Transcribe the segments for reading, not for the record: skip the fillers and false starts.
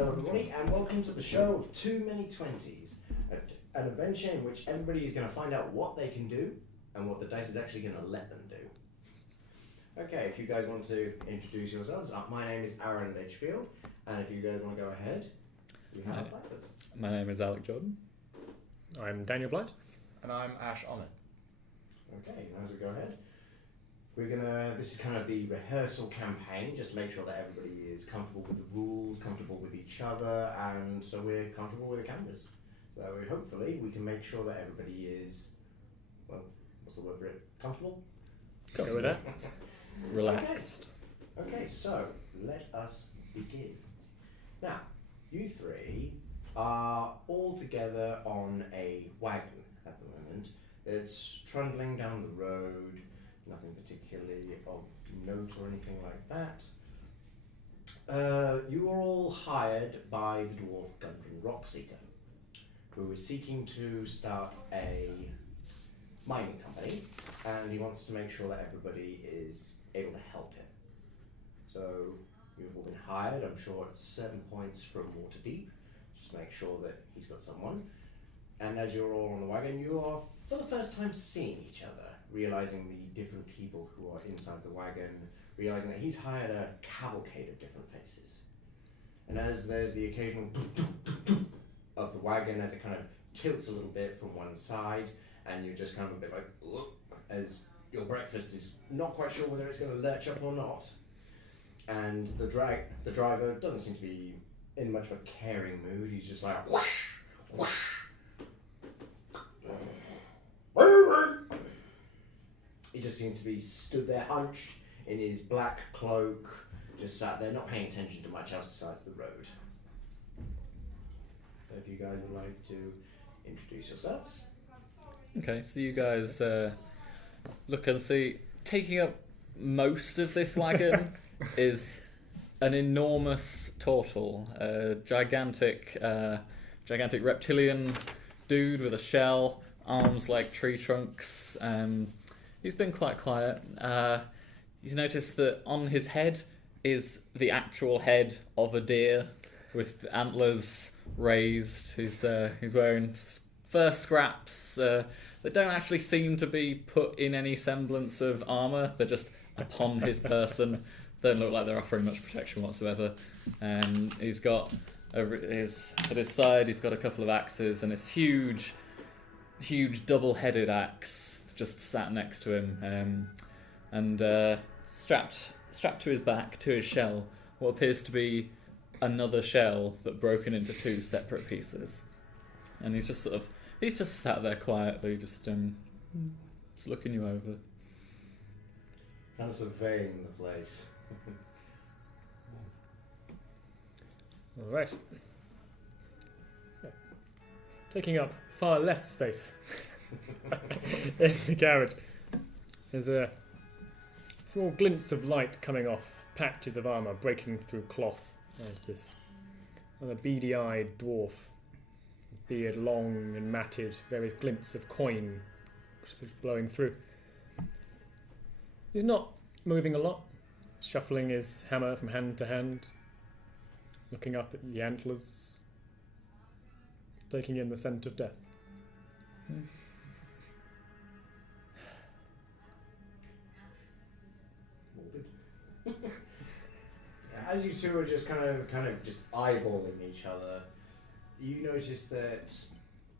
Hello everybody and welcome to the show of Too Many 20s, an adventure in which everybody is going to find out what they can do and what the dice is actually going to let them do. Okay, if you guys want to introduce yourselves, my name is Arron Litchfield, and if you guys want to go ahead, you have players. My name is Alec Jordan. I'm Daniel Blight. And I'm Ahmed. Okay, as we go ahead, this is kind of the rehearsal campaign, just to make sure that everybody is comfortable with the rules, comfortable with each other, and so we're comfortable with the cameras. So hopefully we can make sure that everybody is, well, what's the word for it? Comfortable? Go with that. Relaxed. Okay, so let us begin. Now, you three are all together on a wagon at the moment. It's trundling down the road, nothing particularly of note or anything like that. You are all hired by the dwarf Gundren Rockseeker, who is seeking to start a mining company, and he wants to make sure that everybody is able to help him. So you've all been hired, I'm sure at certain points from Waterdeep, just make sure that he's got someone. And as you're all on the wagon, you are for the first time seeing each other, realizing the different people who are inside the wagon, realizing that he's hired a cavalcade of different faces. And as there's the occasional of the wagon as it kind of tilts a little bit from one side, and you're just kind of a bit like, ugh, as your breakfast is not quite sure whether it's going to lurch up or not. And the driver doesn't seem to be in much of a caring mood. He's just like, whoosh, whoosh. He just seems to be stood there hunched in his black cloak, just sat there, not paying attention to much else besides the road. So if you guys would like to introduce yourselves. Okay, so you guys look and see, taking up most of this wagon is an enormous turtle, a gigantic reptilian dude with a shell, arms like tree trunks. He's been quite quiet. He's noticed that on his head is the actual head of a deer with antlers raised. He's wearing fur scraps that don't actually seem to be put in any semblance of armour. They're just upon his person. Don't look like they're offering much protection whatsoever. And he's got at his side, he's got a couple of axes and this huge double-headed axe just sat next to him, and strapped to his back, to his shell, what appears to be another shell, but broken into two separate pieces. And he's just sat there quietly, just looking you over. Kind of surveying the place. All right. So, taking up far less space in the garage. There's a small glimpse of light coming off patches of armour breaking through cloth. There's this rather beady-eyed dwarf, beard long and matted, various glints of coin blowing through. He's not moving a lot, shuffling his hammer from hand to hand, looking up at the antlers, taking in the scent of death. As you two are just kind of just eyeballing each other, you notice that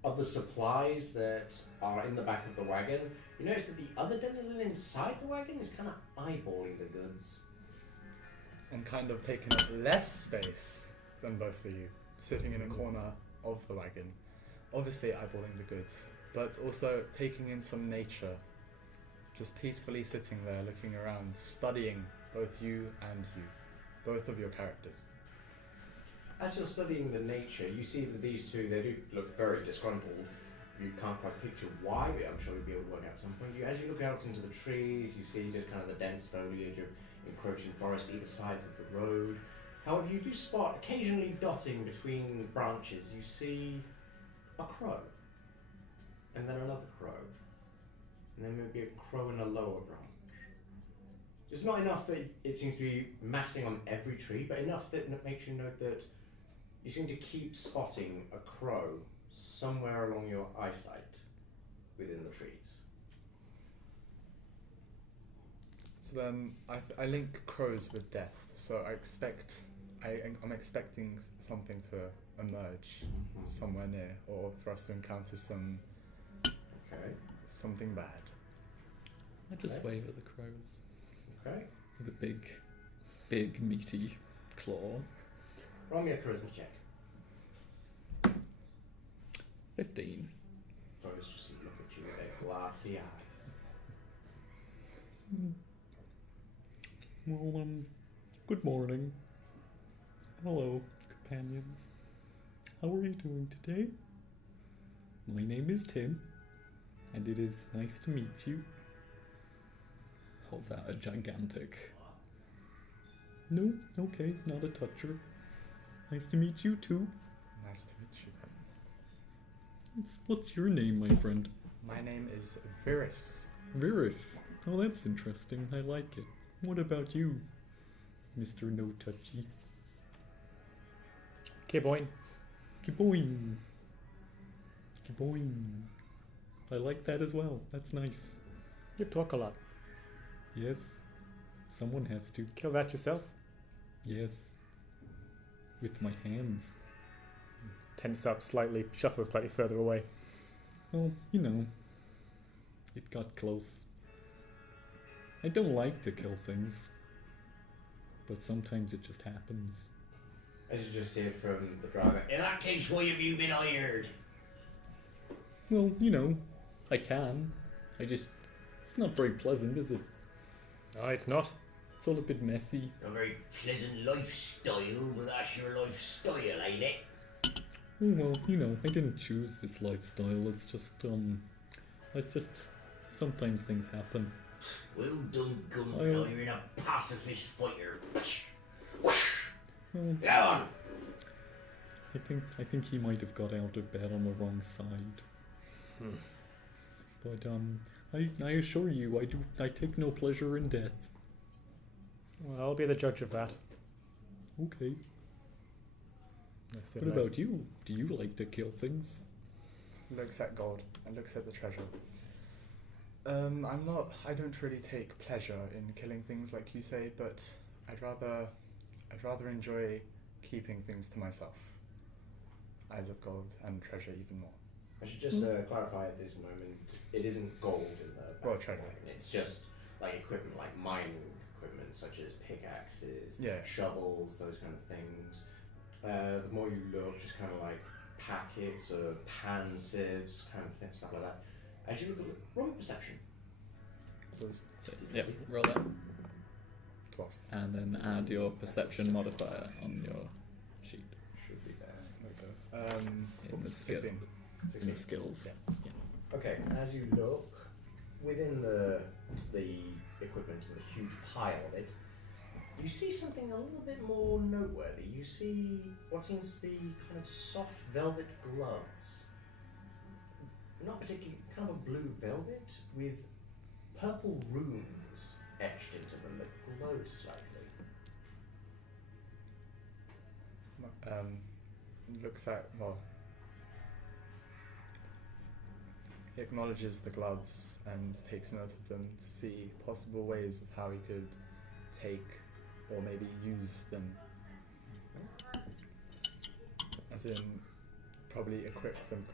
of the supplies that are in the back of the wagon, you notice that the other denizen inside the wagon is kind of eyeballing the goods. And kind of taking up less space than both of you, sitting in a corner of the wagon. Obviously eyeballing the goods, but also taking in some nature. Just peacefully sitting there, looking around, studying both you and you. Both of your characters. As you're studying the nature, you see that these two, they do look very disgruntled. You can't quite picture why, but I'm sure you'll be able to work out at some point. As you look out into the trees, you see just kind of the dense foliage of encroaching forest either sides of the road. However, you do spot, occasionally dotting between branches, you see a crow. And then another crow. And then maybe a crow in a lower branch. Just not enough that it seems to be massing on every tree, but enough that makes you note that You seem to keep spotting a crow somewhere along your eyesight within the trees. So then I link crows with death. So I'm expecting something to emerge somewhere near, or for us to encounter something bad. I just wave at the crows. Okay. With a big meaty claw. Roll me a charisma check. 15. Crows just look at you with their glassy eyes. Well, good morning. Hello, companions. How are you doing today? My name is Tim, and it is nice to meet you. Holds out a gigantic... No, okay, not a toucher. Nice to meet you too. Nice to meet you. What's your name, my friend? My name is Virus. Virus. Oh, that's interesting. I like it. What about you, Mr. No Touchy? Kiboing. Kiboing. Kiboing. I like that as well. That's nice. You talk a lot. Yes. Someone has to. Kill that yourself. Yes. With my hands. Tense up slightly, shuffle slightly further away. Well, you know. It got close. I don't like to kill things. But sometimes it just happens. As you just hear from the driver, in that case, why have you been hired? Well, you know, I can. It's not very pleasant, is it? No, it's not. It's all a bit messy. A very pleasant lifestyle, but that's your lifestyle, ain't it? Oh, well, you know, I didn't choose this lifestyle. It's just sometimes things happen. Well done, gunpowder. You're a pacifist fighter. Well, Go on. I think he might have got out of bed on the wrong side. But I assure you, I take no pleasure in death. Well, I'll be the judge of that. Okay. What about you? Do you like to kill things? Looks at gold and looks at the treasure. I don't really take pleasure in killing things like you say, but I'd rather enjoy keeping things to myself. Eyes of gold and treasure even more. I should just clarify at this moment, it isn't gold in the back treasure. It's just like equipment, like mining equipment, such as pickaxes, Yeah. shovels, those kind of things. The more you look, just kind of like packets or pan sieves, kind of things, stuff like that. As you look at the roll perception. So it's So, yeah, roll that. 12. And then add your perception modifier on your sheet. Should be there. In the skill. 16. In the skills. Yeah. Okay, as you look within the equipment and the huge pile of it, you see something a little bit more noteworthy. You see what seems to be kind of soft velvet gloves. Not particularly, kind of a blue velvet with purple runes etched into them that glow slightly. Looks at, he acknowledges the gloves and takes note of them to see possible ways of how he could take or maybe use them. As in, probably equip them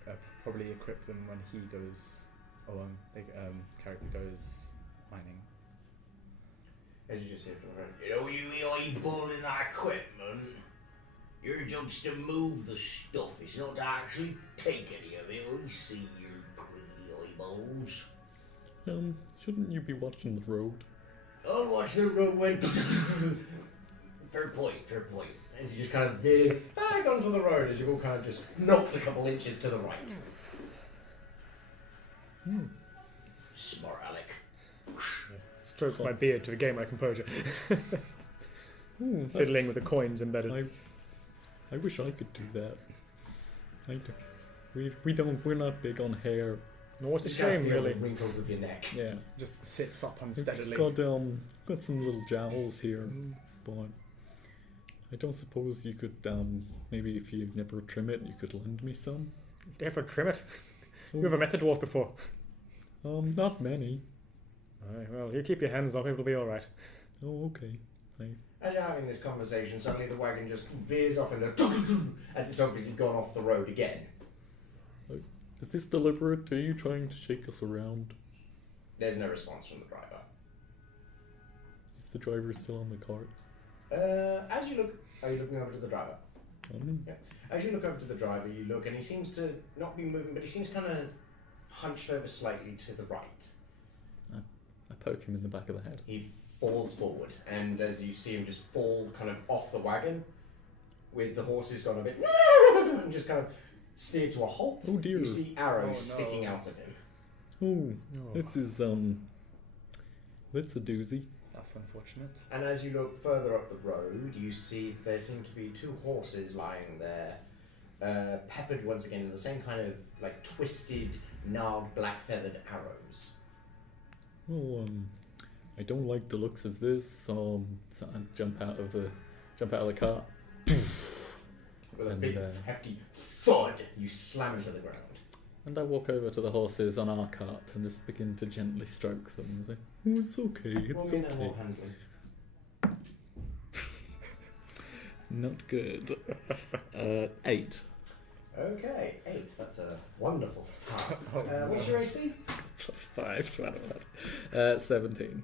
when he goes, or when the character goes mining. As you just hear from the room, you know, you eyeball in that equipment. Your job's to move the stuff. It's not to actually take any of it. I see your pretty eyeballs. Shouldn't you be watching the road? I'll watch the road when... Fair point. As he just kind of veers back onto the road as you all kind of just knocked a couple inches to the right. Smart Alec. Stroke my beard to regain my composure. Fiddling with the coins embedded. I wish I could do that. We're not big on hair. No, what's a You kind of shame, feel really. the wrinkles of your neck. Yeah. Just sits up It's unsteadily. got some little jowls here, but I don't suppose you could, maybe if you never trim it, you could lend me some? Do you ever trim it? You ever met a dwarf before? Not many. Alright, well, you keep your hands off, it'll be alright. Oh, okay. As you're having this conversation, suddenly the wagon just veers off as it's obviously gone off the road again. Is this deliberate? Are you trying to shake us around? There's no response from the driver. Is the driver still on the cart? As you look, are you looking over to the driver? Yeah. As you look over to the driver, you look, and he seems to not be moving, but he seems kind of hunched over slightly to the right. I poke him in the back of the head. He falls forward, and as you see him just fall kind of off the wagon, with the horses gone a bit, and just kind of steer to a halt. Oh dear. You see arrows sticking out of him. Oh, that's his, that's a doozy. That's unfortunate. And as you look further up the road, you see there seem to be two horses lying there, peppered once again in the same kind of like twisted, gnarled, black-feathered arrows. Well, I don't like the looks of this, so I jump out of the cart. With a And, big, hefty thud, you slam into the ground. And I walk over to the horses on our cart and just begin to gently stroke them and say, "Oh, it's okay, Roll it's me an okay." animal handling. Not good. 8. Okay, 8. That's a wonderful start. Oh, What's your AC? +5. 17.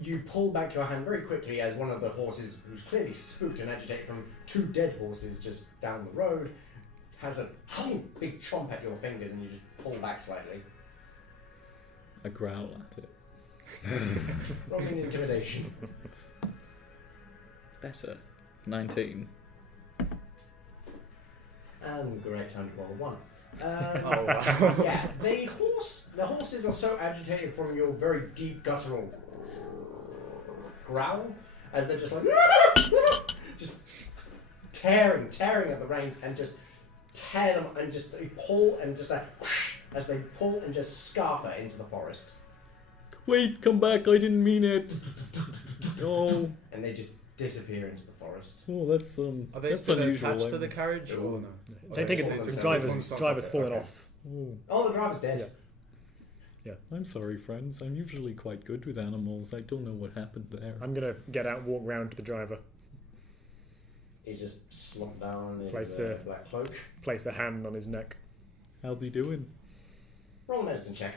You pull back your hand very quickly as one of the horses, who's clearly spooked and agitated from 2 dead horses just down the road, has a big chomp at your fingers, and you just pull back slightly. I growl at it. Roll me an intimidation. Better. 19. And great time to roll a 1. Oh, wow. Yeah, the horses are so agitated from your very deep guttural growl, as they're just like just tearing at the reins, and just tear them, and just they pull, and just as they pull and just scarper into the forest. Wait, come back, I didn't mean it. Oh. And they just disappear into the forest. Oh, that's Are they that's still unusual. attached to the carriage or no? Take it, pull the themselves. driver's fallen Okay. off. Oh, Oh, the driver's dead. Yeah. I'm sorry, friends. I'm usually quite good with animals. I don't know what happened there. I'm gonna get out, walk round to the driver, He's just slumped down in Place his black cloak. place a hand on his neck. How's he doing? Roll a medicine check.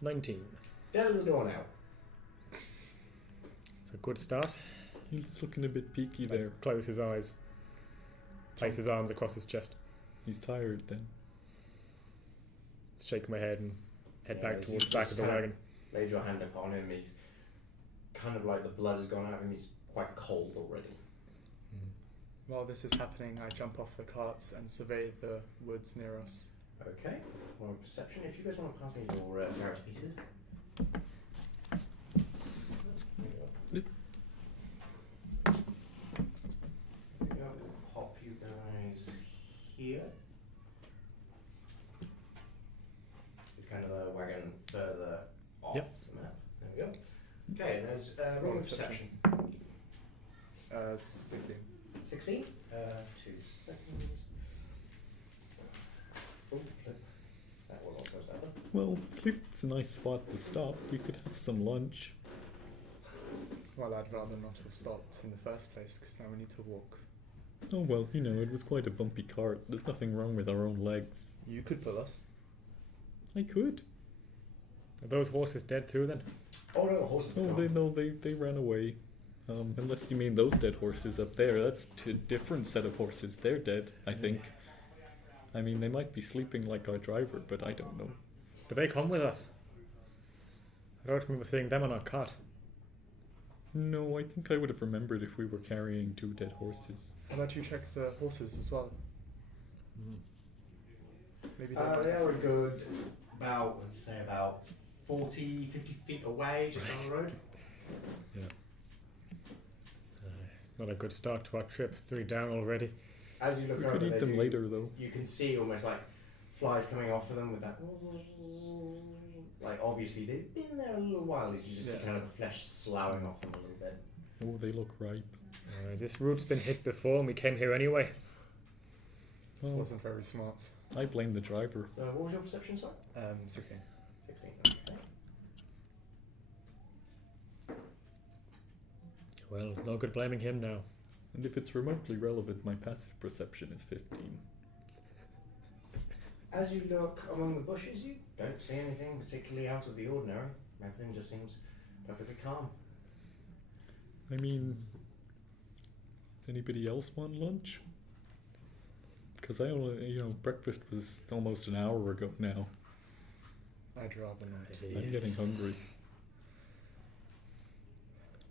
19. Dead as the door now. It's a good start. He's looking a bit peaky there. Close his eyes. Place his arms across his chest. He's tired then. Shake my head and head Yeah, back as towards you the back just of the kinda wagon. Laid your hand upon him. He's kind of like the blood has gone out of him. He's quite cold already. While this is happening, I jump off the carts and survey the woods near us. Okay. Well, perception. If you guys want to pass me your character pieces. Yep. There we go. Pop you guys here. With kind of the wagon further off the map. There we go. Okay, and there's roll of perception. 16. 16. 2 seconds. Oh, flip. That wasn't supposed to happen. Well, at least it's a nice spot to stop. We could have some lunch. Well, I'd rather not have stopped in the first place, because now we need to walk. Oh well, you know, it was quite a bumpy cart. There's nothing wrong with our own legs. You could pull us. I could. Are those horses dead too then? Oh no, the horses are Oh, gone. they ran away. Unless you mean those dead horses up there. That's a different set of horses. They're dead, I think. I mean, they might be sleeping like our driver, but I don't know. Do they come with us? I don't remember seeing them on our cart. No, I think I would have remembered if we were carrying 2 dead horses. How about you check the horses as well? Maybe They might have are a some- good about, let's say about 40, 50 feet away, just down the road. Not a good start to our trip. 3 down already. As you look We over, could eat they them do- later, though. You can see almost like flies coming off of them with that like obviously they've been there a little while. You just see kind of the flesh sloughing off them a little bit. Oh, they look ripe. This route's been hit before and we came here anyway. Well, Wasn't very smart. I blame the driver. So what was your perception, sorry? 16. 16. Okay. Well, no good blaming him now. And if it's remotely relevant, my passive perception is 15. As you look among the bushes, you don't see anything particularly out of the ordinary. Everything just seems perfectly calm. I mean, does anybody else want lunch? Because I only, breakfast was almost an hour ago now. I'd rather not. I'm getting hungry.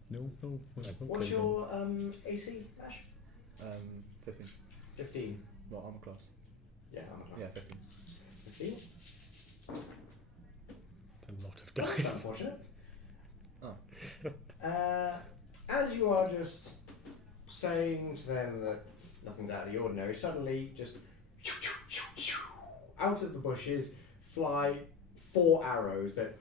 No. What's your AC, Ash? 15. 15. Well, armor class. Yeah, I'm Yeah, 15. 15? It's a lot of That's dice. unfortunate. Oh. As you are just saying to them that nothing's out of the ordinary, suddenly just out of the bushes fly 4 arrows that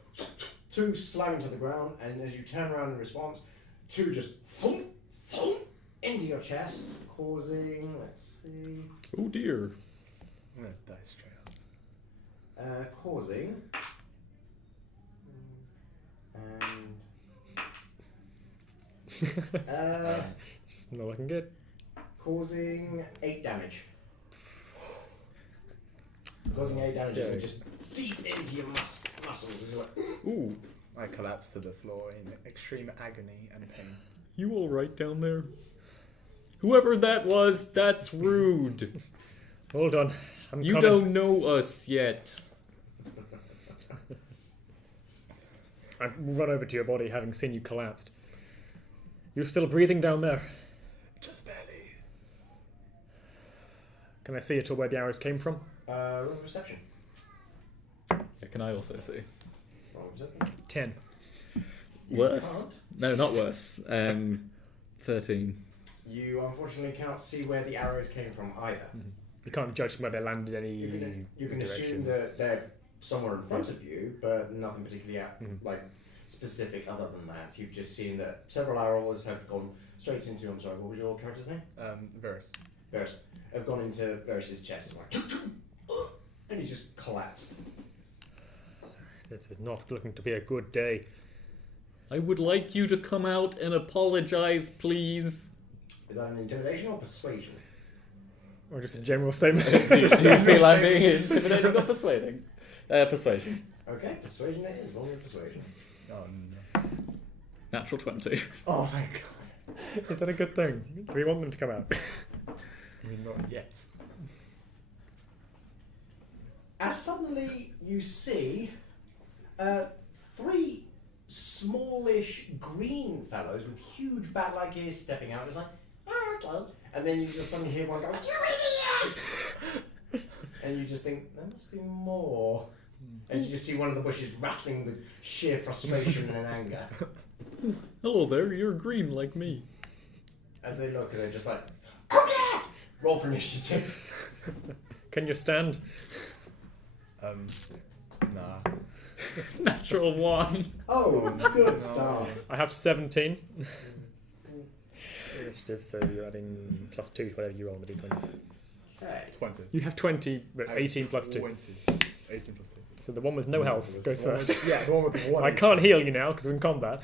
2 slam into the ground, and as you turn around in response, 2 just thump, thump into your chest, causing, let's see, Oh dear. I'm gonna die straight up. causing, and Just not looking good. causing 8 damage. Causing 8 damage is just deep into your muscles. And you're like, Ooh, I collapse to the floor in extreme agony and pain. you all right down there? Whoever that was, that's rude. Hold on. I'm You coming. don't know us yet. I run over to your body having seen you collapsed. You're still breathing down there. Just barely. Can I see at all where the arrows came from? roll perception. Yeah, can I also see? Roll perception. 10. You Worse. can't. No, not worse. 13. You unfortunately cannot see where the arrows came from either. You can't judge where they landed any You can direction. assume that they're somewhere in front of you, but nothing particularly like specific other than that. You've just seen that several arrows have gone straight into. I'm sorry, what was your character's name? Varus. Varus. Have gone into Varus's chest, like, and he just collapsed. This is not looking to be a good day. I would like you to come out and apologize, please. Is that an intimidation or persuasion? Or just a general statement. Do you feel I'm being intimidating or persuading? Persuasion. Okay, persuasion it is. Roll your persuasion. Oh no. Natural 20. Oh my god. Is that a good thing? Do we want them to come out? I mean, not yet. As suddenly you see 3 smallish green fellows with huge bat-like ears stepping out. It's like, oh, okay. And then you just suddenly hear one go, "You idiots!" And you just think, there must be more. And you just see one of the bushes rattling with sheer frustration and anger. Hello there, you're green like me. As they look, and they're just like, oh yeah! Roll for initiative. Can you stand? Nah. Natural 1. Oh, good start. I have 17. Initiative, so you're adding +2 to whatever you roll on the d20. Okay. 20. You have 20, but 18 plus 2. 20. 18 plus 2. So the one with no health goes The one first. with- yeah, the one with the 1. I can't heal you now because we're in combat.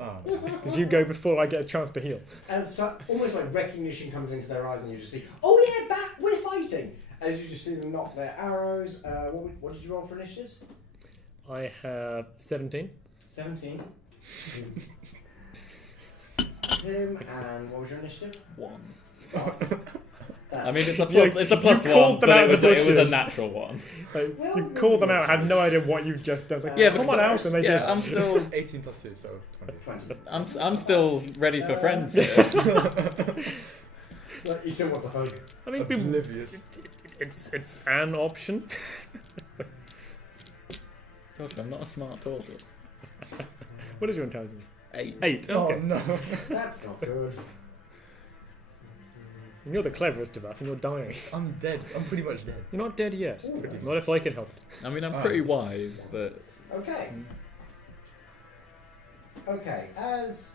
Oh, no. Because you go before I get a chance to heal. As almost like recognition comes into their eyes, and you just see, oh yeah, bat, we're fighting. As you just see them knock their arrows. What did you roll for initiatives? I have 17. 17. Tim, and what was your initiative? 1. That's I mean, it's a You- plus. It's a you plus called 1, them but out it of the was a bushes. natural 1. Like, Well, you call them out, yes. had no idea what you've just done. Like, Yeah, come because on out, and they did. I'm still 18 plus 2, so 20. 20. I'm still ready for friends here. Like, he still wants a hug. I mean, Oblivious. it's an option. Gosh, I'm not a smart turtle. What is your intelligence? 8. 8. Oh Okay. no. That's not good. And you're the cleverest of us, and you're dying. I'm dead. I'm pretty much dead. You're not dead yet. Ooh, nice. Not if I can help it. I mean, I'm pretty wise, but Okay. Okay, as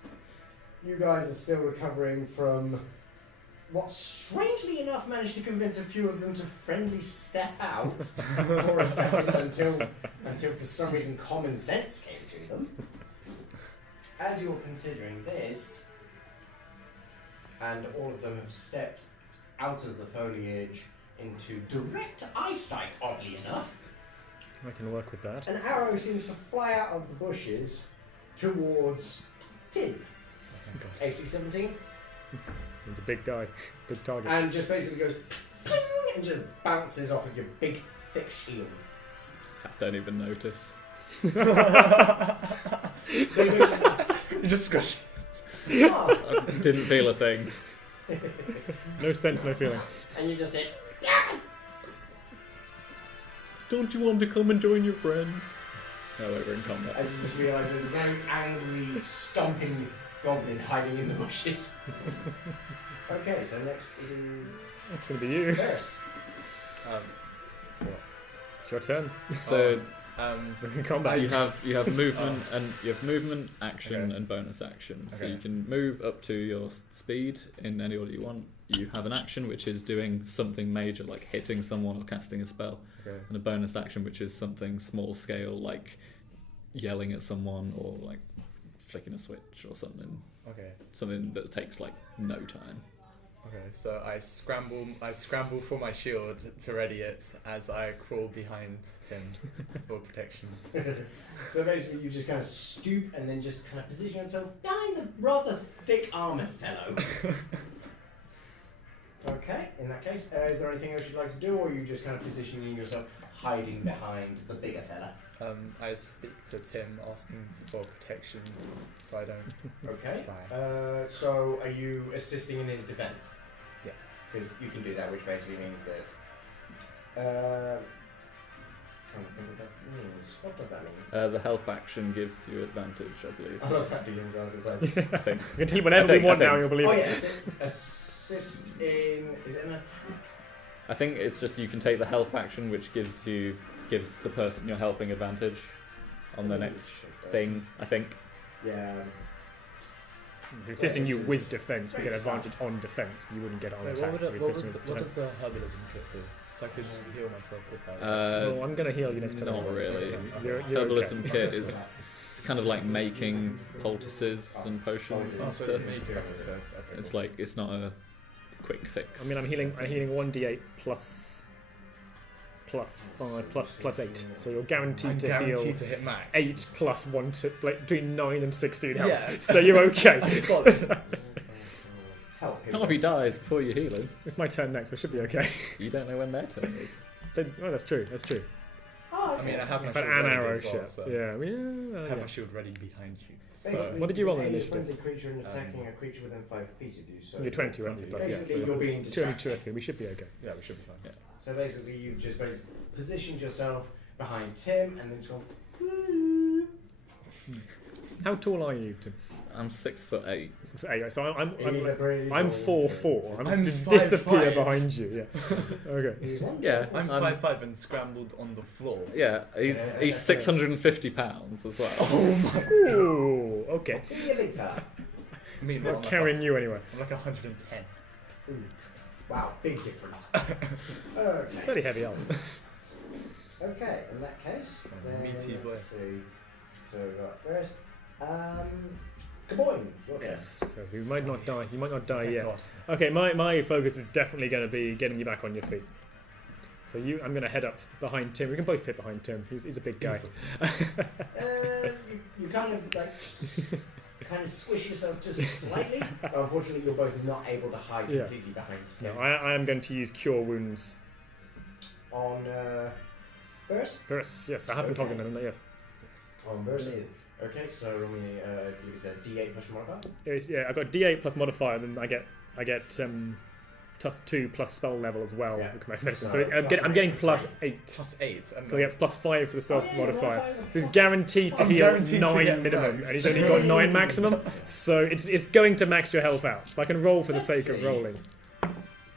you guys are still recovering from what strangely enough managed to convince a few of them to friendly step out for a second until for some reason common sense came to them. As you're considering this, and all of them have stepped out of the foliage into direct eyesight, oddly enough, I can work with that. an arrow seems to fly out of the bushes towards Tim. Oh, God. AC 17. He's a big guy, big target. And just basically goes ping, and just bounces off of your big, thick shield. I don't even notice. So you You just scratch. ah, I didn't feel a thing. No sense, no feeling. and you just hit. Don't you want to come and join your friends? No, we're in combat. And you just realise there's a very angry, stomping goblin hiding in the bushes. Okay, so next is It's going to be you. Ferris. It's your turn. So We're in combat. you have movement and you have movement, action, Okay. and bonus action. So Okay. you can move up to your speed in any order you want. You have an action which is doing something major like hitting someone or casting a spell, Okay. and a bonus action which is something small scale like yelling at someone or like flicking a switch or something. Okay. Something that takes like no time. Okay. So I scramble for my shield to ready it as I crawl behind Tim for protection. So basically, you just kind of stoop and then just kind of position yourself behind the rather thick armoured fellow. Okay, in that case, is there anything else you'd like to do, or are you just kind of positioning yourself hiding behind the bigger fella? I speak to Tim asking for protection so I don't Okay. die. So are you assisting in his defence? Yes. Because you can do that, which basically means that. Trying to think what that means. What does that mean? The help action gives you advantage, I believe. I love that DM's I was going to play. I think. We can tell you whatever I think- we want I now, think- you'll believe Oh it. yeah, assist in. Is it an attack? I think it's just you can take the help action, which gives the person you're helping advantage on the next thing. I think. Yeah. Assisting you This with is defense, you great get advantage stats. on defense, but you wouldn't get it on Wait, attack. what so we assist you with does defense. the herbalism kit do? So I could heal myself with that. Well, I'm going to heal you next time. Not really. You're Herbalism okay. kit is it's kind of like making poultices and potions Oh, and so stuff. it's making sense. Okay, It's cool. like it's not a quick fix. I mean, I'm healing 1d8 plus 5 plus 8, so you're guaranteed I'm to guaranteed heal to hit max. 8 plus 1 to like between 9 and 16 health. Yeah. So you're okay. Solid. Help. Not if he dies before you heal him. It's my turn next, so it should be okay. You don't know when their turn is. Oh, that's true. That's true. Oh, I mean, I have my But shield an ready arrow as well, shit. so Yeah. Well, I have yeah. my shield ready behind you. So Basically, What did you roll in a initiative? friendly creature and attacking a creature within 5 feet of you. So You're 20, weren't you? Plus, yeah. Basically, So you're being two or distracted. 3. We should be okay. yeah, we should be fine. Yeah. So basically, you've just positioned yourself behind Tim and then just gone. How tall are you, Tim? I'm 6'8". Anyway, so He's a pretty I'm tall 4'4". I'm I'm to 5'5". disappear behind you. Yeah. Okay. He's one Yeah, I'm I'm- 5'5" and scrambled on the floor. Yeah, he's 650 pounds as well. Ooh. Okay. He's a big fella. Meanwhile, Not I'm like carrying you anywhere. I'm like 110. Ooh. Wow, big difference. Okay. Fairly heavy elf. Okay, in that case, then Meaty boy. let's see. So we've got where's Kaboing, your turn. Yes. So you might not die. You might not die Thank yet. God. Okay. My focus is definitely going to be getting you back on your feet. So I'm going to head up behind Tim. We can both fit behind Tim. He's a big guy. You kind of like kind of squish yourself just slightly. Unfortunately, you're both not able to hide Yeah. completely behind No, Tim. I am going to use Cure Wounds. On Verse? Verse, yes, I haven't told him that, yes. On Verse is. Okay, so we it's a D8 plus modifier. Yeah, I got D8 plus modifier, then I get plus 2 plus spell level as well. Yeah. With my medicine. So So I'm getting plus 8. Plus 8. And So I get plus 5 for the spell Oh, yeah, modifier. modifier. So he's guaranteed to I'm heal guaranteed to 9 get minimum, max. and he's only got 9 maximum. So it's going to max your health out. So I can roll for the Let's sake of see. rolling.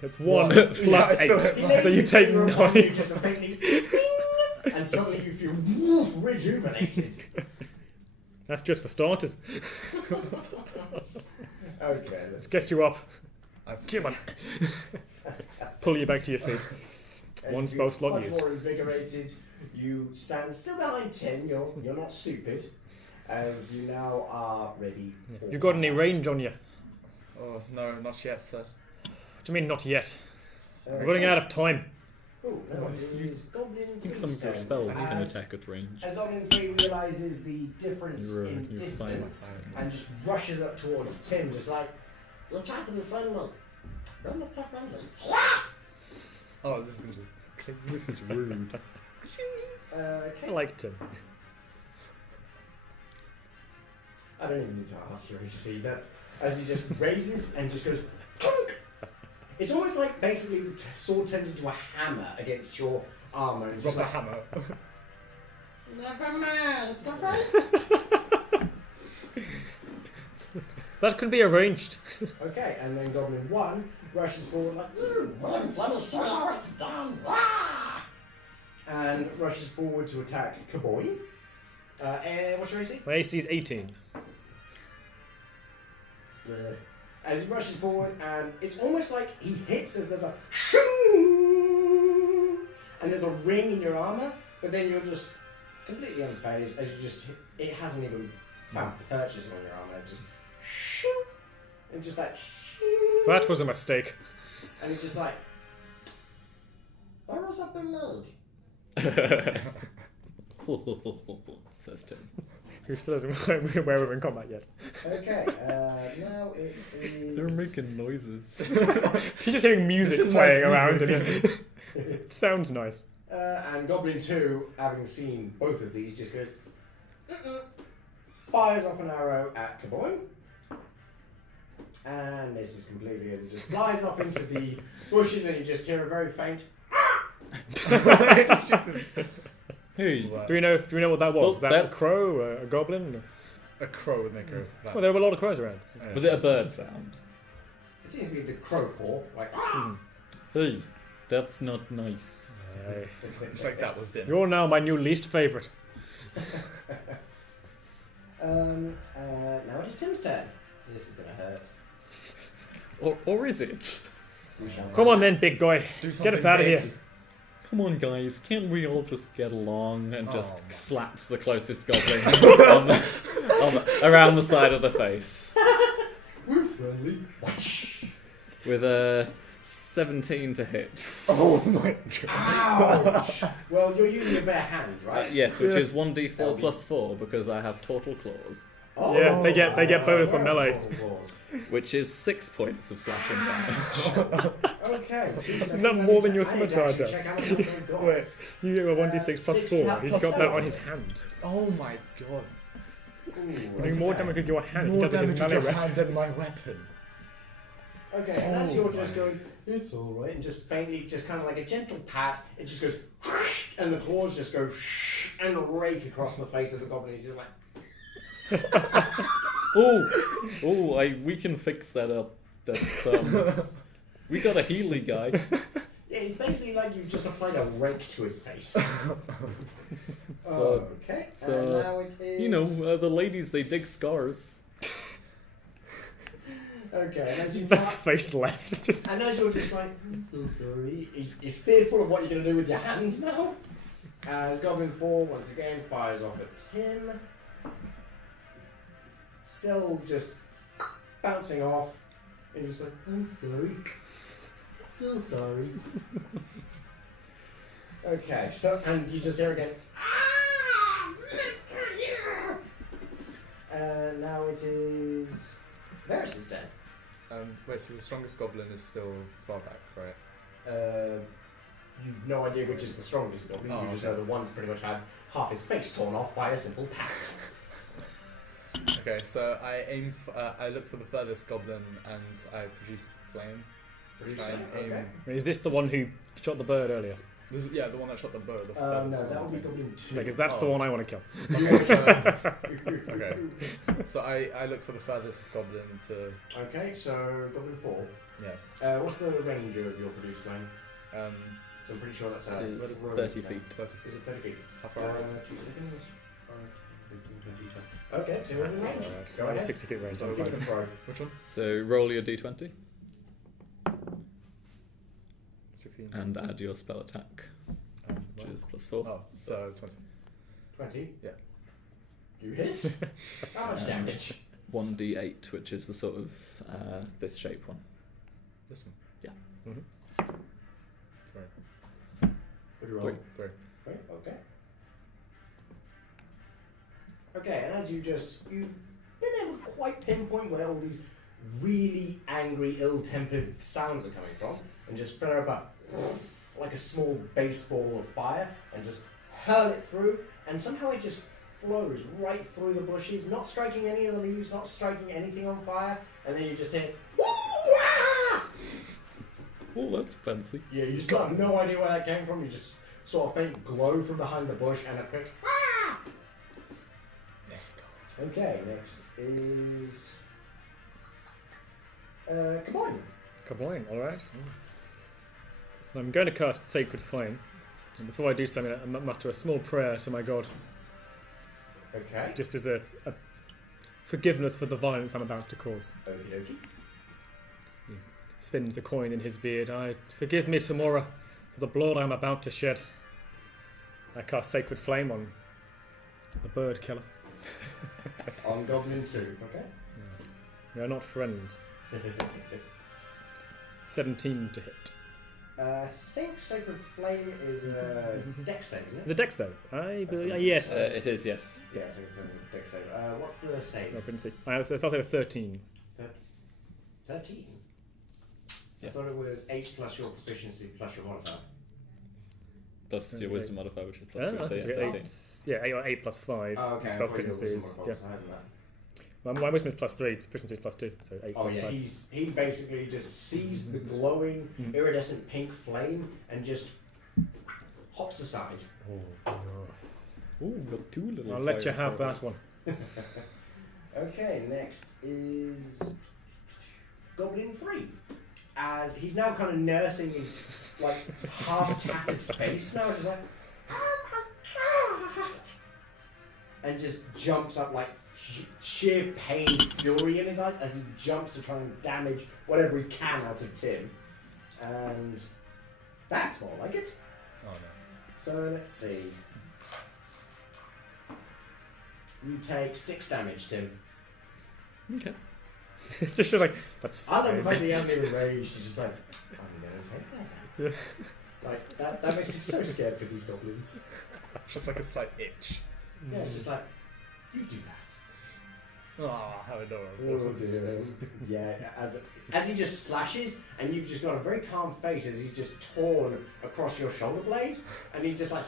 It's 1 One. plus Yeah, I 8. still- He lays So you his take finger upon 9. you just a faintly and suddenly you feel rejuvenated. That's just for starters. Okay, Let's get you up. Come on. fantastic. Pull you back to your feet. And One you spell slot much used. more invigorated. You stand still behind Tim. You're not stupid, as you now are ready. For You got any range on you? Oh, no, not yet, sir. What do you mean, not yet? We're Tim. running out of time. Oh, no, it is Goblin I think some of your 3's spells turn. can As- attack at range. As Goblin 3 realises the difference You're, in you're distance fine. and just rushes up towards Tim, just like, you're trying to be friendly. You're not so friendly. Oh, this is just click. This is rude. I Okay. liked him. I don't even need to ask you see that as he just raises and just goes clunk. It's almost like basically the sword turns into a hammer against your armor and it's just Rubber like, hammer. never mind, stop friends. That could be arranged. Okay, and then Goblin 1 rushes forward like, let me show you how it's done. Ah! And rushes forward to attack Kaboy. What's your AC? My AC is 18. As he rushes forward, and it's almost like he hits as there's a shoo, and there's a ring in your armor, but then you're just completely unfazed as you just it hasn't even found purchase on your armor, just shoo, and just like shoo, That was a mistake. and it's just like, where has that been made? Says Tim. Who still hasn't where we're in combat yet? Okay, now it is. They're making noises. She's just hearing music This is playing nice around music. and it sounds nice. And Goblin 2, having seen both of these, just goes, fires off an arrow at Kaboy, and misses completely as it just flies off into the bushes, and you just hear a very faint. Hey, Do we know what that was? Well, Was that a that's- crow, a goblin? A crow would make her. Well, there were a lot of crows around. was it a bird sound? It seems to be the crow call, like, Hey, that's not nice. It's like that was dinner. You're now my new least favourite. now it is Tim's turn. This is gonna hurt. Or is it? We shall Come on find then, out. big guy. Do Get us out of here. Come on, guys, can't we all just get along? And just Oh. slaps the closest goblin around the side of the face. We're friendly. With a 17 to hit. Oh my god. Ouch! Well, you're using your bare hands, right? Yes, which is That'll 1d4 be- plus 4 because I have Total Claws, Yeah, they get bonus on where are melee. the claws? which is 6 points of slashing damage. Okay, 2 seconds. Not more than your I need to scimitar actually does. check how much health I've got. Wait, you get a 1d6 plus 6 4. plus He's got that 7. on his hand. Oh my god. Ooh, Doing that's more okay. damage with your hand More than with damage his with your melee weapon. hand than my weapon. Okay, and as Oh you're just my. going, it's alright, and just faintly, just kind of like a gentle pat, it just goes, and the claws just go, and rake across the face of the goblin. He's just like, We can fix that up. That's we got a Healy guy. yeah, it's basically like you've just applied a rake to his face. So- okay, so, and now it is. You know, the ladies, they dig scars. Okay, and as you That face left. It's just. and as you're just like, oh, sorry, he's fearful of what you're going to do with your hand now. As Goblin 4 once again fires off at Tim. Still just bouncing off. And you're just like, I'm sorry. Still sorry. Okay, so, and you just hear again. And now it is Varys' turn. Wait, so the strongest goblin is still far back, right? You've no idea which is the strongest goblin. Oh, You just okay. know the one pretty much had half his face torn off by a simple pat. Okay, so I look for the furthest goblin and I produce flame. Try and aim. Okay. Is this the one who shot the bird earlier? Yeah, the one that shot the bow. The No, furthest that one, would be I think. Goblin 2. Because that's the Oh. one I want to kill. Okay, so, okay. So I look for the furthest goblin to Okay, so Goblin 4. yeah. What's the range of your produced flame? So I'm pretty sure that's Is vertical road 30 now. feet. 30 Is it 30 feet? How far away? 2 seconds. 5, 15, 20, 10. Okay, so in range. Alright, Go ahead. 60 feet range. So I'm we can fine. throw. Which one? So roll your d20 16. and add your spell attack, which What? is +4. Oh, so 20. 20? Yeah. You hit? How much damage? 1d8, which is the sort of this shape one. This one? Yeah. Mhm. 3. What do you roll? 3. Right, okay. Okay, and as you've been able to quite pinpoint where all these really angry, ill-tempered sounds are coming from, and just flare up like a small baseball of fire, and just hurl it through, and somehow it just flows right through the bushes, not striking any of the leaves, not striking anything on fire, and then you just hear, "Woo-wah!" Oh, that's fancy. Yeah, you still have no idea where that came from, you just saw a faint glow from behind the bush, and a quick, "Ah!" Let's go. Okay, next is Kaboin. Kaboing, alright. So I'm going to cast Sacred Flame. And before I do so, I'm going to mutter a small prayer to my god, Okay. just as a forgiveness for the violence I'm about to cause. Okie dokie. Spins the coin in his beard. Forgive me, Tamora, for the blood I'm about to shed. I cast Sacred Flame on the bird killer. On Goblin 2, okay. We are not friends. 17 to hit. I think Sacred Flame is a dex save, isn't it? The deck save. I believe. Yes. It is, yes. Yeah, Sacred Flame is a dex save. What's the save? No, I couldn't see. I was probably a 13. 13? Yeah. I thought it was 8 plus your proficiency plus your modifier. Plus your Okay. wisdom modifier, which is I +3, so think yeah, I get 13. 8. Yeah, 8 or 8 plus 5. Oh, okay. I 12 thought your proficiencies. wisdom modifier was higher than that. Well, my wisdom is plus 3, proficiency is plus 2, so 8 Oh plus yeah, 5. he basically just sees the glowing, iridescent pink flame and just hops aside. Oh, Ooh, got 2 little I'll let you fire have that throwers. one. Okay, next is Goblin 3. As he's now kind of nursing his like half-tattered face now, just like, "Oh my god!" and just jumps up like sheer pain, fury in his eyes as he jumps to try and damage whatever he can out of Tim. And that's more like it. Oh no. So let's see. You take 6 damage, Tim. Okay. Just like, that's I love fine. the fact the enemy is raged. She's just like, I'm gonna take that. Like that makes me so scared for these goblins. Just like a slight itch. Yeah, it's just like, you do that. Oh, how adorable. Oh dear. Yeah, as he just slashes, and you've just got a very calm face as he's just torn across your shoulder blade, and he's just like,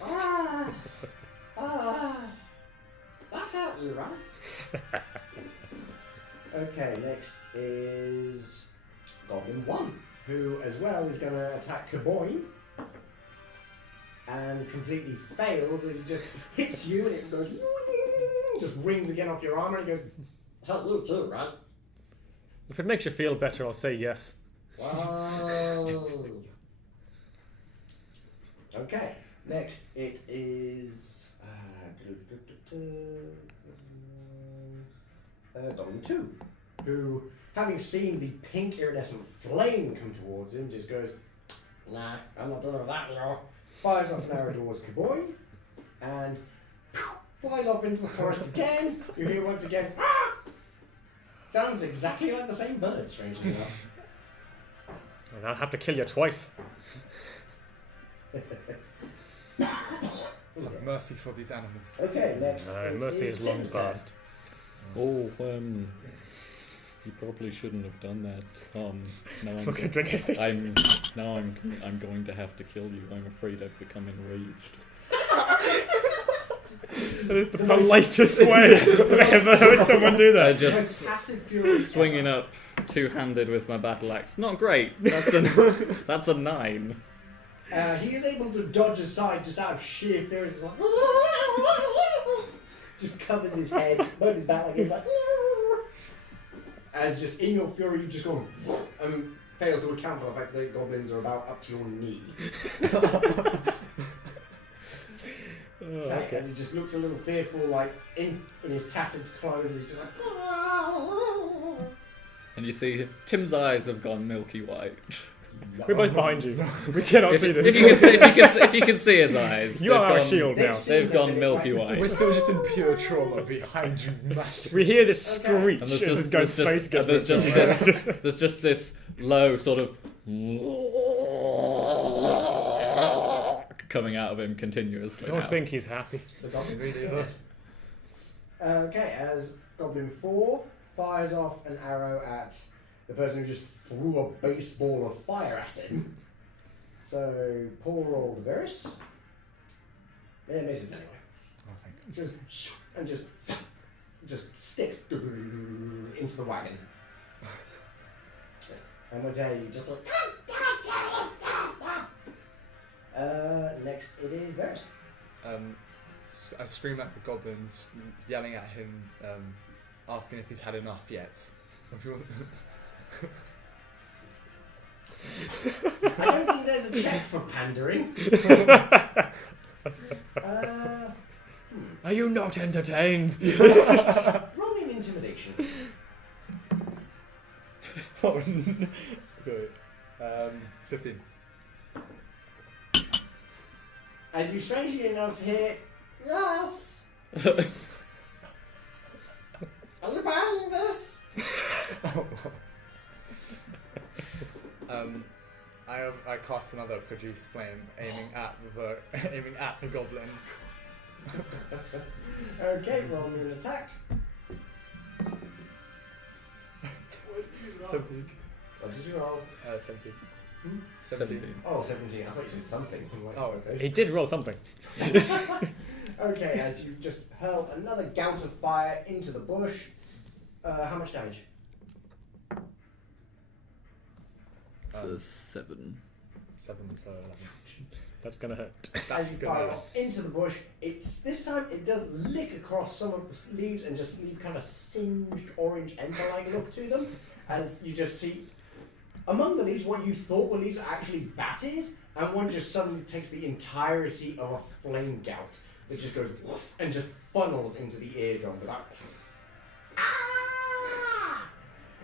ah, that hurt you, right? Okay, next is Goblin 1, who as well is going to attack Kaboin, and completely fails as he just hits you, and it goes, just rings again off your armor, and he goes, hurt you too, right? If it makes you feel better, I'll say yes. Wow. Okay, next it is Goblin 2, who, having seen the pink iridescent flame come towards him, just goes, nah, I'm not doing that, you know. Fires off an arrow towards Kaboin, and flies off into the forest again. You hear once again, ah! Sounds exactly like the same bird, strangely enough. And I'll have to kill you twice. Have mercy for these animals. Okay, next. it Mercy is long Tim's turn. past. Oh, you probably shouldn't have done that. Now I'm not going to drink anything. I'm going to have to kill you. I'm afraid I've become enraged. The politest way I've ever heard someone do I that. just Passive fury. swinging up two-handed with my battle axe. Not great. That's a 9. He is able to dodge aside just out of sheer fury. Just like, just covers his head, both his back, like he's like, as just in your fury, you just go fail to account for the fact that goblins are about up to your knee. Okay. As he just looks a little fearful, like in his tattered clothes, and he's just like. And you see Tim's eyes have gone milky white. We're both behind you. We cannot see this. If you can see his eyes, You are our gone, shield now. They've gone milky white. We're still just in pure trauma behind you, massive. We hear this screech And as this guy's face gets there's just ripped. this, there's just this low sort of coming out of him continuously. I don't now. think he's happy. The goblin's scared. Okay, as Goblin 4 fires off an arrow at the person who just threw a baseball of fire at him. So, Paul rolled Varus. It misses anyway. Oh, thank you. Just sticks into the wagon. And we'll tell you, just like. Next, it is Varus. I scream at the goblins, yelling at him, asking if he's had enough yet. I don't think there's a check for pandering. Are you not entertained? Roll me an intimidation. Oh, no. Good. 15. As you strangely enough hear, yes! Are you buying this? I cast another produce flame, aiming at the goblin. Okay, roll me an attack. 17. What did you roll? 17. 17. Oh, 17. I thought you said something. I'm like, Oh, okay. He did roll something. Okay, as you just hurl another gout of fire into the bush. How much damage? So 7. 7, so 11. That's gonna hurt. As you fire off into the bush, this time it does lick across some of the leaves and just leave kind of singed orange ember-like look to them. As you just see, among the leaves, what you thought were leaves are actually batties, and one just suddenly takes the entirety of a flame gout that just goes whoosh, and just funnels into the eardrum without. Ah!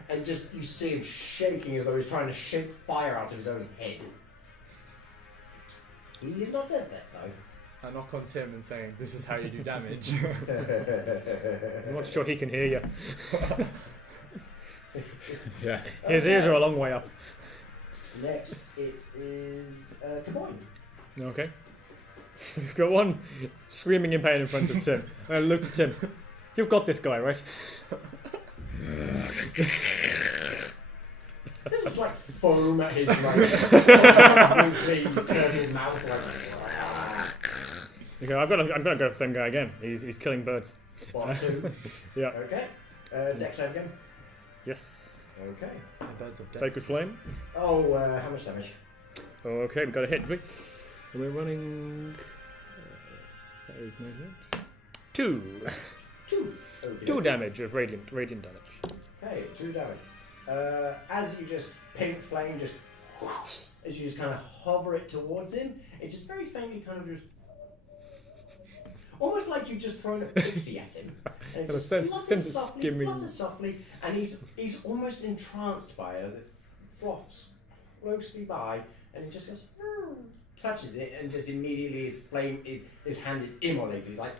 And just you see him shaking as though he's trying to shake fire out of his own head. He is not dead yet, though. I knock on Tim and saying, "This is how you do damage." I'm not sure he can hear you. Yeah. His ears are a long way up. Next, it is Kaboin. Okay. So we've got one screaming in pain in front of Tim. I looked at Tim. You've got this guy, right? This is like foam at his like wrinkly, turtle mouth. Okay, I'm gonna go for the same guy again. He's killing birds. 1, 2. Yeah. Okay. Dex save again. Yes. Okay. The birds of death. Take good flame. Oh, how much damage? Okay, we've got a hit. So we're running. That is my hit. 2. 2. Okay. 2 damage of radiant damage. Okay, 2 damage. As you just pink flame, as you just kind of hover it towards him, it just very faintly kind of just. Almost like you've just thrown a pixie at him. And it just flutters softly, and he's almost entranced by it as it fluffs closely by, and he just goes, touches it, and just immediately his hand is immolated. He's like,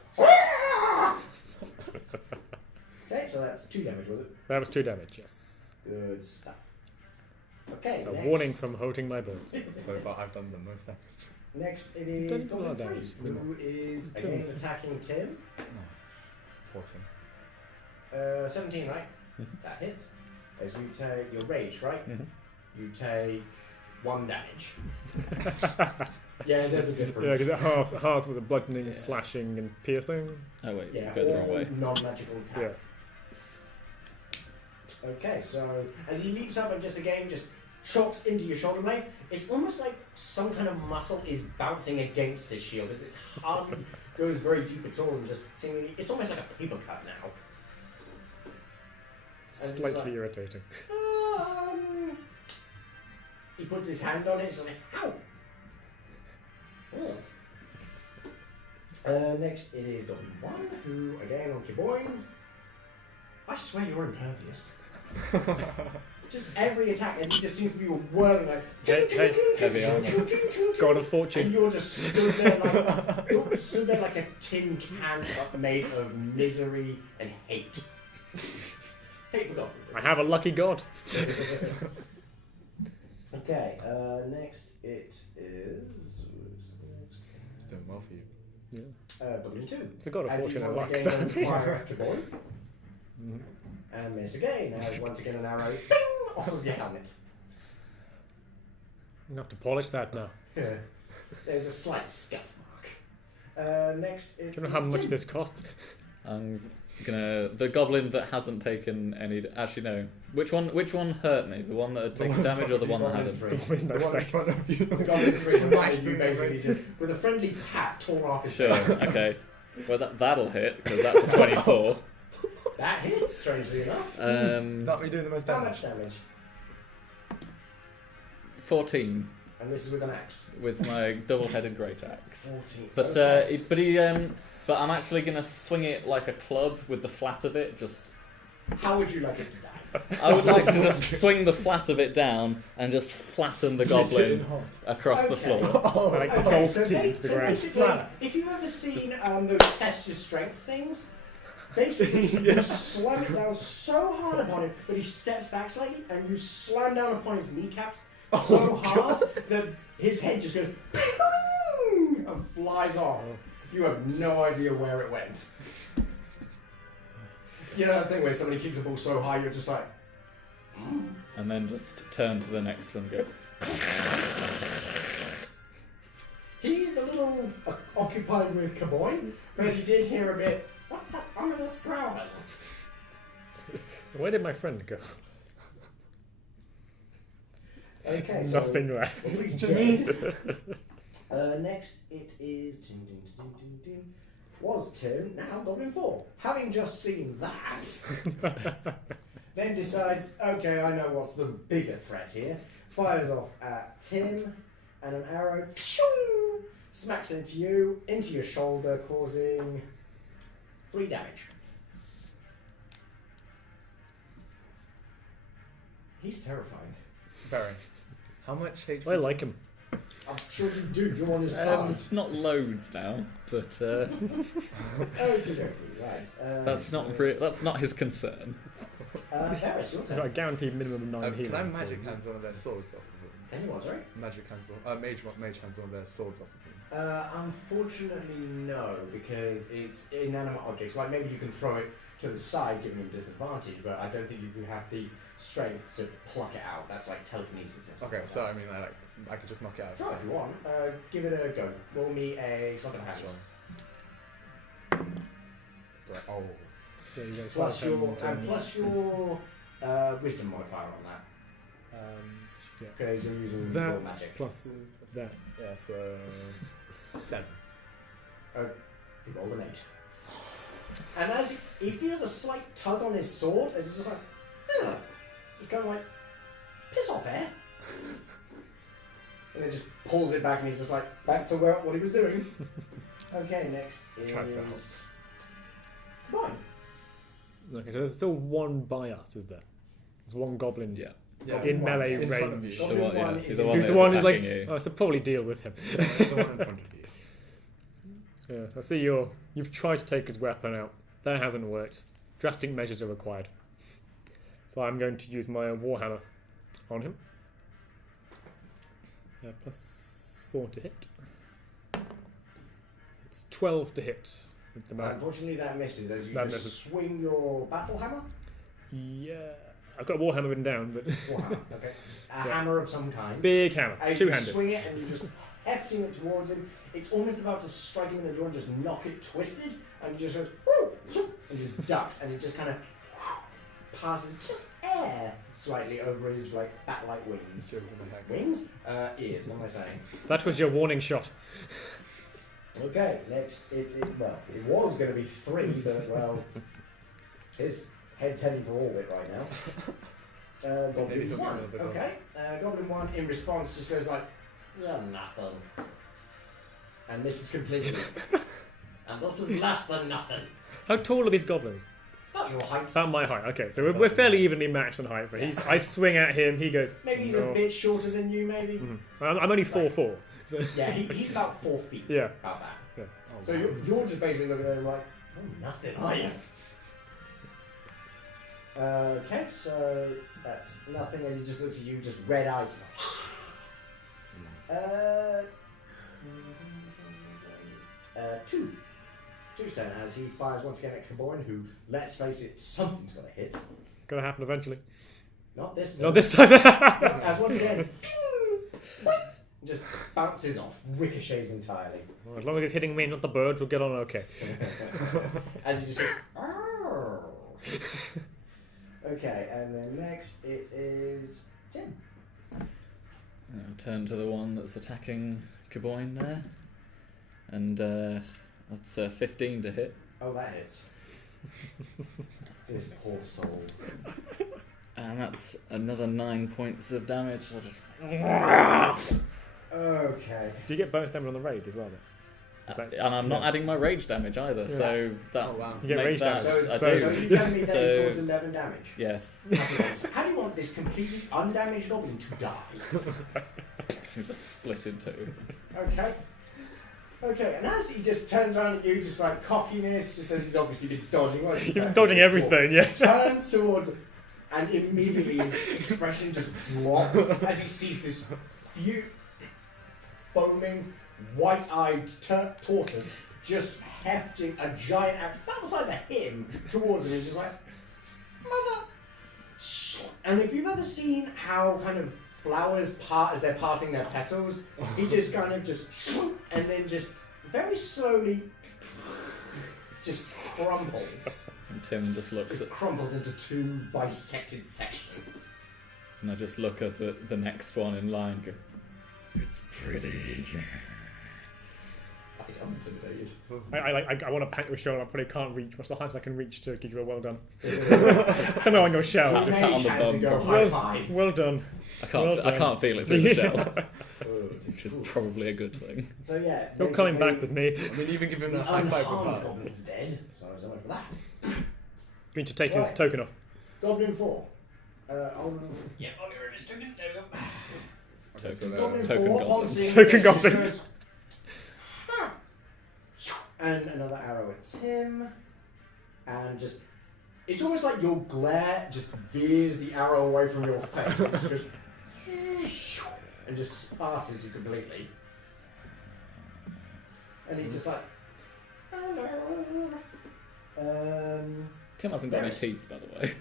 okay, so that's 2 damage, was it? That was 2 damage, yes. Good stuff. Okay, It's a next. warning from holding my birds. So far, I've done the most damage. Next, it is Don't do a lot Goblin of 3, damage. who is Tim. again attacking Tim. Poor Tim. 17, right? That hits. As you take your rage, right? Mhm. You take 1 damage. Yeah, there's a Yeah, difference. because it halves with a bludgeoning, slashing, and piercing. Oh wait, Yeah, you go the wrong all way. non-magical attack. Yeah. Okay, so as he leaps up and just chops into your shoulder blade, it's almost like some kind of muscle is bouncing against his shield as its hardly goes very deep at all and just seemingly, it's almost like a paper cut now. And it's Slightly like, irritating. He puts his hand on it, it's like, ow! Next it is Goblin 1, who, again, on Kiboing. I swear you're impervious. Just every attack, as he just seems to be whirling like... Heavy armor. God of And Fortune. you're just stood there like a tin can made of misery and hate. Hate for goblins. I have a lucky god. Okay, next it is... It's doing well for you. Yeah. Goblin 2. It's a god of As he's Fortune and luck. once again going to fire at Kiboy. And miss again, as once again an arrow bing, off of your helmet. I'm going to have to polish that now. There's a slight scuff mark. Next it Do you know how is much Tim. this costs? I'm gonna the goblin that hasn't taken any. Actually, no. Which one hurt me? The one that had taken damage, or the one that Goblin hadn't? 3. With no The one in face. front of you. The Goblin 3 Smashed you him basically away. just, with a friendly pat, tore off his Sure. face. Okay. Well, that'll hit because that's a 24. That hits, strangely enough. That'll be doing the most How damage. much damage? 14 And this is with an axe. with my double-headed great axe. 14. But Okay. but I'm actually gonna swing it like a club with the flat of it. Just How would you like it to die? I would like to just swing the flat of it down and just flatten the Split it in goblin half. across the Okay. floor. Oh, Like Okay, golf so, tee to the ground. basically, Flat. if you've ever seen those test your strength things, basically you slam it down so hard upon him that he steps back slightly and you slam down upon his kneecaps so hard that his head just goes "Ping!" and flies off. You have no idea where it went. You know that thing where somebody kicks a ball so high you're just like, And then just turn to the next one and go. He's a little occupied with Kaboy, but he did hear a bit, what's that ominous growl? Where did my friend go? Okay, so Nothing left. he's dead. Next it is was Tim, now Goblin 4. Having just seen that, then decides, okay, I know what's the bigger threat here. Fires off at Tim, and an arrow smacks into you, into your shoulder, causing 3 damage. He's terrifying. Very. How much HP? I like him. I'm sure you do, you're on his side. Not loads now, but Okay, right. that's not his concern. Varys, your I've got a turn. guaranteed minimum of 9 healing. Can I so- magic hands one of their swords off of them? Can you what, sorry? Magic hands mage hands one of their swords off of them. Unfortunately, no, because it's inanimate objects. Like maybe you can throw it to the side, giving him disadvantage, but I don't think you have the strength to pluck it out. That's like telekinesis. And stuff Okay, like so that. I mean, I could just knock it out. Try if you want. Give it a go. Roll me a something hazard. Right. Oh. So you guys Plus have your them, plus your wisdom modifier on that, yeah. because you're using your That magic. plus that. Yeah. So 7. He rolled an 8. And as he feels a slight tug on his sword, as he's just like, "Ugh," just kind of like, piss off, eh? And then just pulls it back, and he's just like, back to what he was doing. Okay, next Tried to help. is Blight. Okay, so there's still one by us, is there? There's one goblin. Yeah. Yeah. In melee in front of range. you. The one, one yeah, is he's the in- one Who's that's the one who's like, attacking you. oh, I should probably deal with him. The one in front of you. Yeah, I see you've tried to take his weapon out. That hasn't worked. Drastic measures are required. So I'm going to use my warhammer on him. Plus 4 to hit. It's 12 to hit with the man. Unfortunately, that misses as you That just misses. swing your battle hammer. Yeah, I've got warhammer written down, but Warhammer, okay. A Yeah. hammer of some kind. big hammer, And you two-handed. swing it and you're just hefting it towards him. It's almost about to strike him in the jaw and just knock it twisted. And he just goes, "Woo!" and just ducks. And it just kind of passes just air slightly over his like bat-like wings. Gives him a heck. Wings? Ears, what am I saying? That was your warning shot. Okay, next it was going to be 3, but well, his head's heading for orbit right now. Maybe Goblin he'll get 1. rid of the gods. Okay. Goblin 1 in response just goes like, "You're nothing." And misses completely. And this is less than nothing. How tall are these goblins? About your height. About my height. Okay, so we're fairly evenly matched in height. But I swing at him. He goes. Maybe he's "No." a bit shorter than you, maybe. I'm only 4'4". So. Yeah, he's about 4 feet. Yeah. About that. Yeah. Oh, So wow. you're just basically looking at him like, "Oh, nothing, are you?" Okay, so that's nothing as he just looks at you, just red eyes. Two's turn as he fires once again at Caboyne, who, let's face it, something's got to hit. Gonna happen eventually. Not this time. Not this time. As once again, just bounces off, ricochets entirely. Well, as long as he's hitting me, not the bird, we'll get on okay. As he just goes, "Arr." Okay, and then next it is Tim. I'll turn to the one that's attacking Caboyne there. And that's 15 to hit. Oh, that hits. This poor soul. And that's another 9 points of damage. So just Okay. Do you get bonus damage on the raid as well? Then? Is that- and I'm not adding my rage damage either, so that Oh, wow. You get make rage that damage. I So do. you tell me that So- he caused 11 damage. Yes. How do you want this completely undamaged goblin to die? Just split in two. Okay. Okay, and as he just turns around at you, just like cockiness, just as he's obviously been dodging. Well, You've been dodging everything, yeah. Turns towards, and immediately his expression just drops as he sees this foaming, white-eyed tortoise just hefting a giant axe, about the size of him, towards him. He's just like, "Mother!" And if you've ever seen how kind of flowers part as they're parting their petals, he just kind of just, and then just very slowly just crumbles. And Tim just looks It at, crumbles into two bisected sections. and I just look up at the next one in line and go, "It's pretty." I'm intimidated. I want to pat your shoulder. I probably can't reach. What's the highest I can reach to give you a well done? Somewhere on your shell. Pat Mage on the hand to bum. go high five. Well done. I can't feel it through the shell, Oh, which is probably a good thing. So yeah, You're coming back with me. I mean, even give him the a high five with unharmed that. goblin's dead, so I was only for that. Going to take his Right. token off. Goblin 4. I'll get rid of his token. There we go. Okay, so Goblin Token 4, goblin. on seeing Token this, just goblin. goes, "Ah." And another arrow at him, and just it's almost like your glare just veers the arrow away from your face. It just goes and just sparses you completely. And he's just like, "Hello." Tim hasn't got any Yes. teeth, by the way.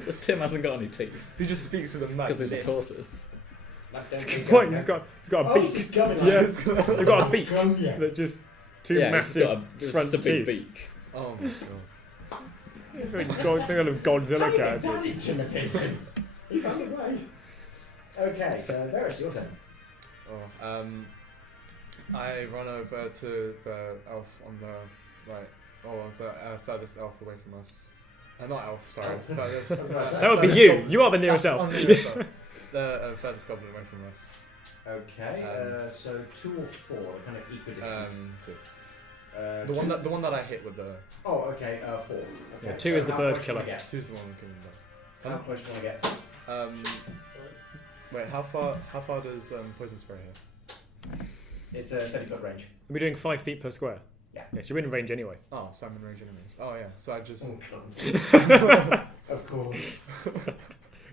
So Tim hasn't got any teeth He just speaks to them because he's a this. tortoise. Good point. He's got a beak. He's coming like Yeah, this. he's got a beak. Gum, yeah. That just two Yeah, massive he's front got a big teeth. beak. Oh my god. He's like kind of Godzilla How did character. that intimidate him? He found a way. Okay, so Varys, your turn. Oh, I run over to the elf on the right, or the furthest elf away from us. Not elf, sorry. Elf. Furthest, That would be furthest you. goblin. You are the nearest That's elf. the nearest elf. The furthest goblin away from us. Okay, so 2 or 4, kind of equidistant. 2. The one that I hit with the Oh, okay, 4. Okay. Yeah, 2 is the how bird close do you killer. wanna get? 2's the one we can. How close do you want to get? Wait, how far does poison spray here? It's a 30-foot range. We're doing 5 feet per square. Yeah. Yes, you're in range anyway. Oh, so I'm in range enemies. Oh yeah, so I just. Oh, of course.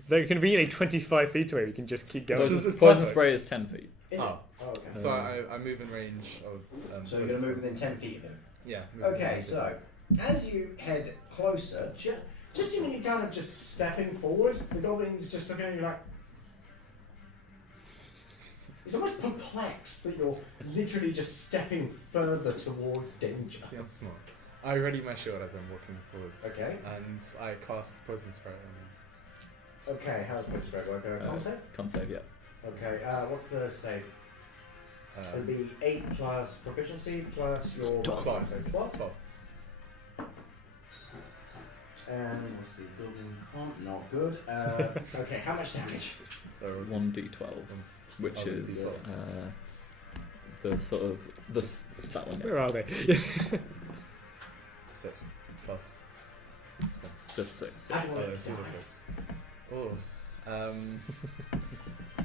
They're conveniently 25 feet away. We can just keep going. It's Poison perfect. spray is 10 feet. Is Oh. it? Oh, okay. So I move in range of. So you're going to move within 10 feet of him. Yeah. move in Okay, range. so as you head closer, just seemingly kind of just stepping forward, the goblin's just looking at you like. He's almost perplexed that you're literally just stepping further towards danger. See, I'm smart. I ready my shield as I'm walking forwards. Okay. And I cast poison spray on him. Okay, how's poison spray work? Con save? Con save, yeah. Okay, what's the save? It'll be 8 plus proficiency plus your 12. so 12. 12. And what's the building con? Not good. Okay, how much damage? So 1d12, which Oh, is the sort of that one. Where are they? 6 plus. Just 6. I Yeah. want Oh, to it's die. 6. Oh. I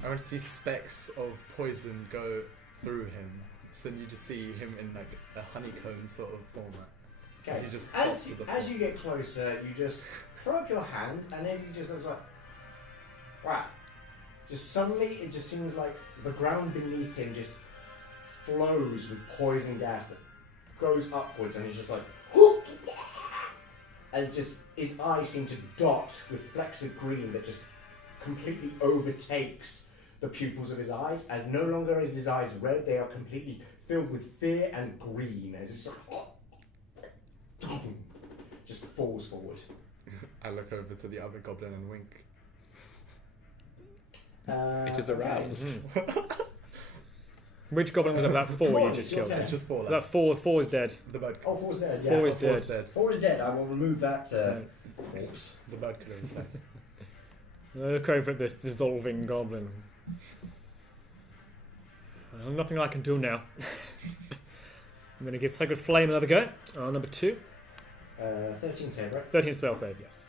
want to see specks of poison go through him. So then you just see him in like a honeycomb sort of format. Okay. As he just flops to the As floor. you get closer, you just throw up your hand, and as he just looks like, wow. Just suddenly, it just seems like the ground beneath him just flows with poison gas that goes upwards, and he's just like, as just his eyes seem to dot with flecks of green that just completely overtakes the pupils of his eyes. As no longer is his eyes red, they are completely filled with fear and green. As it's like, just falls forward. I look over to the other goblin and wink. It is aroused. Which goblin was that 4 Come you on, just your killed? turn. It's just 4 left. That 4 is dead. The bird. Oh, 4's dead. Yeah. 4 is Four dead. is dead. 4 is dead. I will remove that corpse. The bird killer is left. Look over at this dissolving goblin. Nothing I can do now. I'm going to give Sacred Flame another go. Number 2. 13 save, right? 13 spell save, yes.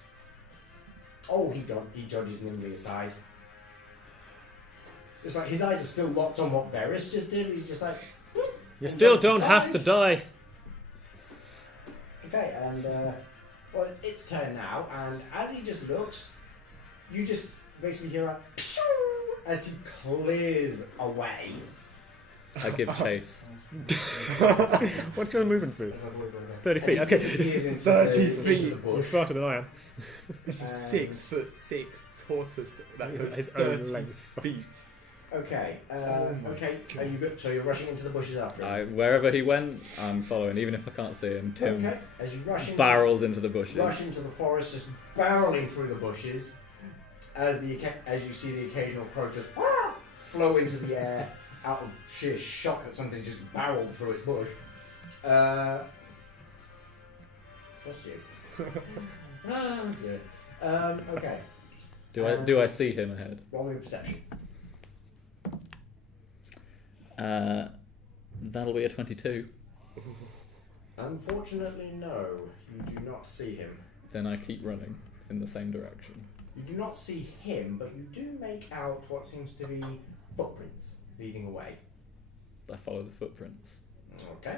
Oh, he dodges nimbly aside. It's like his eyes are still locked on what Varys just did. He's just like, You and still ducks don't have to aside. die. Okay, and well, it's its turn now, and as he just looks, you just basically hear a pew as he clears away. I give chase. What's your movement speed? 30 As feet, he okay. disappears into 30 the feet. bush. He's faster than I am. It's a Um, 6'6" tortoise that His- goes his own 30 length. feet. Okay, my okay. Are you good? So you're rushing into the bushes after him. Wherever he went, I'm following, even if I can't see him. Tim Okay, as you rush into barrels into the bushes. rush into the forest, just barreling through the bushes, as you see the occasional crow just flow into the air out of sheer shock that something just barreled through its bush. Trust you. Oh dear. Okay. Do I see him ahead? Roll me a perception. That'll be a 22. Unfortunately, no. You do not see him. Then I keep running in the same direction. You do not see him, but you do make out what seems to be footprints leading away. I follow the footprints. Okay.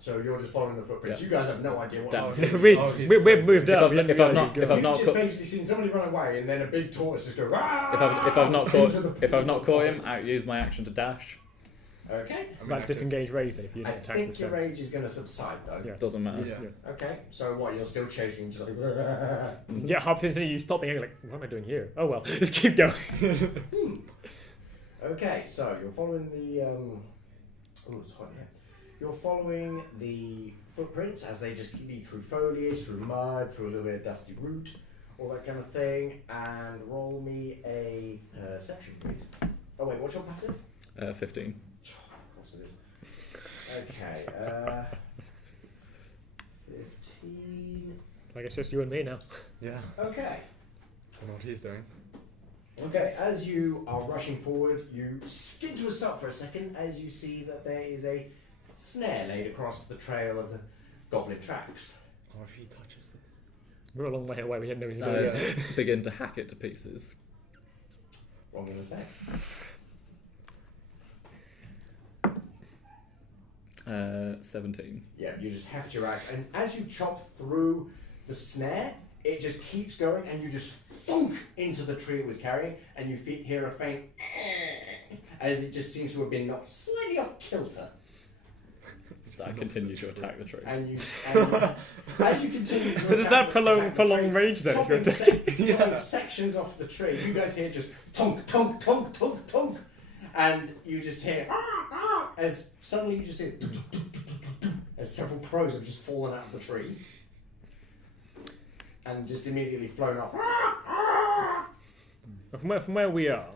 So you're just following the footprints. Yeah. You guys have no idea what That's- he's doing. We've he's moved If up. I've- if I've not- if I've You've not just caught- basically seen somebody run away and then a big torch just go. If I've not caught into the him, forest. I use my action to dash. Okay. Like disengage rage then if you I attack think this your turn. rage is going to subside though. Yeah. Doesn't matter. Yeah. Okay. So what? You're still chasing, just like. Yeah, hypothetically you stop being like, what am I doing here? Oh well, just keep going. Okay. So you're following the. Oh, it's hot in here. You're following the footprints as they just lead through foliage, through mud, through a little bit of dusty root, all that kind of thing. And roll me a perception, please. Oh wait, what's your passive? 15. Of course it is. Okay. 15. Like it's just you and me now. Yeah. Okay. Don't know what he's doing. Okay, as you are rushing forward, you skid to a stop for a second as you see that there is a snare laid across the trail of the goblin tracks. Oh, if he touches this. We're a long way away, we didn't know he was I doing it. begin to hack it to pieces. Wrong in the say. 17. Yeah, you just heft your axe, and as you chop through the snare, it just keeps going, and you just thunk into the tree it was carrying, and you hear a faint as it just seems to have been knocked slightly off kilter. I continue to attack the tree. And as you continue to Does that prolong the rage then? chopping chopping sections off the tree, you guys hear just tonk, tonk, tonk, tonk, tonk, and you just hear as suddenly you just hear as several crows have just fallen out of the tree and just immediately flown off. From where we are,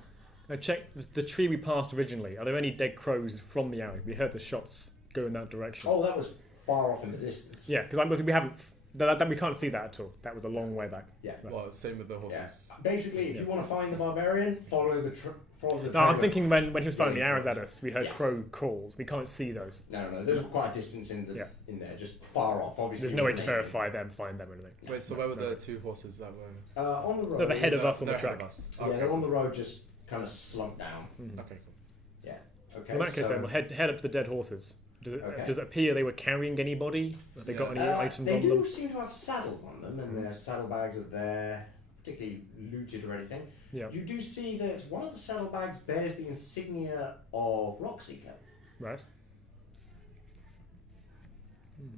I checked the tree we passed originally. Are there any dead crows from the alley? We heard the shots go in that direction. Oh, that was far off in the distance. Yeah, because we haven't That we can't see that at all. That was a long way back. Yeah. Right. Well, same with the horses. Yeah. Basically, if you want to find the barbarian, follow the No, trail I'm of- thinking when he was firing the Yeah. arrows at us, we heard Yeah. crow calls. We can't see those. No, there's quite a distance in Yeah. there, just far off. Obviously, There's no way it's to naked. verify them, find them, or anything. Wait, so where were the two horses that were? On the road. They're ahead of us on the They're ahead track. of us. Yeah, they're on the road, just kind of slumped down. Mhm. Okay, cool. Yeah. Okay. In that case, so, then we'll head up to the dead horses. Okay. Does it appear they were carrying anybody? Have they got any items they on do them? seem to have saddles on them, and their saddlebags are there, particularly looted or anything. Yeah. You do see that one of the saddlebags bears the insignia of Rockseeker. Right.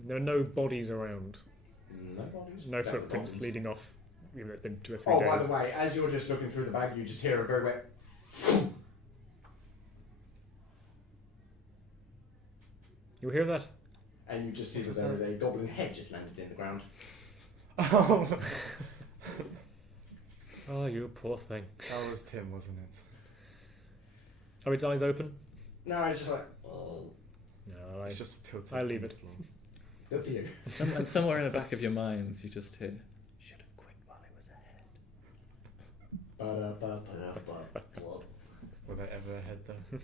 There are no bodies around. No bodies. No Dead footprints bodies. leading off. Even though it's been 2 or 3 Oh, days. by the way, as you're just looking through the bag, you just hear a very wet. You hear that? And you just see that there is a goblin head just landed in the ground. Oh, Oh, you poor thing. that was Tim, wasn't it? Are its eyes open? No, it's just like, oh, No, It's just tilted. I leave it. good for you. And somewhere in the back of your minds, you just hear, should have quit while he was ahead. Ba-da-ba-ba-da-ba. Were they ever ahead though?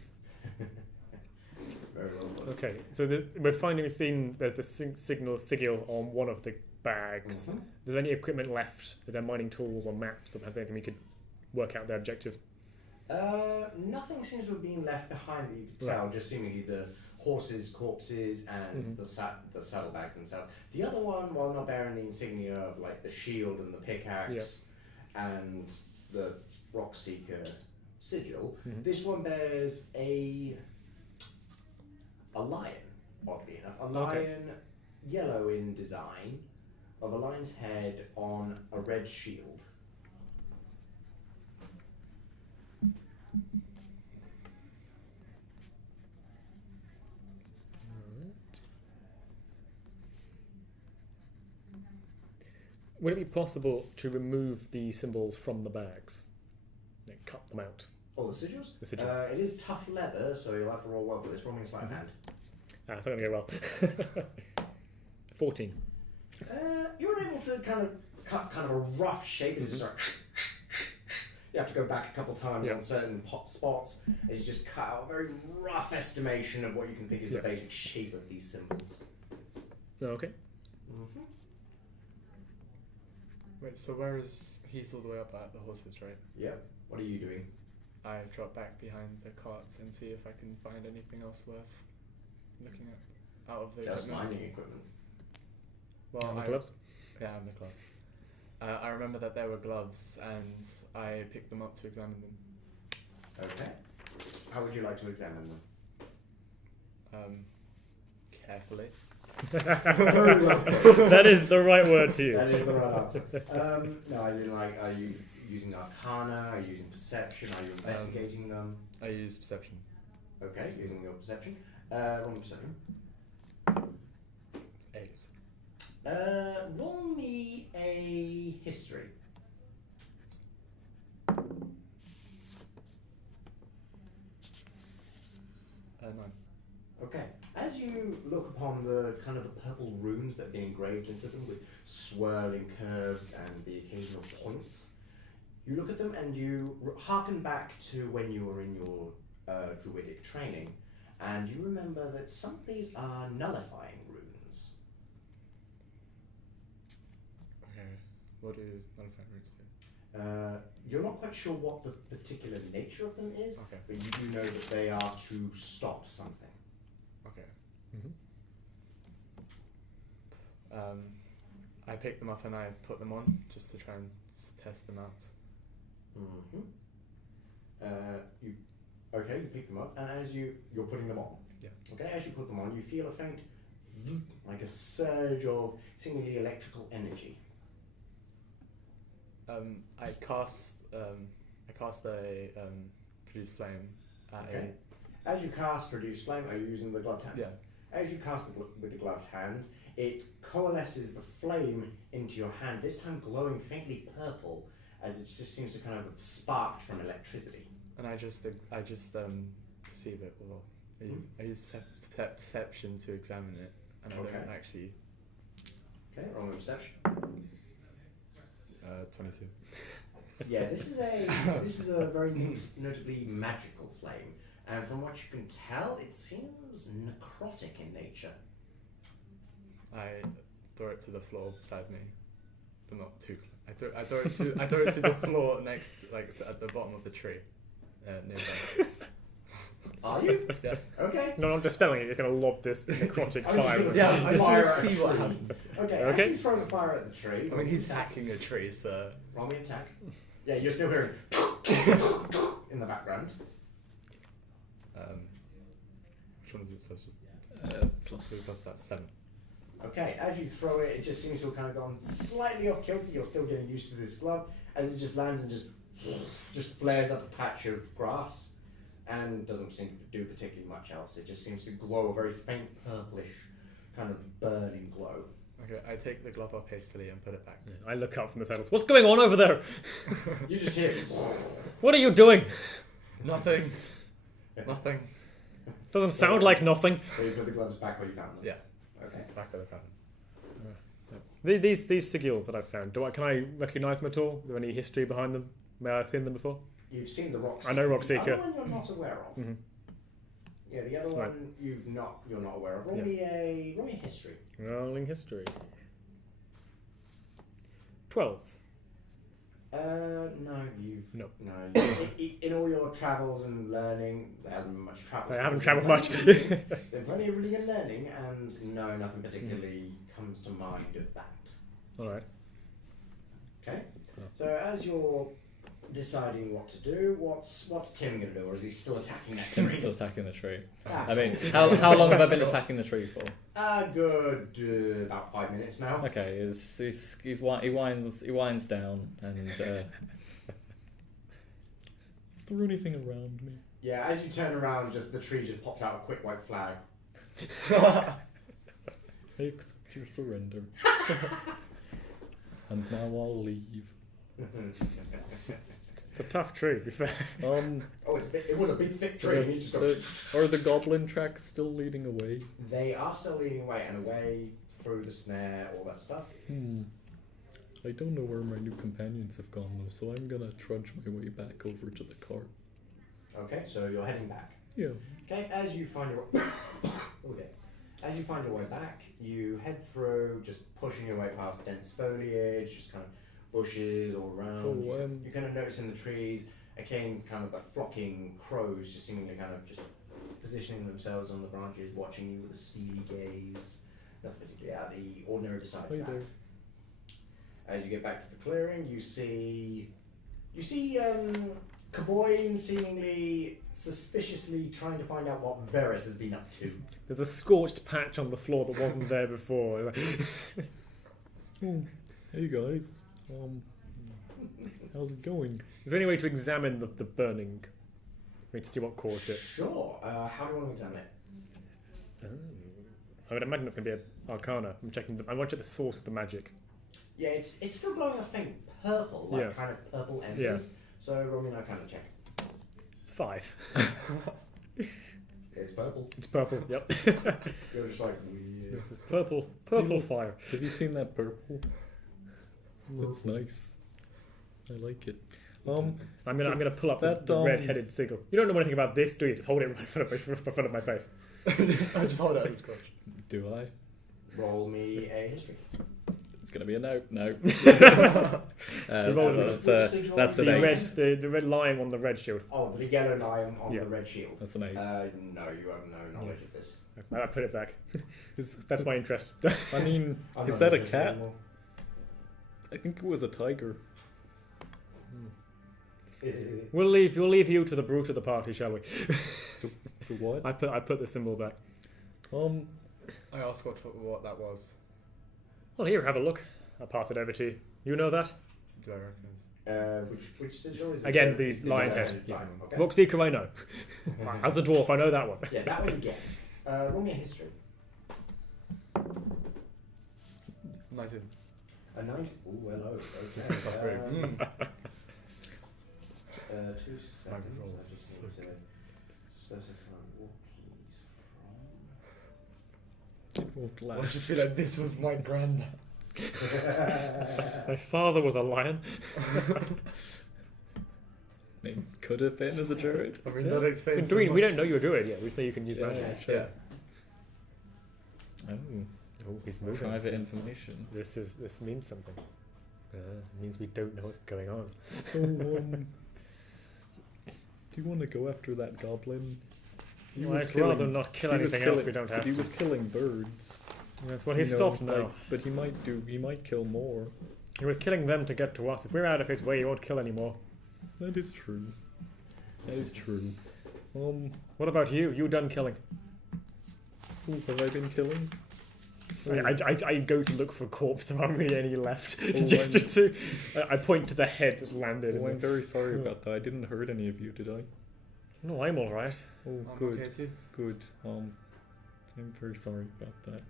Very well done. Okay, so we've seen there's the sigil on one of the bags. Mhm. Is there any equipment left? Are there mining tools or maps? Or has anything we could work out their objective? Nothing seems to have been left behind that you could tell, just seemingly the horses' corpses and the saddlebags themselves. The other one, while not bearing the insignia of like the shield and the pickaxe and the Rockseeker sigil, this one bears a lion, oddly enough. A lion, yellow in design, of a lion's head on a red shield. Would it be possible to remove the symbols from the bags? Like cut them out? Oh, the sigils? The sigils. It is tough leather, so you'll have to roll well for this. Roll me a sleight of hand. It's not going to go well. 14. You're able to kind of cut kind of a rough shape as you start. You have to go back a couple times on certain spots as you just cut out a very rough estimation of what you can think is the basic shape of these symbols. Okay. Mm-hmm. Wait, so where is he's all the way up at the horses, right? Yep. What are you doing? I drop back behind the carts and see if I can find anything else worth looking at out of the Just equipment. mining equipment. Well, And the gloves? Yeah, and the gloves. I remember that there were gloves, and I picked them up to examine them. Okay. How would you like to examine them? Carefully. Very well. That is the right word to use. That is the right answer. No, as in like, are you using Arcana? Are you using Perception? Are you investigating them? I use perception. Okay, using your Perception. Roll me Perception. 8. Roll me a History. 9. Okay. As you look upon the kind of the purple runes that have been engraved into them with swirling curves and the occasional points, you look at them and you harken back to when you were in your druidic training, and you remember that some of these are nullifying runes. Okay. What do nullifying runes do? You're not quite sure what the particular nature of them is, Okay. but you do know that they are to stop something. Okay. Mhm. I picked them up and I put them on just to try and test them out. Mm-hmm. You pick them up, and as you're putting them on, as you put them on, you feel a faint zzz, like a surge of seemingly electrical energy. I cast a produce flame at Okay. As you cast Produce Flame, are you using the gloved hand? Yeah. As you cast with the gloved hand, it coalesces the flame into your hand, this time glowing faintly purple, as it just seems to kind of have sparked from electricity. and I just perceive it, or I use perception to examine it, and I don't actually Okay, roll me perception. 22. Yeah, this is a very notably magical flame, and from what you can tell, it seems necrotic in nature. I throw it to the floor beside me, but not too close. I throw it to the floor next, like at the bottom of the tree, nearby. Are you? Yes. Okay. No, I'm dispelling it. You're going to lob this necrotic I was fire. just gonna- Yeah, I just Fire want at to a see what tree. happens. Okay. Okay. As you throw the fire at the tree, I mean, he's hacking a tree, so. roll me attack. Yeah, you're still hearing in the background. Which one is it? So it's just Plus. plus that 7. Okay, as you throw it, it just seems to have kind of gone slightly off kilter. You're still getting used to this glove as it just lands and just flares up a patch of grass and doesn't seem to do particularly much else. It just seems to glow a very faint purplish kind of burning glow. Okay, I take the glove off hastily and put it back. I look up from the saddles. What's going on over there? You just hear. What are you doing? Nothing. Nothing. Doesn't sound like nothing. So you put the gloves back where you found them. Yeah. Okay. Back where I found These sigils that I've found, can I recognise them at all? Is there any history behind them? May I have seen them before? You've seen the rock. I know Rock The Seeker. other one you're not aware of. Mm-hmm. Yeah, the other Right. one you're not aware of. Roll me a history. Rolling history. 12. No, you've No. In all your travels and learning, there haven't been much travel. I haven't travelled much. There's been plenty of reading and learning, and no, nothing particularly comes to mind of that. All right. Okay. So as you're deciding what to do, what's Tim going to do, or is he still attacking that tree? Tim's still attacking the tree. Ah, I mean, how long have I been attacking the tree for? good about 5 minutes now. Okay, he winds down and is there anything around me? Yeah, as you turn around, just the tree just pops out a quick white flag. I accept your surrender. And now I'll leave. It's a tough tree, to be fair. Oh, it was a big thick tree. And you just go. Are the goblin tracks still leading away? They are still leading away and away through the snare, all that stuff. I don't know where my new companions have gone though, so I'm gonna trudge my way back over to the cart. Okay, so you're heading back. Yeah. Okay, as you find your as you find your way back, you head through, just pushing your way past dense foliage, just kind of bushes all around. You kind of notice in the trees, again, kind of the flocking crows just seemingly kind of just positioning themselves on the branches, watching you with a steely gaze. Nothing particularly out of the ordinary besides Hi that. there. As you get back to the clearing, you see Kaboin seemingly suspiciously trying to find out what Varys has been up to. There's a scorched patch on the floor that wasn't there before. Hey guys. How's it going? Is there any way to examine the burning? To see what caused it? Sure. How do you want to examine it? I would imagine it's going to be an arcana. I want to check the source of the magic. Yeah, it's still glowing a faint purple, like kind of purple embers. Yeah. So roll me an arcana check. It's 5. It's purple. It's purple. Yep. You're just like weird. This is purple fire. Have you seen that purple? That's nice. I like it. I'm gonna pull up that, the red-headed seagull. You don't know anything about this, do you? Just hold it right in front of my face. I just hold it at his crotch. Do I? Roll me a history. It's gonna be a no. Roll That's an The 8. red, the red lion on the red shield. Oh, the yellow line on the red shield. That's an 8. No, you have no knowledge of this. I put it back. That's my interest. I mean, I'm is not that a interested cat? anymore. I think it was a tiger. We'll leave you to the brute of the party, shall we? The what? I put the symbol back. I asked what that was. Well, here, have a look. I'll pass it over to you. You know that? Do I recognize? Which sigil is it? Again, the It's lion yellow head. line, okay. Rock Seeker, I know. As a dwarf, I know that one. Yeah, that one you get. Roll me a history. 19. A 9. Ooh, hello. Okay. Plus 3. 2 seconds. rolls I are just so need to specify what he's from. It won't I just last. feel like this was my granddad. My father was a lion. It could have been as a druid. I mean, that explains. We don't know you're a druid yet. We know you can use Yeah, magic. sure. Yeah. Oh, He's moving. private information. This means something. It means we don't know what's going on. So, do you want to go after that goblin? I'd rather not kill anything else we don't have He to. was killing birds. That's what he You know, stopped now. like, but he might kill more. He was killing them to get to us. If we're out of his way, he won't kill anymore. That is true. That is true. What about you? You done killing? Who have I been killing? I go to look for a corpse. There aren't really any left. I'm- I point to the head that's landed. Oh, I'm very sorry about that. I didn't hurt any of you, did I? No, I'm all right. Oh, I'm good, okay too. good. I'm very sorry about that.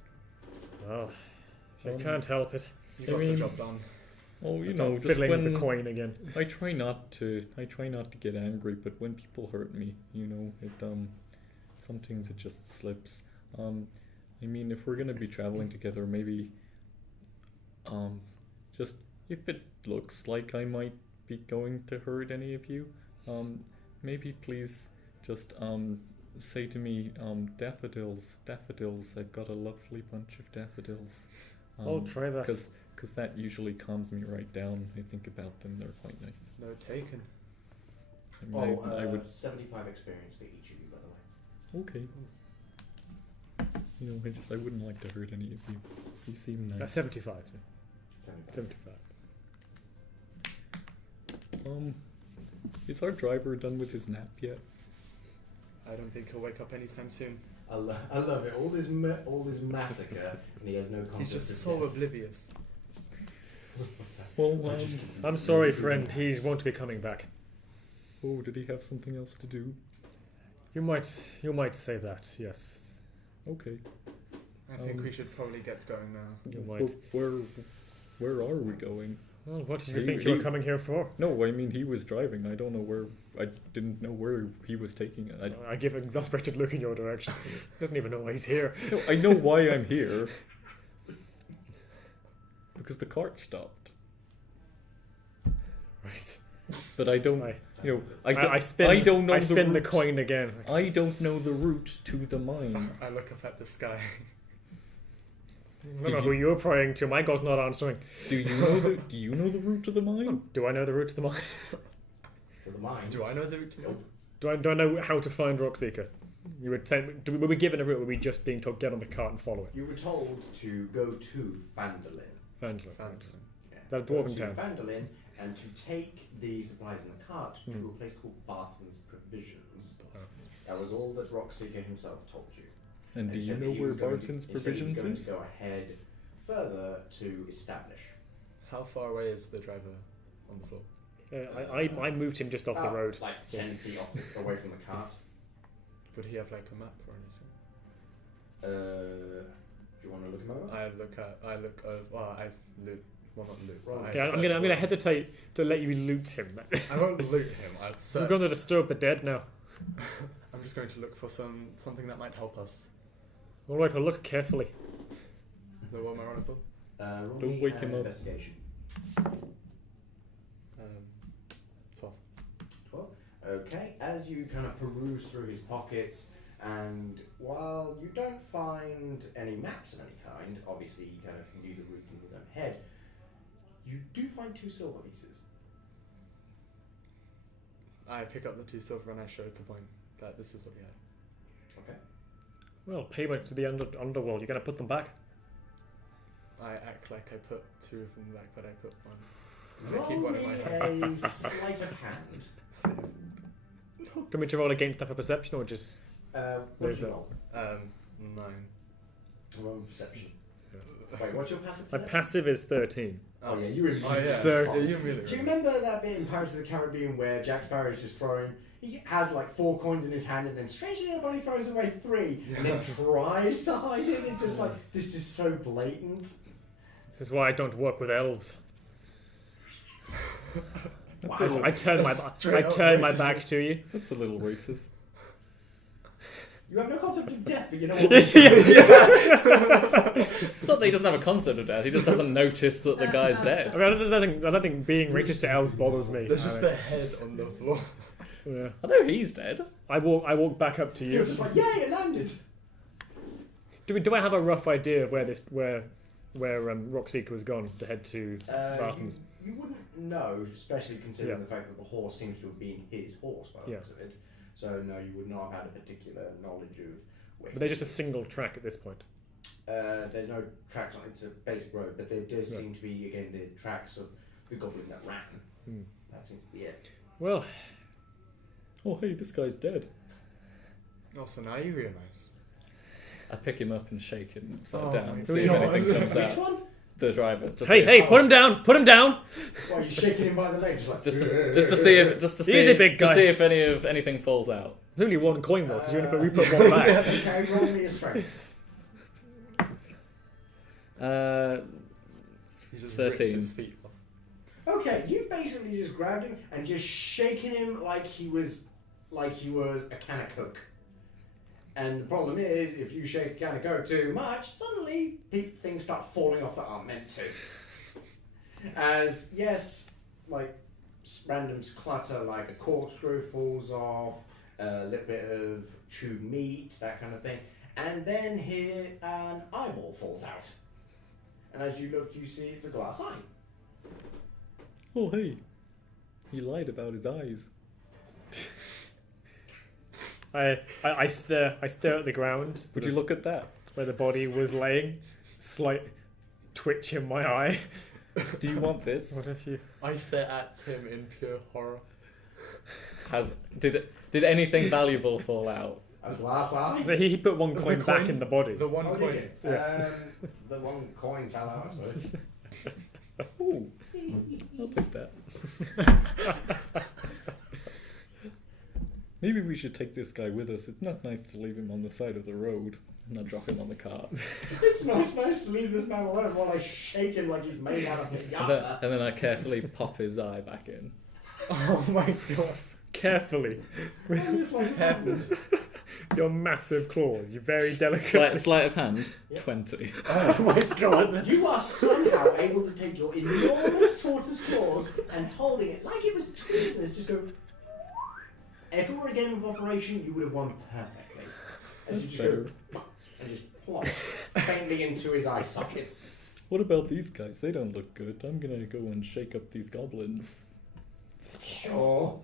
Well, I Um, can't help it. You I got mean- the job done. Oh, you I'm know, just fiddling when with the coin again. I try not to get angry, but when people hurt me, you know, it sometimes it just slips. I mean, if we're gonna be traveling together, maybe just if it looks like I might be going to hurt any of you, maybe please just say to me, daffodils. I've got a lovely bunch of daffodils. I'll try that. Because that usually calms me right down. I think about them; they're quite nice. No taken. I mean, I would 75 experience for each of you, by the way. okay. You know, I wouldn't like to hurt any of you. You seem nice. 75. So. 75. 75. Is our driver done with his nap yet? I don't think he'll wake up anytime soon. I love it. All this massacre, and he has no concept He's just of so death. oblivious. Well, I'm sorry, friend. He won't be coming back. oh, did he have something else to do? You might say that. Yes. Okay. I think we should probably get going now. You might. Where are we going? Well, what did you He- think you were he- coming here for? No, I mean he was driving. I don't know where. I didn't know where he was taking it. I give an exasperated look in your direction. He doesn't even know why he's here. No, I know why I'm here. Because the cart stopped. Right. But I don't. I You know, I spin. don't know I the spin the route. coin again. I don't know the route to the mine. I look up at the sky. I don't know who you're praying to. My God's not answering. Do you know the route to the mine? Do I know the route to the mine? To the mine. Do I know the route to Nope. Do I know how to find Rockseeker? You would say, were we given a route? Or were we just being told get on the cart and follow it? You were told to go to Vandalin. Vandalin. Phantom? Yeah. That Go dwarven to town. Vandalin and to take the supplies in the cart to Hmm. a place called Barthen's Provisions. That was all that Rockseeker himself told you. And do he you said that know he where was going to- Barthen's he said he was Provisions going is? to go ahead further to establish. How far away is the driver on the floor? I moved him just off the road. Like 10 feet away from the cart. Would he have like a map or anything? Do you want to look him over? I look. Well, I loot. Well, not loot. Roll. I Okay, I'm search gonna for- hesitate to let you loot him. I won't loot him. I'd We're search. going to disturb the dead now. I'm just going to look for something that might help us. All right, well look carefully. No, what am I rolling for? Roll Don't me wake an him up. Investigation. 12. 12. Okay, as you kind of peruse through his pockets, and while you don't find any maps of any kind, obviously he kind of knew the route in his own head, you do find 2 silver pieces. I pick up the 2 silver and I show Kapoin that this is what he had. Okay. Well, payment to the underworld. You're going to put them back? I act like I put 2 of them back, but I put one. And I keep Roll one in my hand. me a sleight of hand. Do you want me to roll against that for perception or just... What did you roll? 9. Roll perception. Wait, what's your passive My perception? passive is 13. Oh yeah, you were Oh yeah, So- yeah, you really. Do you remember that bit in Pirates of the Caribbean where Jack Sparrow is just throwing? He has like 4 coins in his hand, and then strangely enough, only throws away 3, and then tries to hide it. It's just like this is so blatant. This is why I don't work with elves. Wow. I turn my Straight up back racist. to you. That's a little racist. You have no concept of death, but you know what? It's not that he doesn't have a concept of death. He just hasn't noticed that the guy's dead. I mean, I don't think being racist to elves bothers me. There's just a head on the floor. Yeah. I know he's dead. I walk back up to He you. was just like, yay, it landed! Do I have a rough idea of where Rockseeker was gone to head to Barthen's? You wouldn't know, especially considering Yeah. the fact that the horse seems to have been his horse by the Yeah. looks of it. So no, you would not have had a particular knowledge of where. But they're just a single track at this point. There's no tracks on it. It's a basic road, but there does Right. seem to be again the tracks of the goblin that ran. Hmm. That seems to be it. Well, Oh, hey, this guy's dead. Also, now you realise. I pick him up and shake him upside Oh down, my see if God. anything comes Which out. one? The driver. Just hey, see- hey, put him down! Put him down! Why are you shaking him by the leg? Just like Just to see if Easy, big guy. to see if anything falls out. There's only one coin more because we put one back. Okay, roll me a strength. He just 13. rips his feet off. Okay, you've basically just grabbed him and just shaken him like he was a can of Coke. And the problem is, if you shake a can of Coke too much, suddenly things start falling off that aren't meant to. As, yes, like random clutter, like a corkscrew falls off, a little bit of chewed meat, that kind of thing. And then here, an eyeball falls out. And as you look, you see it's a glass eye. Oh, hey. He lied about his eyes. I stare at the ground. Would you look at that? where the body was laying? Slight twitch in my eye. Do you want this? What if you? I stare at him in pure horror. Did anything valuable fall out? A glass eye? He put one The coin back coin? in the body. The one Oh, coin. did you? Yeah. The one coin fell out, I suppose. Ooh, I'll take that. Maybe we should take this guy with us. It's not nice to leave him on the side of the road and not drop him on the cart. It's nice to leave this man alone while I shake him like he's made out of pinata. And then I carefully pop his eye back in. Oh my god. Carefully, I'm just like, your massive claws. You're very delicate. Sleight of hand, Yeah. 20. Oh my god. you are somehow able to take your enormous tortoise claws and holding it like it was tweezers, just go. If it were a game of operation, you would have won perfectly. As you just go and just plop faintly into his eye sockets. What about these guys? They don't look good. I'm gonna go and shake up these goblins. Sure.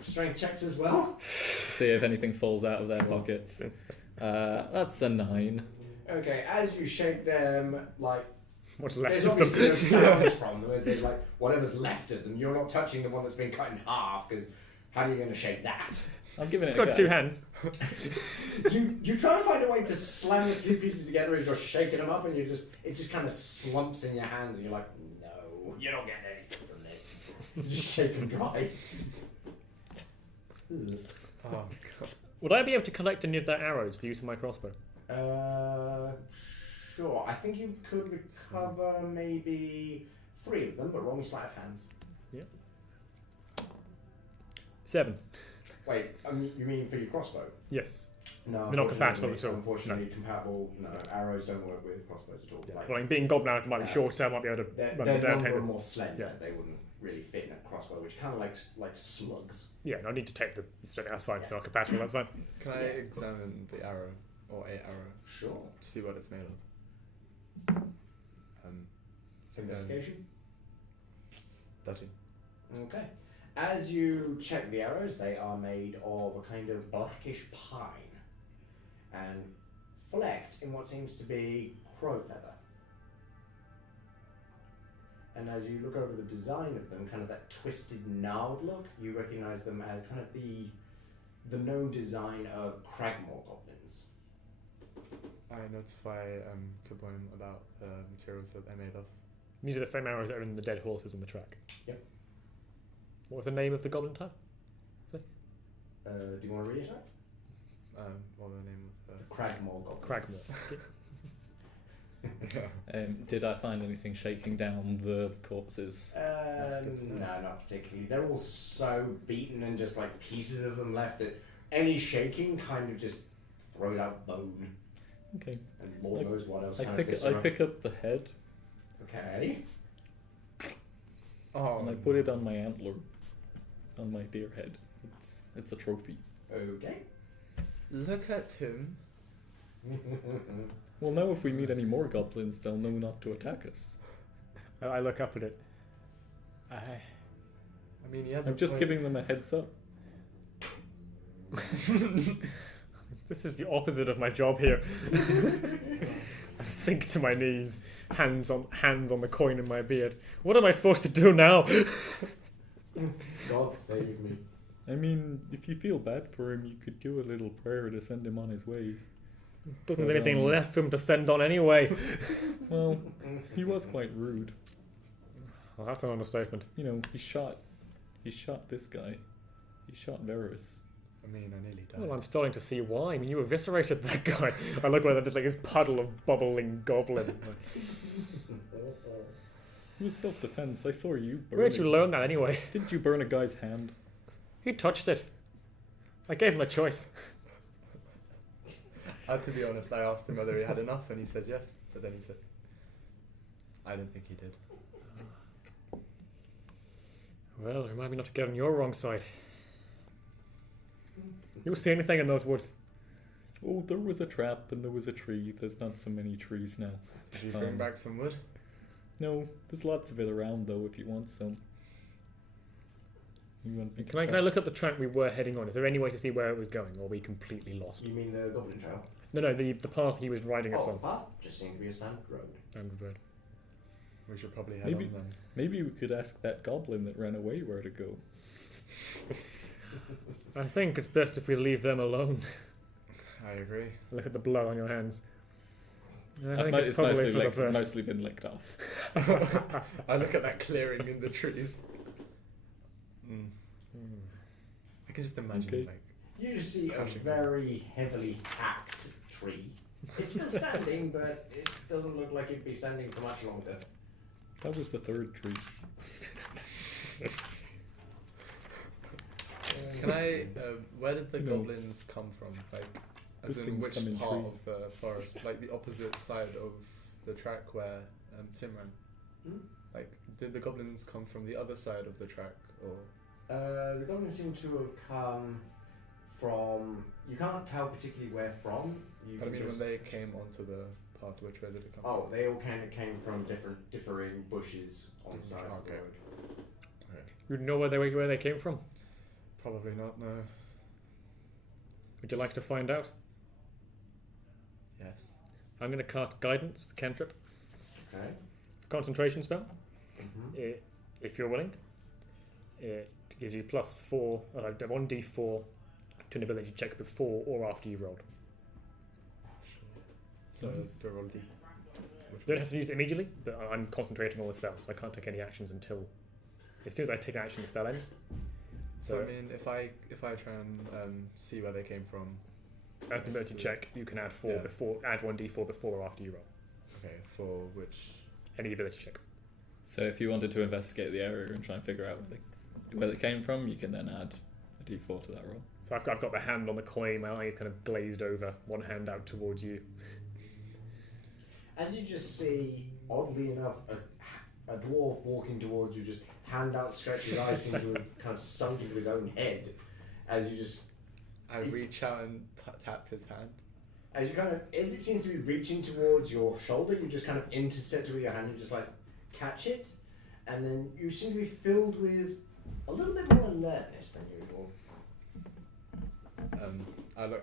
Strength checks as well. See if anything falls out of their pockets. That's a 9. Okay, as you shake them, like What's left there's of obviously no them? sounds from them. There's like whatever's left of them. You're not touching the one that's been cut in half because how are you going to shake that? I'm giving it a Got go. 2 hands. You try and find a way to slam the few pieces together and just shaking them up, and it just kind of slumps in your hands, and you're like, no, you're not getting anything from this. You just shake them dry. Ugh. Oh my god. Would I be able to collect any of their arrows for use in my crossbow? Sure. I think you could recover maybe 3 of them, but roll me sleight of hands. 7. Wait, you mean for your crossbow? Yes. No, They're not compatible unfortunately- at all. Unfortunately, compatible. No, arrows don't work with crossbows at all. Like, Well, in being goblin, it might be Yeah. shorter. I might be able to they're run them down. longer Take and them. more slender. Yeah. They wouldn't really fit in a crossbow, which kind of like slugs. Yeah, no, I need to take the. That's fine. If they're not compatible, that's fine. Can I examine the arrow? Or a arrow? Sure. To see what it's made of? Investigation. 13. Okay. As you check the arrows, they are made of a kind of blackish pine and flecked in what seems to be crow feather. And as you look over the design of them, kind of that twisted, gnarled look, you recognise them as kind of the known design of Cragmore goblins. I notify Kaboom about the materials that they're made of. These are the same arrows that are in the dead horses on the track. Yep. What was the name of the goblin type? Do you want to reiterate? What was the name of The Cragmore goblins. Cragmore. Did I find anything shaking down the corpses? good to know. No, not particularly. They're all so beaten and just like pieces of them left that any shaking kind of just throws out bone. Okay. And Lord knows what else I kind of pick viscera. up the head Okay. Oh, and I put it on my antler, on my deer head. It's a trophy. Okay. look at him. Well, now if we meet any more goblins, they'll know not to attack us. I look up at it. I mean, he has. I'm just giving them a heads up. This is the opposite of my job here. I sink to my knees, hands on the coin in my beard. What am I supposed to do now? God save me. I mean, if you feel bad for him, you could do a little prayer to send him on his way. Doesn't have anything left for him to send on anyway. Well, he was quite rude. Well, that's an understatement. You know, he shot this guy. He shot Varus. I mean, I nearly died. Well, I'm starting to see why. I mean, you eviscerated that guy. I look where there's like this puddle of bubbling goblin. It was self-defense. I saw you burn. Where'd you learn that anyway? Didn't you burn a guy's hand? He touched it. I gave him a choice. To be honest, I asked him whether he had enough, and he said yes. But then he said, I didn't think he did. Well, remind me not to get on your wrong side. You see anything in those woods? Oh, there was a trap and there was a tree. There's not so many trees now. Did you bring back some wood? No, there's lots of it around though if you want some. You want me to Can I look up the track we were heading on? Is there any way to see where it was going, or are we completely lost? You mean the Goblin Trail? No, the path he was riding us Oh, on. the path just seemed to be a standard road. Standard road. We should probably head Maybe- on then. Maybe we could ask that goblin that ran away where to go. I think it's best if we leave them alone. I agree. Look at the blood on your hands. I think It's it's probably mostly, for the best. mostly been licked off. I look at that clearing in the trees. I can just imagine, Okay. like, You just see a Crashing. very heavily hacked tree. It's still standing, but it doesn't look like it'd be standing for much longer. That was the third tree. can I? Where did the No. goblins come from? Like, as Good in things which come in part trees. of the forest? Like the opposite side of the track where Tim ran. Hmm? Like, did the goblins come from the other side of the track, or? The goblins seem to have come from. You can't tell particularly where from. You I can mean, just, when they came onto the path, which way did it come oh, they all kind of came from differing bushes on the sides of the Okay. road. from? Okay. You know where they came from? Probably not. No. Would you like to find out? Yes. I'm going to cast Guidance, it's a cantrip. Okay. Concentration spell. Mm-hmm. If you're willing. It gives you +4, 1d4 to an ability check before or after you rolled. So do a roll D. You don't have to use it immediately, but I'm concentrating on the spell, so I can't take any actions until. As soon as I take action, the spell ends. So I So- mean, if I try and see where they came from. As an ability check, you can add Yeah. add 1d4 before or after you roll. Okay. For which? Any ability check. So if you wanted to investigate the area and try and figure out where they came from, you can then add a d4 to that roll. So I've got the hand on the coin, my eyes kind of glazed over, one hand out towards you. As you just see, oddly enough, a dwarf walking towards you, just hand outstretched, his eyes seem to have kind of sunk into his own head. As you just, I reach out and tap his hand. as it seems to be reaching towards your shoulder, you just kind of intercept it with your hand and just like catch it, and then you seem to be filled with a little bit more alertness than usual.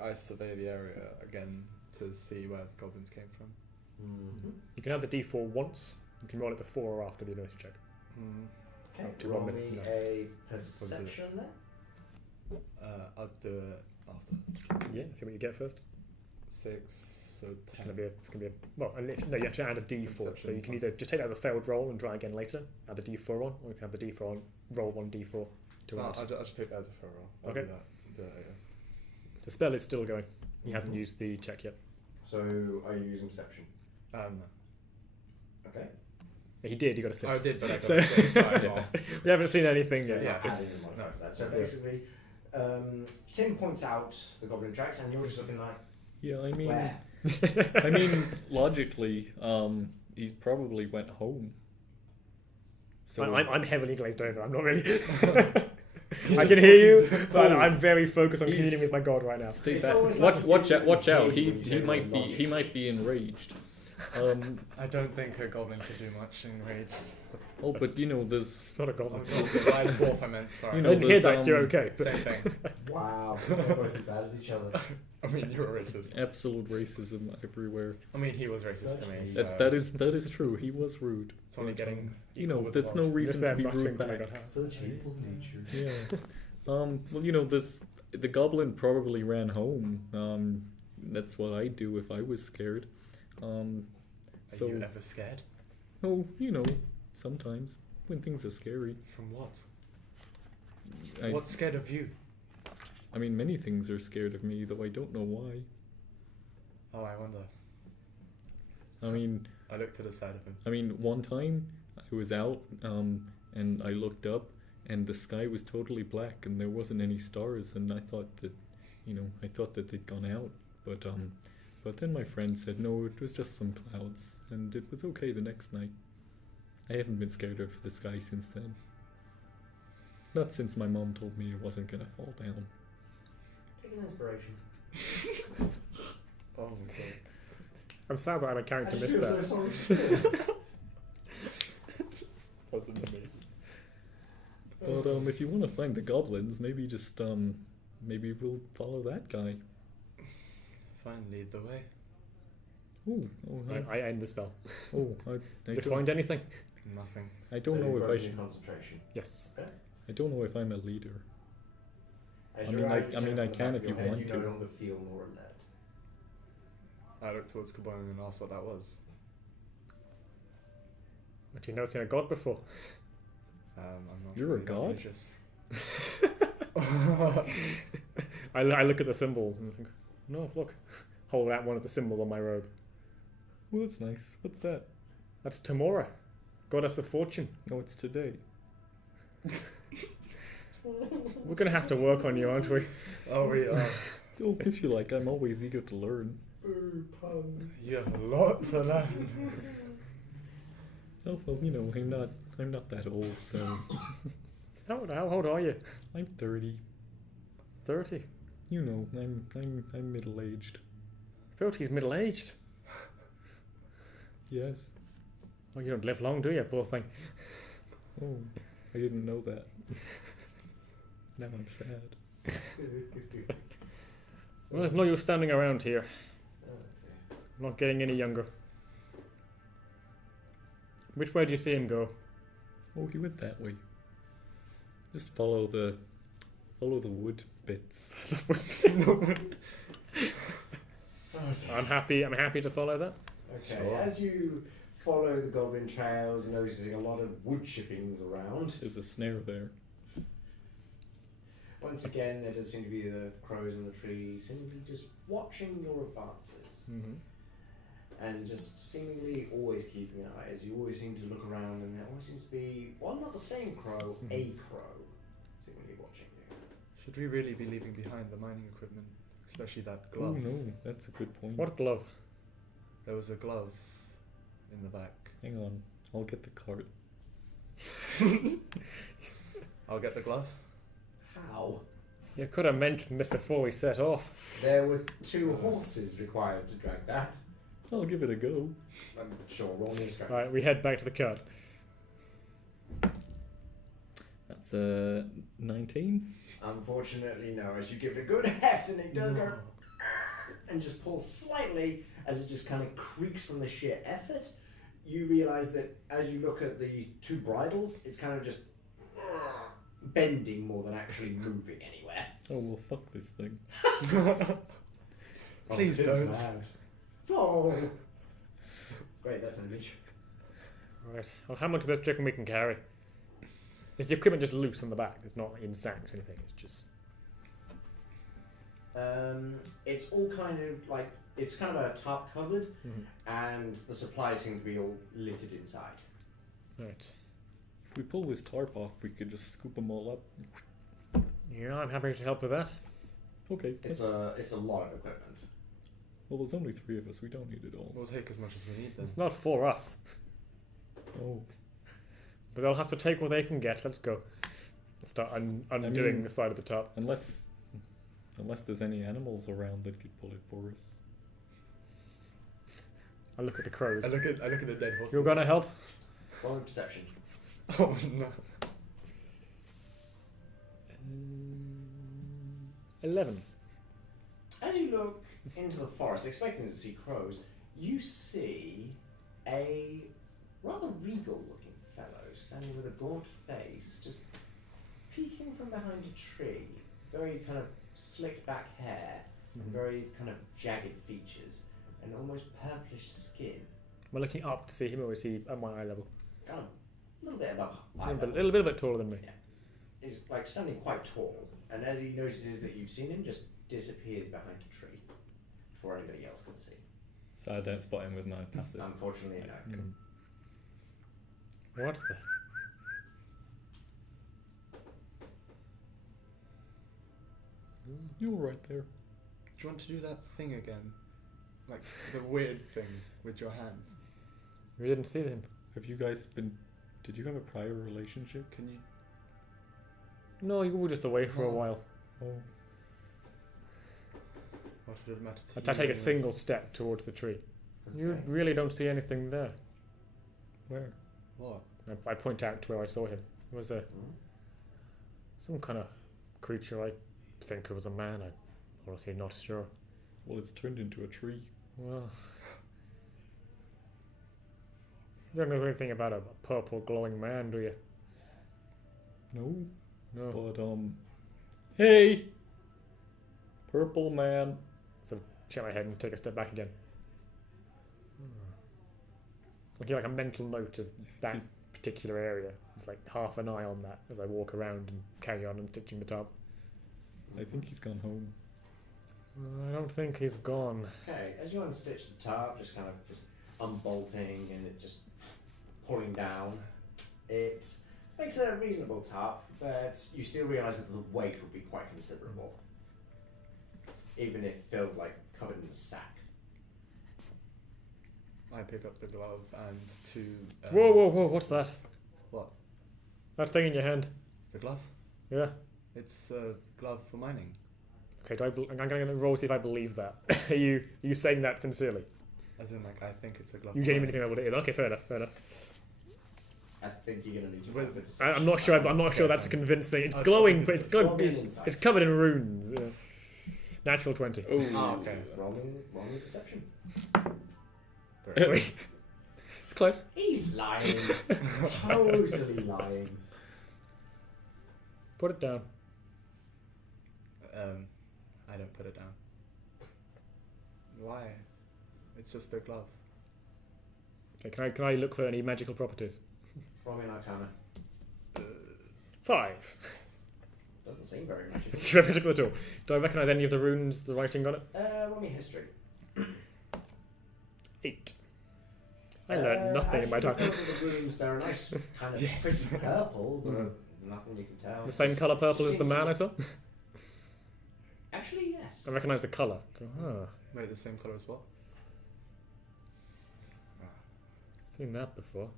I survey the area again to see where the goblins came from. Mm-hmm. You can add the d4 once, you can roll it before or after the ability check. Okay, to roll roll me it, no. a perception then. I'll do it after. Yeah, see what you get first. 6, so It's 10. gonna be no, you have to add a d4. So Perception you can plus. either just take that as a failed roll and try again later, add the d4 on, or you can have the d4 on, roll 1d4 to No, add. I'll just take that as a fair roll. I'll Okay. do that. Do that later. The spell is still going. He hasn't used the check yet. So, are you using perception? No. Okay. He did, he got a 6. I did, but I got So- a 6. So I'm off. We haven't seen anything So yet. you're Yeah. not adding a modifier No. to that. So Yeah. basically, Tim points out the goblin tracks, and you're just looking like, Yeah, I mean, Where? I mean, logically, he probably went home. So I'm heavily glazed over. I'm not really. I can hear you, but I'm very focused on He's- communing with my god right now. stay It's back. always like Watch out! when you say He might be enraged. I don't think a goblin could do much enraged. Oh, but you know, there's It's not a Oh, goblin. by dwarf I meant, sorry. You know, In here, there's, that's you're um, okay. Same thing. Wow, we're both as bad as each other. I mean, you're a racist. absolute racism everywhere. I mean, he was racist to me, Such so That is true. He was rude. it's only getting. You know, equal with there's no love. reason Just to be that rude mushing till I back. got out. Such hateful nature. Yeah. Well, you know, the goblin probably ran home. That's what I'd do if I was scared. Are So, you ever scared? oh, you know, sometimes when things are scary. From what? I, What's scared of you? I mean, many things are scared of me, though I don't know why. Oh, I wonder. I mean, I looked to the side of him. one time I was out, and I looked up, and the sky was totally black, and there wasn't any stars, and I thought that, they'd gone out, but then my friend said no, it was just some clouds, and it was okay the next night. I haven't been scared of the sky since then. Not since my mom told me it wasn't gonna fall down. Take an inspiration. Oh my god. I'm sad that I'm a I character just missed feel so that. sorry for Sid. Wasn't amazing. But if you want to find the goblins, maybe maybe we'll follow that guy. Fine, lead the way. I end the spell. I Did you find anything? Nothing. I don't So know you if I broke should. your concentration. Yes. I don't know if I'm a leader. As I your mean, eyes I mean, return I to the can back if of you your head, want you to. no longer feel more alert. I looked towards Kabong and asked what that was. But you never seen a god before. I'm not You're a really that god? religious. I look at the symbols and think, no, look. Hold out one of the symbols on my robe. Well, that's nice. What's that? That's Tamora, goddess of fortune. No, it's today. We're gonna have to work on you, aren't we? Oh, we are. Oh, if you like, I'm always eager to learn. Puns. You have a lot to learn. Oh well, you know, I'm not that old, so How old are you? I'm 30. 30. You know, I'm middle aged. 30's middle aged. Yes. Well, you don't live long, do you, poor thing? Oh, I didn't know that. Now I'm sad. Well, there's no use standing around here. Oh, dear. I'm not getting any younger. Which way do you see him go? Oh, he went that way. Just follow the wood bits. I'm happy to follow that. Okay, Sure. as you follow the goblin trails, noticing a lot of wood chippings around. There's a snare there. Once again, there does seem to be the crows in the trees, seemingly just watching your advances. Mm-hmm. And just seemingly always keeping an eye, as you always seem to look around, and there always seems to be, well, not the same crow, a crow, seemingly watching you. Should we really be leaving behind the mining equipment? Especially that Oh glove. no, that's a good point. What glove? There was a glove in the back. Hang on, I'll get the cart. I'll get the glove. How? You could have mentioned this before we set off. There were 2 horses required to drag that. I'll give it a go. I'm sure, roll me a strength. Right, we head back to the cart. That's 19. Unfortunately, no. As you give it a good heft, and it does go and just pulls slightly as it just kind of creaks from the sheer effort. You realise that as you look at the 2 bridles, it's kind of just bending more than actually moving anywhere. Oh well, fuck this thing. Please Oh, don't. mad. Oh. Great, that's an image. Right. Well, how much of this chicken we can carry? Is the equipment just loose on the back? It's not in sacks or anything. It's just. It's all kind of like, it's kind of a tarp covered, Mm-hmm. and the supplies seem to be all littered inside. Right. If we pull this tarp off, we could just scoop them all up. Yeah, I'm happy to help with that. Okay. It's a lot of equipment. Well, there's only 3 of us. We don't need it all. We'll take as much as we need then. It's not for us. Oh. But they'll have to take what they can get. Let's go. Let's start undoing the side of the top. Unless there's any animals around that could pull it for us. I look at the crows. I look at the dead horse. You're gonna help? Roll a perception. Oh no. 11. As you look into the forest, expecting to see crows, you see a rather regal-looking fellow standing with a gaunt face, just peeking from behind a tree. Very kind of slicked back hair, and very kind of jagged features, and almost purplish skin. Am I looking up to see him, or is he at my eye level? Kind of a little bit above eye A level. little bit taller than me. Yeah. He's like standing quite tall, and as he notices that you've seen him, just disappears behind a tree before anybody else can see. So I don't spot him with my passive. Unfortunately, no. What the? You're right there. Do you want to do that thing again? Like the weird thing with your hands? We didn't see him. Have you guys been... Did you have a prior relationship? Can you? No, you were just away for a Oh. while. Oh. What did it matter to I you? take a anyways? single step towards the tree. You Okay. really don't see anything there. Where? What? I point out to where I saw him. It was Hmm? some kind of creature. I think it was a man. I'm honestly not sure. Well, it's turned into a tree. Well, you don't know anything about a purple glowing man, do you? No. No. But, Hey! Purple man. So shake my head and take a step back again. I give like a mental note of that particular area. It's like half an eye on that as I walk around and carry on and stitching the top. I think he's gone home. I don't think he's gone. Okay, as you unstitch the tarp, just kind of just unbolting and it just pulling down, it makes a reasonable tarp, but you still realise that the weight would be quite considerable, even if filled like covered in a sack. I pick up the glove and two. Whoa! What's that? What? That thing in your hand? The glove? Yeah. It's a glove for mining. Okay. I'm going to roll to see if I believe that. Are you saying that sincerely? As in, like, I think it's a glove. You for genuinely mining. think that what it is? Okay, fair enough. I think you're going to need to With- roll for deception. I'm not sure. I'm not sure Okay, that's fine. convincing. It's Okay. glowing, but it's Roll good. me an It's insight. covered in runes. Yeah. Natural 20. Oh, Oh, okay. Roll me deception. 3. Close. He's lying. Totally lying. Put it down. I don't put it down. Why? It's just a glove. Okay, can I look for any magical properties? Roll me an arcana. 5. Doesn't seem very magical. It's very magical at all. Do I recognise any of the runes, the writing on it? Roll me history. 8. I learned nothing in my time. Because the runes, they're a nice kind of Yes. pretty purple, but nothing you can tell. The same colour purple as the Seems- man I saw? Actually, yes. I recognise the colour. Ah, Wait, the same color as what? seen that before.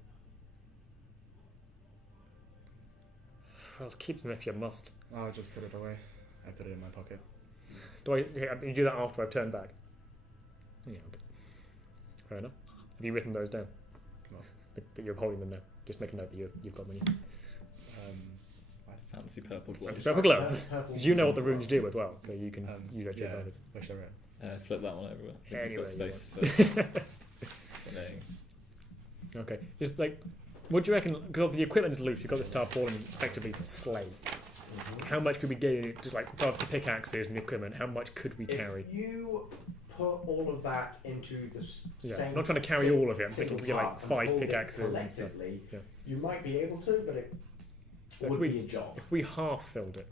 Well, keep them if you must. I'll just put it away. I put it in my pocket. Do you do that after I've turned back? Yeah, okay. Fair enough. Have you written those down? What? That you're holding them now. Just make a note that you've got many. fancy purple gloves. Fancy purple gloves. Purple Because you know what the runes do as well, so you can Um, use that to your yeah. advantage. Wish I read. Flip that one over. I think Anyway, we've got space you for name. Okay. Just like, what do you reckon? Because the equipment is loose. You've got this tarpaulin effectively sleigh. How much could we get to like above the pickaxes and the equipment? How much could we carry? If you put all of that into the Yeah, same... I'm not trying to carry all of it. I'm thinking single it'd be like tarp and 5 hold it pickaxes and stuff. collectively, Yeah. you might be able to, but it If would we- be a job. If we half filled it,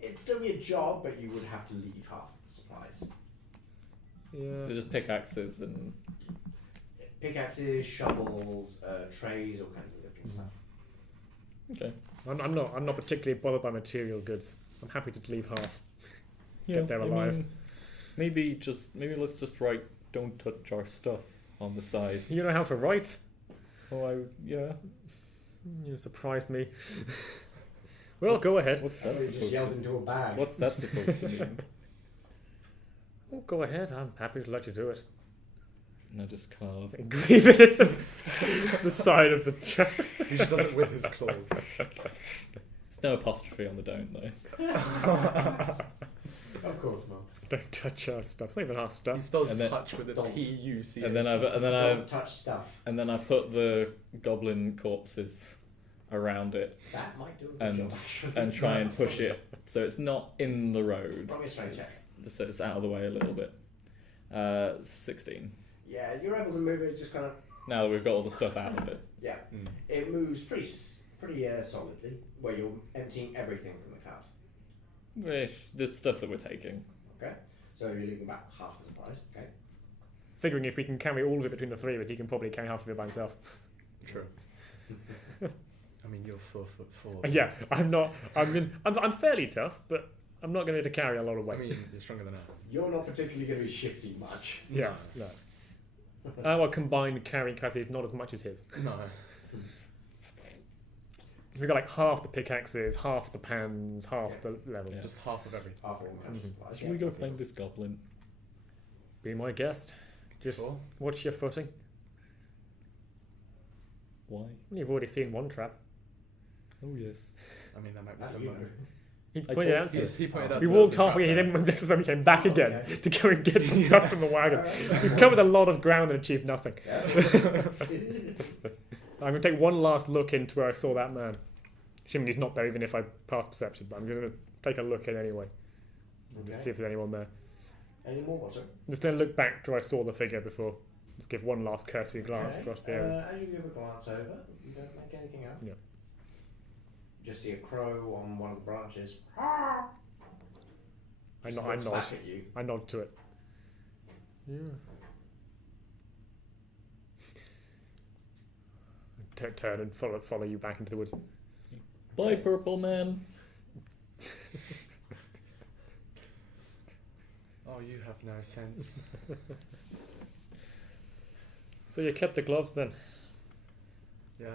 It'd still be a job, but you would have to leave half of the supplies. yeah. They're just pickaxes and Pickaxes, shovels, trays, all kinds of different stuff. okay. I'm not particularly bothered by material goods. I'm happy to leave half. Yeah, Get there alive. Maybe let's just write "Don't touch our stuff" on the side. You know how to write? Oh, yeah. You surprised me. Well, go ahead. What's that You just supposed yelled to? into a bag. What's that supposed to mean? Oh, go ahead. I'm happy to let you do it. And I just carve. Engrave it at the side of the chair. He just does it with his claws. There's no apostrophe on the "don't" though. Of course not. Don't touch our stuff. It's not even our He stuff. spells And then- touch with a Don't. T-U-C. And then I Don't touch stuff. put the goblin corpses around it That might do a good and job, actually. and try and push it so it's not in the road. Roll me a strength check. Just so it's out of the way a little bit. 16. Yeah, you're able to move it just kind of. Now that we've got all the stuff out of it. Yeah, Mm. it moves pretty solidly, where you're emptying everything from the cart. The stuff that we're taking. Okay, so you're leaving about half the price. Okay. Figuring if we can carry all of it between the three of us, he can probably carry half of it by himself. True. I mean, you're 4'4". Yeah, I'm fairly tough, but I'm not going to carry a lot of I weight. mean, you're stronger than I. You're not particularly going to be shifting much. Yeah, no. Our combined carrying capacity is not as much as his. No. We've got like half the pickaxes, half the pans, half Yeah. the levels. Yeah. Just half of everything. Half all kinds of Mhm. supplies. Should we go find this goblin? Be my guest. Just Sure. watch your footing. Why? You've already seen one trap. Oh yes. I mean, that might be That similar. you know. He I pointed told out to us. He pointed out. We to walked us a trap halfway, he there. then came back again Okay. to go and get the stuff from the wagon. We've covered a lot of ground and achieved nothing. Yeah. I'm going to take one last look into where I saw that man. Assuming he's not there, even if I pass perception, but I'm going to take a look in anyway. Just see Okay. if there's anyone there. Any more, what's it? Just going to look back to where I saw the figure before. Just give one last cursory glance across the area. As you give a glance over, you don't make anything out. Yeah. You just see a crow on one of the branches. I Just nod looks back at you. I nod to it. Yeah. Turn and follow you back into the woods. Bye, purple man. Oh, you have no sense. So you kept the gloves then? Yeah,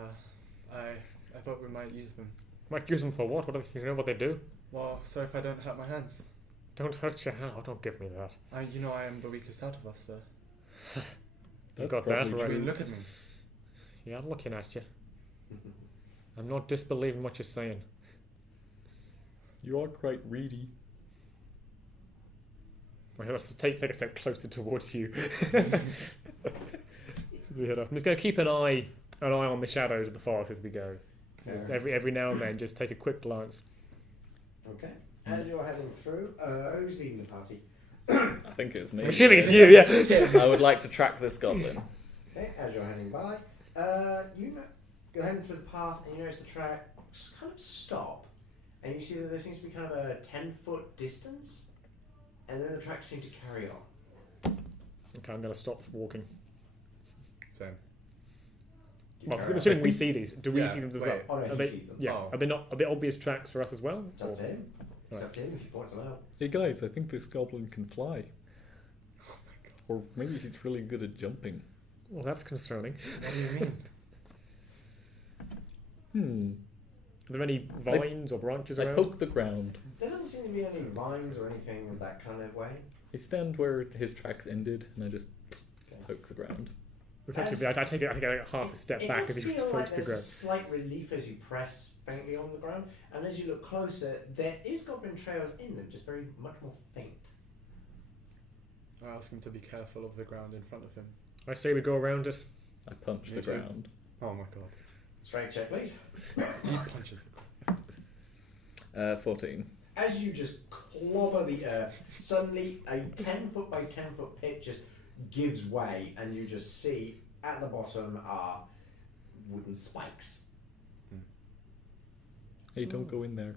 I thought we might use them. Might use them for what? You know what they do? Well, so if I don't hurt my hands. Don't hurt your hand. Oh, don't give me that. I am the weakest out of us, though. That's got that probably right. I mean, true. look at me. Yeah, I'm looking at you. I'm not disbelieving what you're saying. You are quite reedy. I have to take a step closer towards you. As we head up. I'm just going to keep an eye on the shadows of the forest as we go. Just every now and then, just take a quick glance. Okay. As you're heading through, who's leading the party? I think it's me. I'm assuming it's you, yeah. I would like to track this goblin. Okay, as you're heading by, you're heading through the path and you notice the tracks kind of stop, and you see that there seems to be kind of a 10-foot distance, and then the tracks seem to carry on. Okay, I'm going to stop walking. Same. You Well, carry on. assuming we see these, do we Yeah, see them as wait. well? Oh no, Are he they, sees them. yeah, Oh. are they obvious tracks for us as well? It's up to him. It's Right. up to him if he points them out. Hey guys, I think this goblin can fly. Or maybe he's really good at jumping. Well, that's concerning. What do you mean? Are there any vines or branches I around? poke the ground. There doesn't seem to be any vines or anything in that kind of way. I stand where his tracks ended, and I just poke the ground. Effectively, I take a half a step back does as he feel like pokes the there's a ground. slight relief as you press faintly on the ground, and as you look closer, there is goblin trails in them, just very much more faint. I ask him to be careful of the ground in front of him. I say we go around it. I punch Me the too. ground. Oh my god. Straight check, please. He punches the ground. 14. As you just clobber the earth, suddenly a 10-foot by 10-foot pit just gives way, and you just see at the bottom are wooden spikes. Hey, don't go in there.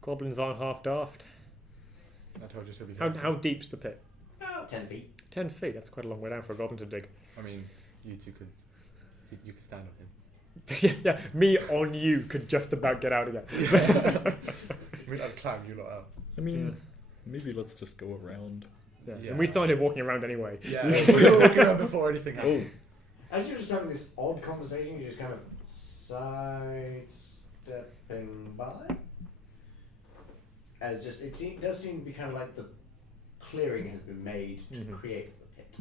Goblins aren't half daft. I told you to be How careful. deep's the pit? About 10 feet. 10 feet. That's quite a long way down for a goblin to dig. I mean, you two could. You could stand on him. Yeah, me on you could just about get out again. I mean, I'd climb you lot out. I mean, Maybe let's just go around. Yeah. Yeah. And we started walking around anyway. Yeah, we were walking around before anything happened. As you're just having this odd conversation, you just kind of sidestepping by. As just, it does seem to be kind of like the clearing has been made to create the pit.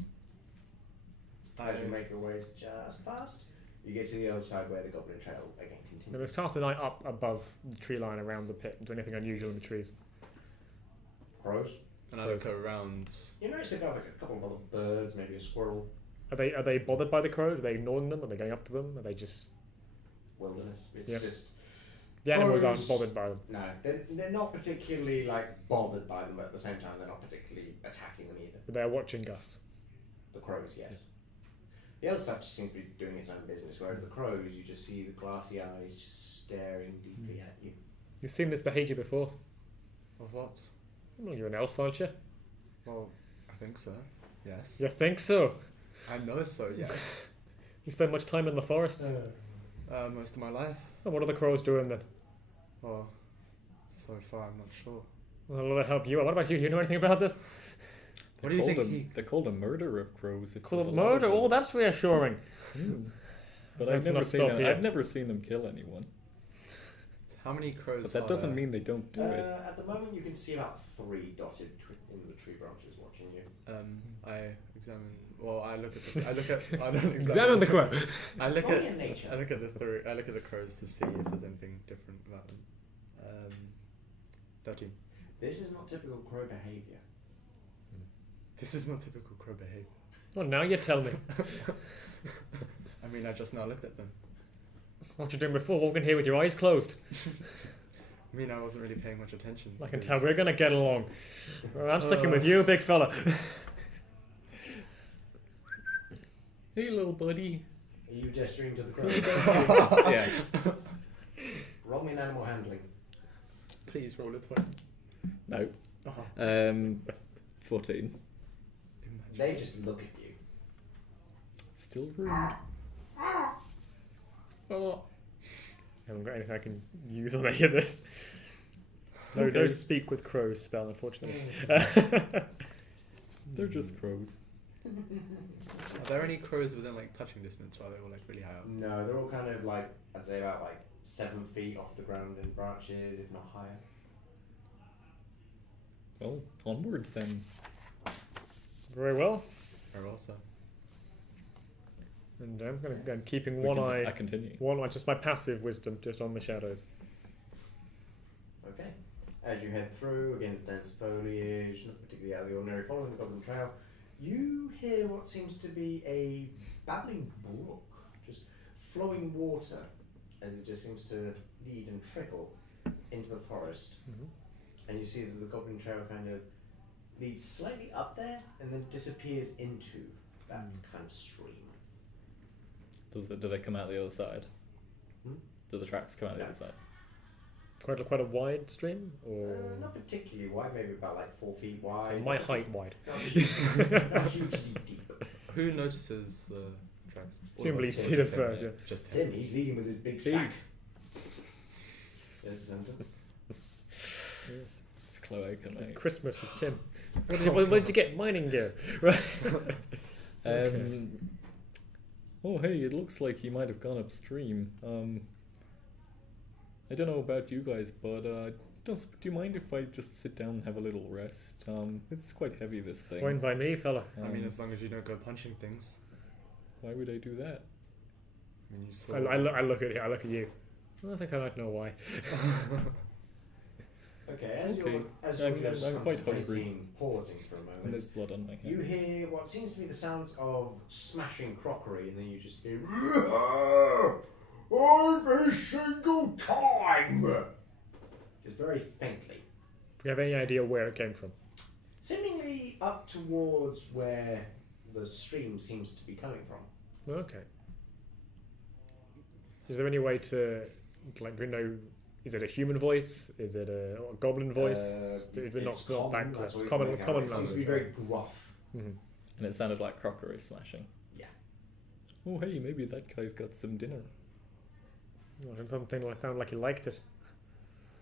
As you make your ways just past, you get to the other side where the Goblin Trail again continues. There was cast an eye up above the tree line around the pit. Is there anything unusual in the trees? Crows. And I look around. You notice they've got like a couple of other birds, maybe a squirrel. Are they bothered by the crows? Are they ignoring them? Are they going up to them? Are they just... Wilderness. It's Yeah. just... The animals Crows- aren't bothered by them. No, they're not particularly like bothered by them, but at the same time they're not particularly attacking them either. But they're watching us. The crows, yes. The other stuff just seems to be doing its own business, whereas the crows, you just see the glassy eyes just staring deeply at you. You've seen this behaviour before. Of what? Well, you're an elf, aren't you? Well, I think so. Yes. You think so? I know so, yes. You spend much time in the forest? Most of my life. And what are the crows doing then? Well, so far I'm not sure. Well, will it help you? What about you? You know anything about this? What do you think They're called a murder of crows. If Call there's it a lot of murder? them. Oh, that's reassuring. But Let's I've never not seen stop them. here. I've never seen them kill anyone. How many crows But that are doesn't there? mean they don't do it. At the moment, you can see about 3 dotted in the tree branches watching you. I examine. Well, I look at. I look at. I don't Examine the crow. I look Roll at. your nature. I look at the I look at the crows to see if there's anything different about them. 13. This is not typical crow behaviour. This is not typical crow behavior. Well, now you tell me. I mean, I just now looked at them. What you doing before? Walking here with your eyes closed. I mean, I wasn't really paying much attention. I can because- tell we're going to get along. Well, I'm sticking with you, big fella. Hey, little buddy. Are you gesturing to the crow? Yeah. Roll me an animal handling. Please roll a 20. No. Oh, 14. They just look at you. Still rude. Oh. I haven't got anything I can use on any of this. No, Okay. no speak with crows spell, unfortunately. They're just crows. Are there any crows within like touching distance, or are they all like really high up? No, they're all kind of like, I'd say about like 7 feet off the ground in branches, if not higher. Well, onwards then. Very well. Very well, sir. And I'm keeping We one I eye, continue. just my passive wisdom, just on the shadows. Okay. As you head through, again, dense foliage, not particularly out of the ordinary, following the Goblin Trail, you hear what seems to be a babbling brook, just flowing water, as it just seems to lead and trickle into the forest. Mm-hmm. And you see that the Goblin Trail kind of leads slightly up there and then disappears into that kind of stream. Do they come out the other side? Hmm? Do the tracks come out the No. other side? Quite a wide stream, or Not particularly wide, maybe about like 4 feet wide. so my height wide. Not hugely deep. Who notices the tracks? All of Presumably us, or see them just him? first, yeah. Just him. Tim, he's leading with his big sack. There's a sentence. Yes. It's cloaca, mate. Christmas with Tim. Where did you get mining gear? Right. Okay. Oh, hey, it looks like you might have gone upstream. I don't know about you guys, but do you mind if I just sit down and have a little rest? It's quite heavy, this thing. Fine by me, fella. I mean, as long as you don't go punching things. Why would I do that? I mean, you saw. I look at you. I think I might know why. Okay, Okay. as you're I'm just quite contemplating, pausing for a And moment, there's blood on my hands. you hear what seems to be the sounds of smashing crockery, and then you just hear every single time, just very faintly, Do you have any idea where it came from? seemingly up towards where the stream seems to be coming from. Okay. Is there any way to, like, do we know? Is it a human voice? Is it a goblin voice? We're not It's that common, close. that's what you Common can make out. common It seems to be language. very gruff. Mm-hmm. And it sounded like crockery slashing. Yeah. Oh, hey, maybe that guy's got some dinner. Well, something that sounded like he liked it.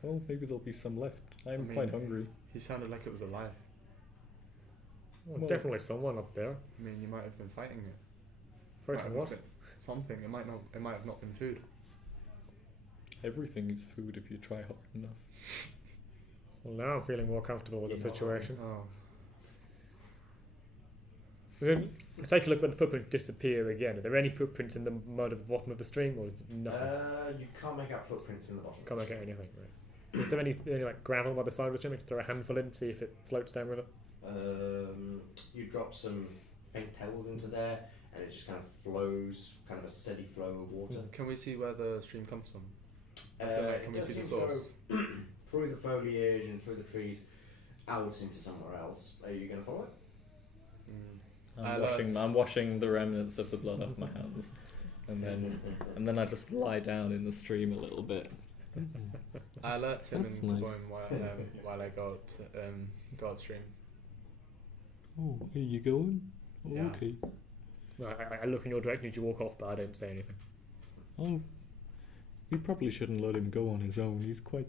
Well, maybe there'll be some left. I'm I mean- quite hungry. He sounded like it was alive. Well, Well- definitely someone up there. I mean, you might have been fighting it. Fighting Might have what? been Something. It might not. It might have not been food. Everything is food if you try hard enough. Well, now I'm feeling more comfortable with the situation. Oh. Then take a look when the footprints disappear again. Are there any footprints in the mud at the bottom of the stream, or is it nothing? You can't make out footprints in the bottom. Can't make out anything. Right. Is there any like gravel by the side of the stream? Throw a handful in, see if it floats downriver. You drop some faint pebbles into there, and it just kind of flows, kind of a steady flow of water. Can we see where the stream comes from? It Can we does see the seem to source? go through the foliage and through the trees, out into somewhere else. Are you going to follow it? I'm washing the remnants of the blood off my hands, and then I just lie down in the stream a little bit. I alert him That's and nice. while I go upstream. Oh, are you going? Oh, Yeah. okay. Right, I look in your direction as you walk off, but I don't say anything. Oh, we probably shouldn't let him go on his own.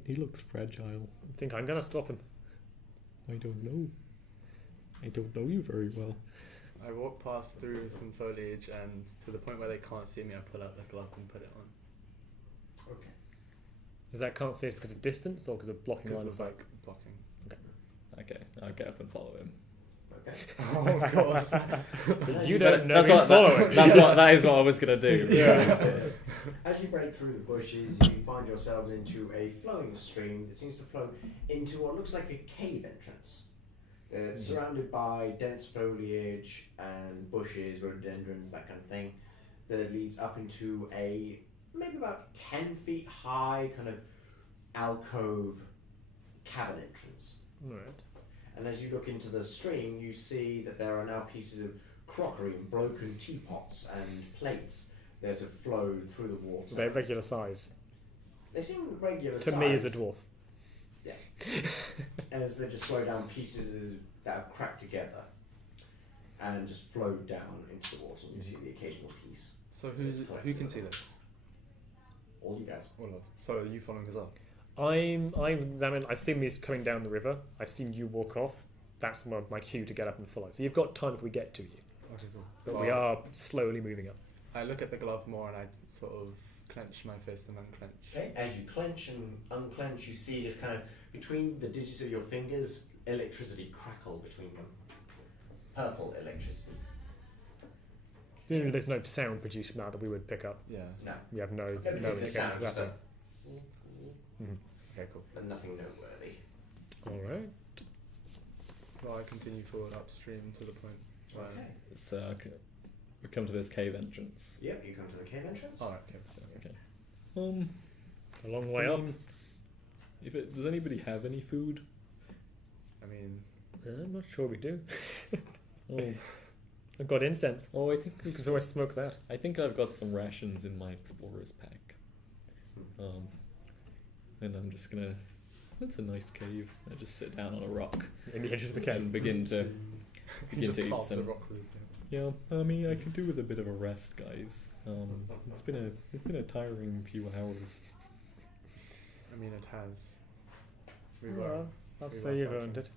He looks fragile. I think I'm gonna stop him. I don't know. I don't know you very well. I walk past through some foliage and to the point where they can't see me, I pull out the glove and put it on. Okay. Is that can't see us because of distance or because of blocking line of Because sight? like blocking. Okay, I'll get up and follow him. Okay. Oh, of course. You don't know That's he's what following. that is what I was gonna do. As you break through the bushes, you find yourselves into a flowing stream that seems to flow into what looks like a cave entrance. It's surrounded by dense foliage and bushes, rhododendrons, that kind of thing, that leads up into a maybe about 10 feet high kind of alcove cavern entrance. Right. And as you look into the stream, you see that there are now pieces of crockery and broken teapots and plates that have flowed through the water. So they're regular size. They seem regular To size. me as a dwarf. As they just flow down pieces that have cracked together and just flow down into the water, and you see the occasional piece. So who can see this? All you guys. All of us. So are you following us up? I've seen these coming down the river. I've seen you walk off. That's my cue to get up and follow. So you've got time if we get to you. Okay, cool. But we are slowly moving up. I look at the glove more and I sort of clench my fist and unclench. Okay. As you clench and unclench, you see just kind of between the digits of your fingers, electricity crackle between them. Purple electricity. You know, there's no sound produced now that we would pick up. Yeah. No. We have no No particular indication sound, of just that. a, Okay, cool. but nothing noteworthy. All right. Well, I continue forward upstream to the point where... Okay. So we come to this cave entrance. Yep, you come to the cave entrance. Alright, okay. So, okay. A long way up. Does anybody have any food? I mean... I'm not sure we do. Oh, I've got incense. I think We can always smoke that. I think I've got some rations in my explorer's pack. And I'm just gonna. That's a nice cave. I just sit down on a rock In the edges of the cave. and begin to just eat carve the some. rock with it. Yeah, I mean, I could do with a bit of a rest, guys. It's been a tiring few hours. I mean, it has. We Well, were... I'll we say were you've fighting. earned it.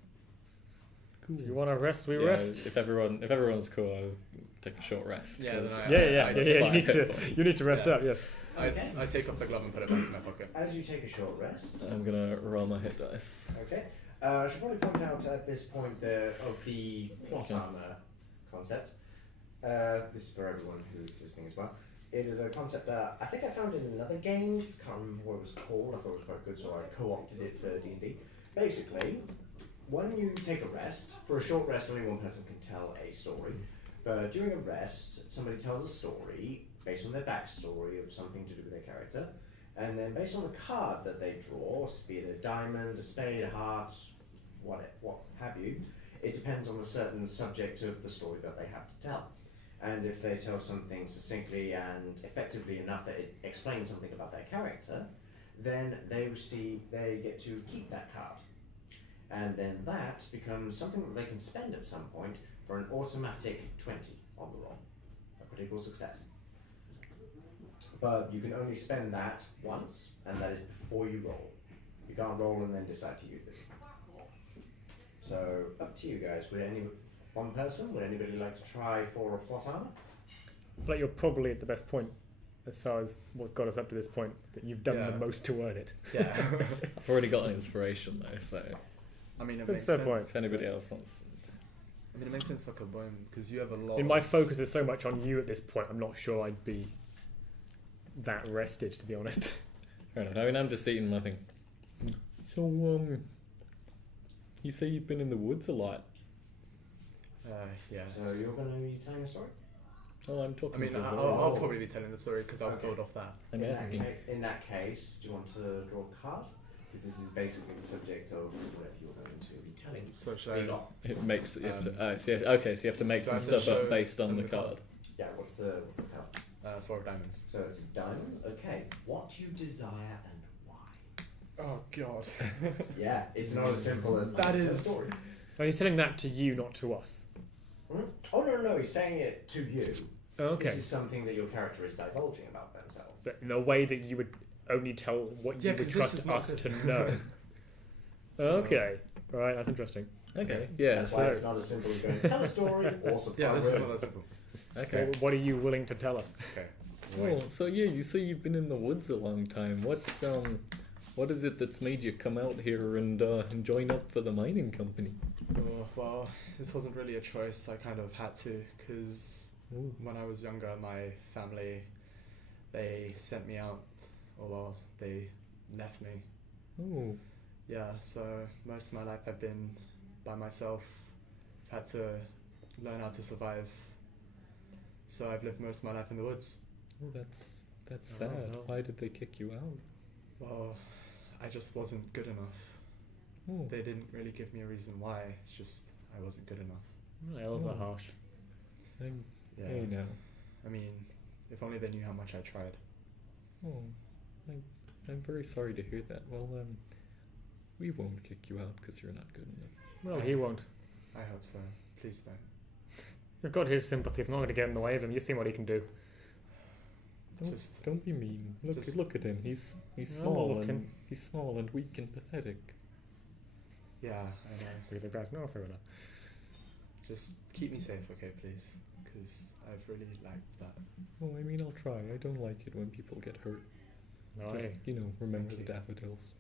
Cool. If you want to rest, we Yeah, rest. If everyone's cool, I'll take a short rest. Yeah, 'cause then Yeah. You five need hit to. points. You need to rest Yeah. up. Yes. Okay. I take off the glove and put it back in my pocket. As you take a short rest. I'm gonna roll my hit dice. Okay. I should probably point out at this point of the plot Okay. armor concept. This is for everyone who is listening as well. It is a concept that I think I found in another game. Can't remember what it was called. I thought it was quite good, so I co-opted it for D&D. Basically, when you take a rest, for a short rest, only one person can tell a story. But during a rest, somebody tells a story based on their backstory of something to do with their character, and then based on the card that they draw, be it a diamond, a spade, a heart, what have you, it depends on the certain subject of the story that they have to tell. And if they tell something succinctly and effectively enough that it explains something about their character, then they get to keep that card. And then that becomes something that they can spend at some point for an automatic 20 on the roll, a critical success. But you can only spend that once, and that is before you roll. You can't roll and then decide to use it. So, up to you guys. One person? Would anybody like to try for a plot armor? I feel like you're probably at the best point as far as what's got us up to this point, that you've done the most to earn it. Yeah. I've already got an inspiration though, so I mean, it That's makes a fair sense. point. if anybody else wants. I mean, it makes sense for Kabum because you have a lot. I mean, my focus is so much on you at this point, I'm not sure I'd be that rested, to be honest. Fair enough. I mean, I'm just eating nothing. So, you say you've been in the woods a lot. Yeah. So, you're going to be telling a story? Oh, I'm talking I mean, to the I'll voice. probably be telling the story because I'll Okay. build off that. I'm asking. In that case, do you want to draw a card? Because this is basically the subject of whatever you're going to be telling. So should What you I? got? It makes you have to. So you have to make Do some I have to stuff show up based on them the the card? card. Yeah, what's the card? 4 of diamonds. So it's diamonds. Okay. What you desire and why? Oh God. Yeah, it's not as simple as That tell a is- story. Are you telling that to you, not to us? Oh no, he's saying it to you. Okay. This is something that your character is divulging about themselves. But in a way that you would only tell what Yeah, you would 'cause this trust is not us good. to know. Okay. Right, that's interesting. Okay. Yeah. That's why it's not as simple as going tell a story or surprise. Yeah, this is not that simple. Okay. Well, what are you willing to tell us? Okay. Oh, so yeah, you say you've been in the woods a long time. What is it that's made you come out here and join up for the mining company? Oh, well, this wasn't really a choice. I kind of had to because when I was younger, my family, they sent me out, or well, they left me. Oh. Yeah, so most of my life I've been by myself. I've had to learn how to survive. So I've lived most of my life in the woods. Oh, that's Oh, sad. no. Why did they kick you out? Well, I just wasn't good enough. Oh. They didn't really give me a reason why. It's just I wasn't good enough. Elves are Oh. harsh. Yeah. Hey now. I mean, if only they knew how much I tried. Oh, I'm very sorry to hear that. Well, we won't kick you out because you're not good enough. Well, he won't. I hope so. Please don't. You've got his sympathy. It's not going to get in the way of him. You've seen what he can do. Don't be mean. Look at him. He's small and weak and pathetic. Yeah, I know. With the grass, no, fair enough. Just keep me safe, okay, please? Because I've really liked that. Oh, I mean, I'll try. I don't like it when people get hurt. No, Just, remember Thank the you. daffodils.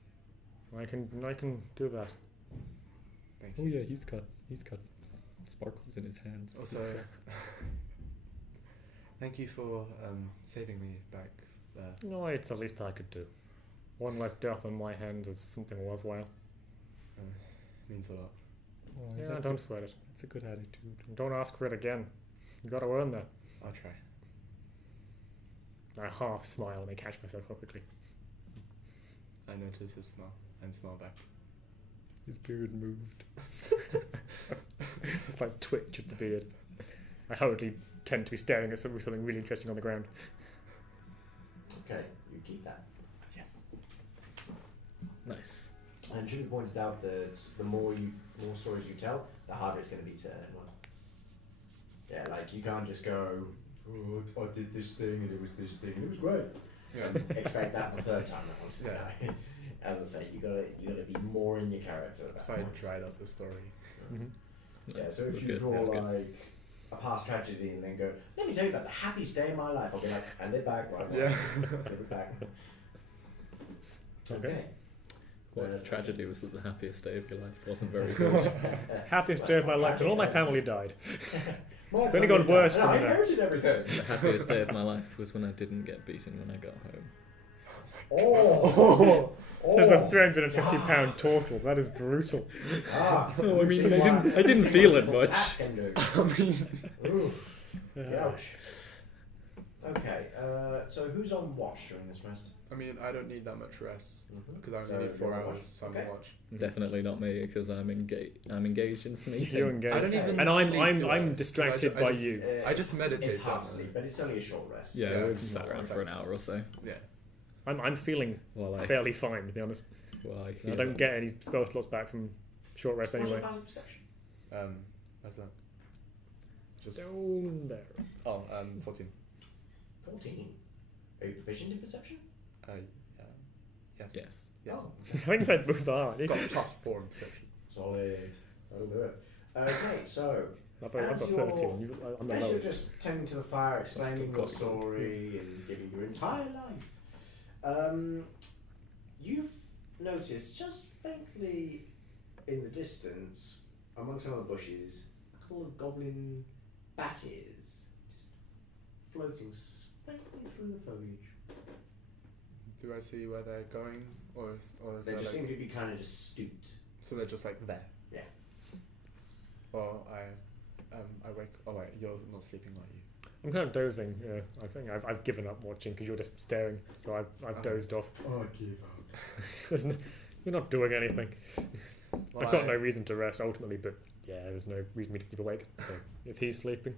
I can do that. Thank Oh you. yeah, he's got sparkles in his hands. Also, thank you for saving me back there. No, it's the least I could do. One less death on my hands is something worthwhile. Means a lot. Oh, Yeah, that's don't sweat it. That's a good attitude. Don't ask for it again. You got to earn that. I'll try. I half smile and I catch myself quite quickly. I notice his smile and smile back. His beard moved. It's like twitch of the beard. I hurriedly tend to be staring at something really interesting on the ground. Okay, you keep that. Yes. Nice. And it should be pointed out that the more stories you tell, the harder it's going to be to earn one. Yeah, like you can't just go, oh, I did this thing and it was this thing and it was great. Yeah. Expect that the third time that one's going Yeah. to As I say, you gotta be more in your character. At That's that why I point. dried up the story. Mm-hmm. Yeah, so That's if you good. draw That's good. like a past tragedy and then go, let me tell you about the happiest day of my life, I'll be like, hand it back, right? Yeah. Give it back. Okay. What if the tragedy was that the happiest day of your life wasn't very good? Happiest Well, day it's of my not life, and all my tragic, family died. My It's only family got worse died, from and I there. inherited everything. The happiest day of my life was when I didn't get beaten when I got home. Oh! So there's a £350 total. That is brutal. Ah, No, I you've mean, seen I what- didn't you've seen feel what it simple much. Pat can do. I mean, Ooh, Yeah. ouch. Okay, so who's on watch during this rest? I mean, I don't need that much rest Mhm. because I only So need 4 you're on hours, watch. so I'm Okay. on watch. Definitely not me because I'm engaged in some eating. You're engaged. I don't Okay. even. And I'm sleep, do I? I'm distracted I by just- you. I just meditate. It's half don't I? sleep, but it's only a short rest. Yeah, Yeah. we've sat around for an hour or so. Yeah. I'm feeling While I fairly fine, to be honest. I I don't get any spell slots back from short rest What's your anyway. passive perception? How's that? Just. Down there. Oh, 14. 14. Are you proficient in perception? Yeah. Yes. Yes. Yes. Oh, I think they'd move on. Got +4 in perception. solid. That'll do it. Okay, so I've got As 13. I'm the as you're lowest. just tending to the fire, explaining still your got it. story and giving your entire life, you've noticed just faintly in the distance, among some of the bushes, a couple of goblin bat ears just floating faintly through the foliage. Do I see where they're going, or is They there just like, seem to be kind of just stooped. so they're just like there? Yeah. Or I wake. Oh wait, you're not sleeping, are you? I'm kind of dozing. Yeah, I think I've given up watching because you're just staring. So I've dozed off. Oh, I give up. You're not doing anything. Well, I've got no reason to rest ultimately, but yeah, there's no reason for me to keep awake. So if he's sleeping,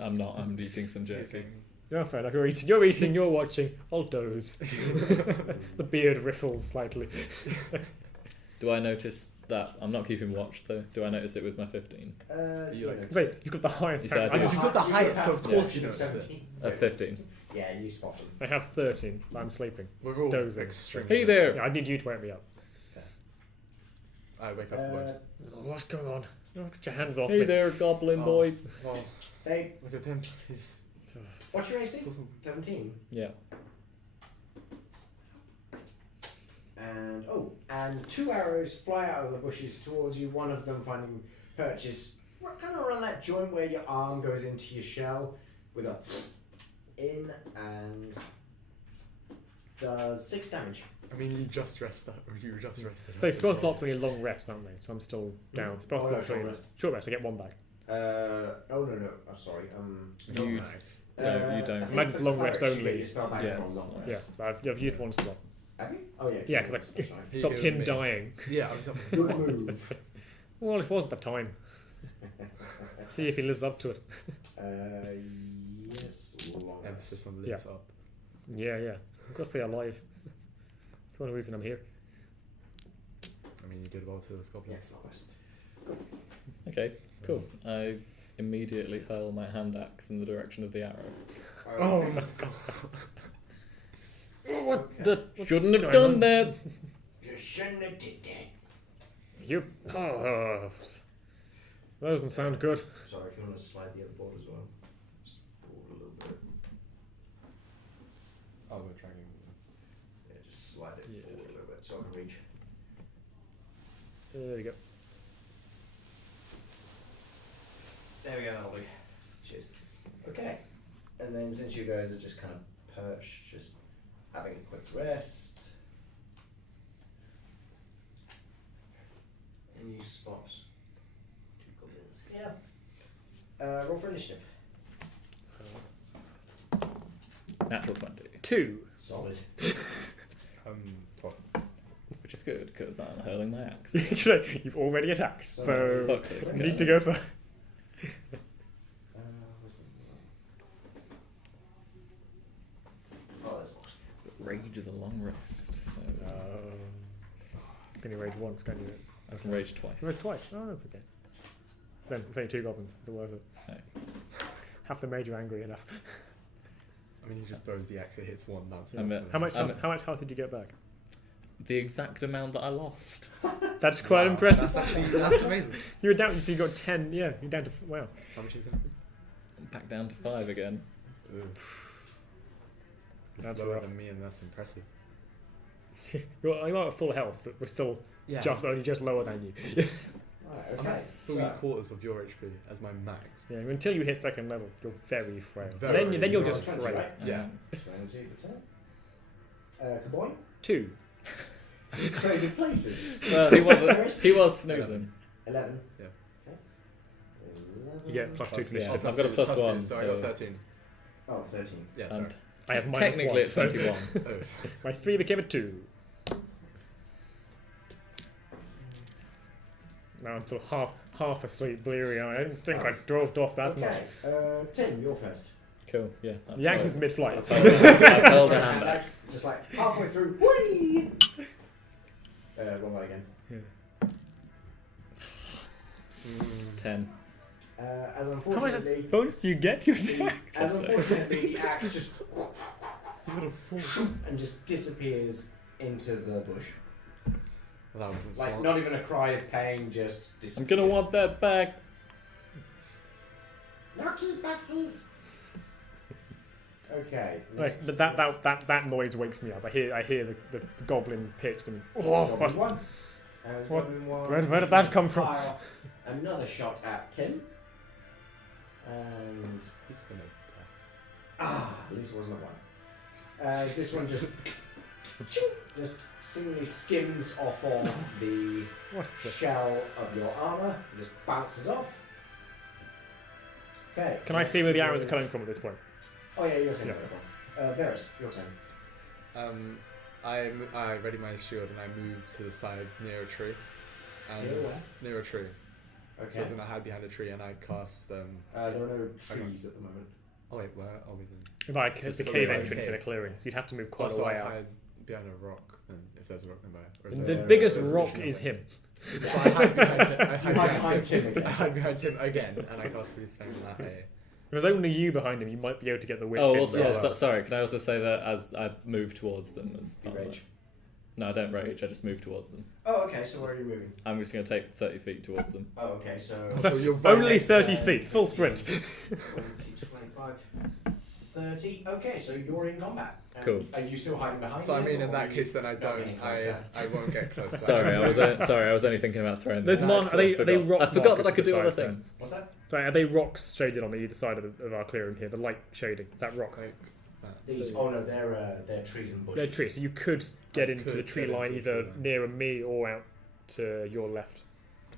I'm not. I'm eating some jerky. yeah, fair enough. You're eating. You're watching. I'll doze. The beard riffles slightly. Do I notice that? I'm not keeping watch though. Do I notice it with my 15? You like- notice. Wait, you've got the highest. You said I power. do. You've got the highest, so of Yeah, course you you've notice it. 17. 15. Yeah, you spot them. I have 13. But I'm sleeping. We're all Dozing. extremely. Hey there. Yeah, I need you to wake me up. I wake up. What's going on? Oh, get your hands off Hey me. there, goblin boy. Well, Hey, look at him. He's what's your AC? awesome. 17. Yeah. And 2 arrows fly out of the bushes towards you. One of them finding purchase kind of around that joint where your arm goes into your shell, with a in, and does 6 damage. I mean, you just rested. You just rested. So spell slots when you long rest, aren't they? So I'm still down. Spell Oh, no, slots short when you rest. short rest. I get one back. Oh no, I'm sorry. You- Long you rest. don't- I think Mine's for long clerics, rest you get only. your spell back Yeah. on long Yeah, rest. so I've used one slot. Have you? Oh yeah. Yeah, because I that's fine. He stopped healed him me. dying. Yeah, I was up. Good move. Well, it wasn't the time. See if he lives up to it. Yes, long rest. Emphasis on lives up. Yeah. I've got to stay alive. That's one reason I'm here. I mean, you did well to those goblins. Yes, long rest. Okay. Cool. I immediately hurl my hand axe in the direction of the arrow. Oh Okay. my god. Shouldn't have going done on? that. You shouldn't have did that. You. Oh, that doesn't sound good. Sorry, if you want to slide the other board as well. Just forward a little bit. Oh, we're dragging. Yeah, just slide it Yeah. forward a little bit so I can reach. There you go. There we go, that'll do. Cheers. Okay. And then since you guys are just kind of perched, just having a quick rest. And you spot 2 goblins. Yeah. Roll for initiative. Natural 20. 2. Solid. 12. Which is good because I'm hurling my axe. You've already attacked, so Fuck this you guy. need to go for. Where's the- Oh, there's lost. Rage is a long rest, so Can you rage once? Can you? I can rage twice. You rage twice. Oh, that's okay. Then it's only 2 goblins. It's worth it. Okay. Have them made you angry enough. I mean, he just throws the axe. It hits one. That's I'm enough at- for him. How much health did you get back? The exact amount that I lost. That's quite Wow, impressive. That's actually that's amazing. You were down. So you got 10. Yeah, you're down to wow. How much is it? I'm back down to 5 again. It's That's lower rough. than me, and that's impressive. You're at full health, but we're still Yeah. just lower than you. Right, I'm okay. at 3/4 of your HP as my max. Yeah, until you hit 2nd level, you're very frail. Very then you're frail. just 20, frail. right? Yeah. 20 for 10. Kaboy? 2. Very good places. Well, he was snoozing. 11. Yeah. Okay. You get +2 Plus- condition. Yeah, I've got a plus two, one, so I so- got 13. Oh, 13. Yeah, sorry. And I have minus technically 1, it's so 21. Oh. my 3 became a 2. Now I'm sort of half asleep, bleary eyed. I didn't think I drove off that much. Okay. Tim, you're first. Cool, yeah. The axe is mid-flight. I've held a hand axe. Just like halfway through. Whee! Roll that again. 10. As How much unfortunately, bonus do you get to attack? as unfortunately the axe just You got a 4. and just disappears into the bush. Well, that wasn't Like, smart. not even a cry of pain, just I'm disappears. gonna want that back. Lucky Baxes! Okay. Right, next. but that noise wakes me up. I hear the goblin pitch and Goblin what's- one. As what- Goblin one, where did that come from? fire off another shot at Tim. And He's gonna. at least it wasn't a one. This one just seemingly skims off of the what the? shell of your armor. It just bounces off. Okay. Can I see where the arrows are next coming from at this point? Oh yeah, you're saying Yeah. Varys, your turn. I ready my shield and I move to the side near a tree. And Near where? near a tree. Okay. So I was gonna hide behind a tree and I cast. There are no trees at the moment. Oh wait, where are we then? Like It's it's the just cave sort of entrance like in a cave. clearing, so you'd have to move quite Also, a way I out. hide behind a rock then, if there's a rock nearby. Or is The The there- biggest there's rock literally is him. nothing. So I hide behind him. I You hide hide behind Tim him. again. I hide behind him again, and I cast Freeze Flame that way. If there's only you behind him, you might be able to get the whip. Oh, in. also, Yeah. sorry. Can I also say that as I move towards them as You part of rage. that? No, I don't rage. I just move towards them. Oh, okay. So where are you moving? I'm just gonna take 30 feet towards them. Oh, okay. So So you're right Only next 30 feet, full 20, sprint. 25, 30. Okay, so you're in combat. And Cool. Are you still hiding behind? So I him, mean, in or that are case, then I not getting don't. closer? I won't get closer. Sorry, I was only thinking about throwing. There's them. mar- I are they forgot. rock I forgot that I markers could to do the other side there? things. What's that? So are they rocks shaded on either side of our clearing here? The light shading. Is that rock? Like that. These? So- Oh no, they're trees and bushes. They're trees, so you could get I into could the tree get into line the either tree line. nearer me or out to your left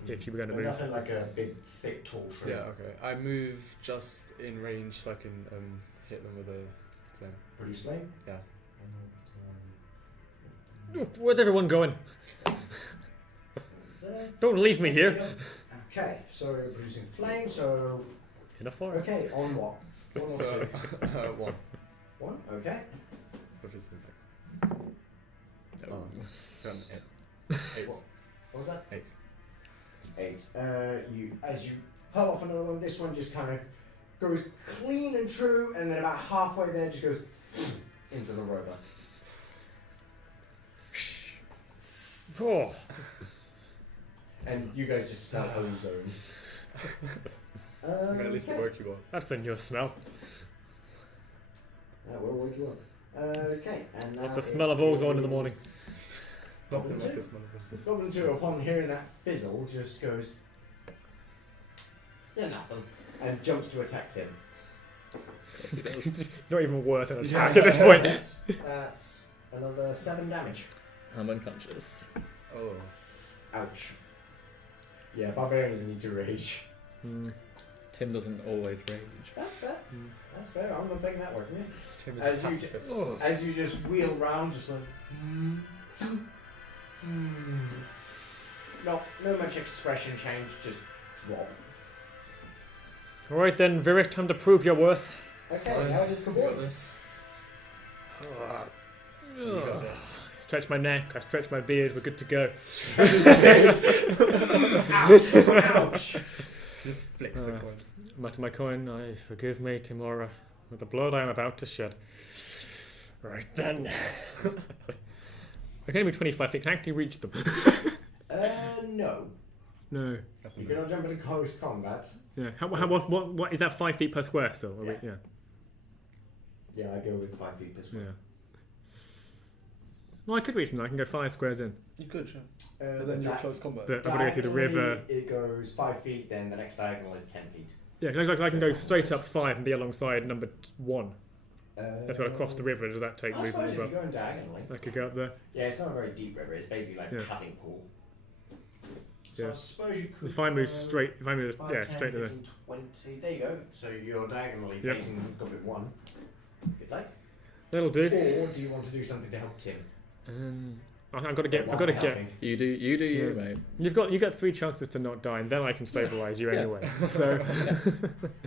if you were going to But move. nothing like a big, thick, tall tree. Yeah. Okay. I move just in range so I can hit them with a flame. Produce flame. Yeah. Where's everyone going? There. Don't leave me here. Okay, so you're producing flame. So In a forest. okay, on what? One or So two? one. One. Okay. What is it? Oh, got an eight. What was that? 8. 8. You as you hurl off another one. This one just kind of goes clean and true, and then about halfway there, just goes into the rover. Oh, And you guys just smell ozone. I mean, at least it Okay. woke you up. that's the new smell. That will wake you up. Okay, and now What's the smell of ozone in the morning? Goblin Nothing like 2. the smell of it. Goblin 2, upon hearing that fizzle, just goes, yeah, nothing, and jumps to attack Tim. Yes, it does. Not even worth an attack at this point. That's another 7 damage. I'm unconscious. Oh. Ouch. Yeah, barbarians need to rage. Tim doesn't always rage. That's fair. That's fair. I'm not taking that word from you. Tim is As a you pacifist. As you just wheel round, just like. No much expression change, just drop. Alright then, Virik, time to prove your worth. Okay, now it is for You got boy. this. You got this. Stretch my neck, I stretch my beard, we're good to go. Ouch! Ouch! Just flicks the coin. Mutter my coin, I forgive me, Timora, with the blood I am about to shed. Right then. I can only be 25 feet, can I actually reach them? No. No. You cannot jump into close combat. Yeah. What is that 5 feet per square still? Are we- Yeah. yeah. Yeah, I go with 5 feet per square. Yeah. Well, I could reach them. I can go 5 squares in. You could, sure. But But then you're close combat. But I've got to go through the river. It goes 5 feet, then the next diagonal is 10 feet. Yeah, I can go straight up 5 and be alongside number 1. That's got to cross the river. Does that take I movement suppose as if well? you're going diagonally. I could go up there. Yeah, it's not a very deep river. It's basically like Yeah. a cutting pool. So Yeah. I suppose you could If I move go straight, if I move, 5, yeah, 10, straight to there. 15, 20. There you go. So you're diagonally Yep. facing Goblin 1, if you'd like. That'll do. Or do you want to do something to help Tim? I've got to get. While I've got to helping? get. You do you, Yeah. mate. You got 3 chances to not die, and then I can stabilize you Yeah. anyway. So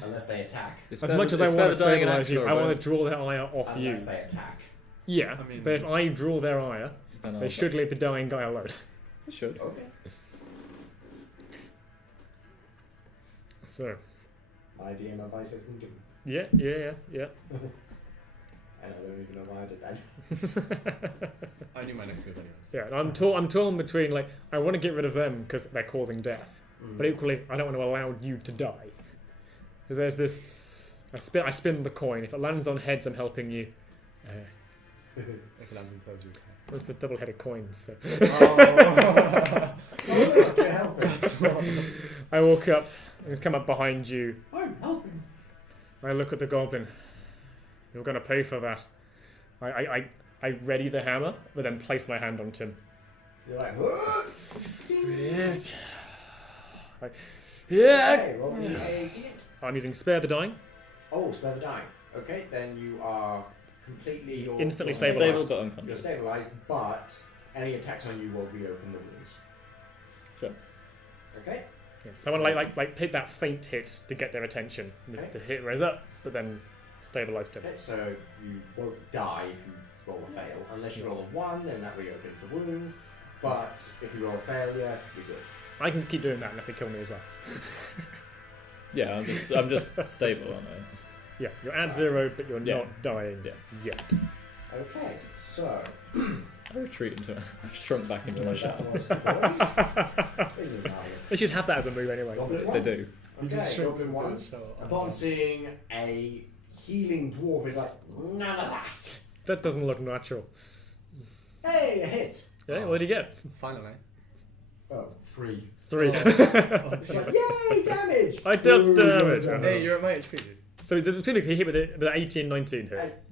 Unless they attack. It's as better- much as I it's want to better dying in stabilize you, action, I want right? to draw their ire off you. Unless they attack. Yeah, I mean- but if I draw their ire, Then they I'll- should leave the dying guy alone. They should. Okay. So My DM advice has been given. yeah. And I don't even know why I did that. I knew my next move anyways. Yeah, and I'm torn between like I want to get rid of them because they're causing death, but equally I don't want to allow you to die. So there's this. I spin the coin. If it lands on heads, I'm helping you. If it lands on tails, you can. Well, it's a double-headed coin. So Oh, you're helping. I walk up and come up behind you. I'm helping. I look at the goblin. You're going to pay for that. I ready the hammer, but then place my hand on Tim. You're like, "Whoa!" Yeah. Okay, roll me a d8. I'm using spare the dying. Oh, spare the dying. Okay, then you are completely or Instantly or stabilized. Stable but You're unconscious. stabilized, but any attacks on you will reopen the wounds. Sure. Okay. Yeah. I want to like hit that faint hit to get their attention. Okay. The hit raise up, but then stabilize Tim. Okay, so you won't die if you roll a fail. Unless you roll a 1, then that reopens the wounds. But if you roll a failure, you're good. I can just keep doing that unless they kill me as well. Yeah, I'm just stable, aren't I? Yeah, you're at 0, but you're Yeah. not dying yet. Okay, so. I retreat into it. I've shrunk back into my shell. Isn't it nice? They should have that as a move anyway. Goblin They one. do. Okay, Goblin 1. Upon seeing a healing dwarf, is like, none of that. That doesn't look natural. Hey, a hit. Yeah, what did you get? Finally. Oh, 3. 3. It's like, yay, damage! I did Ooh, damage. Hey, you're at my HP. So it's typically hit with it, but 18, 19 hit.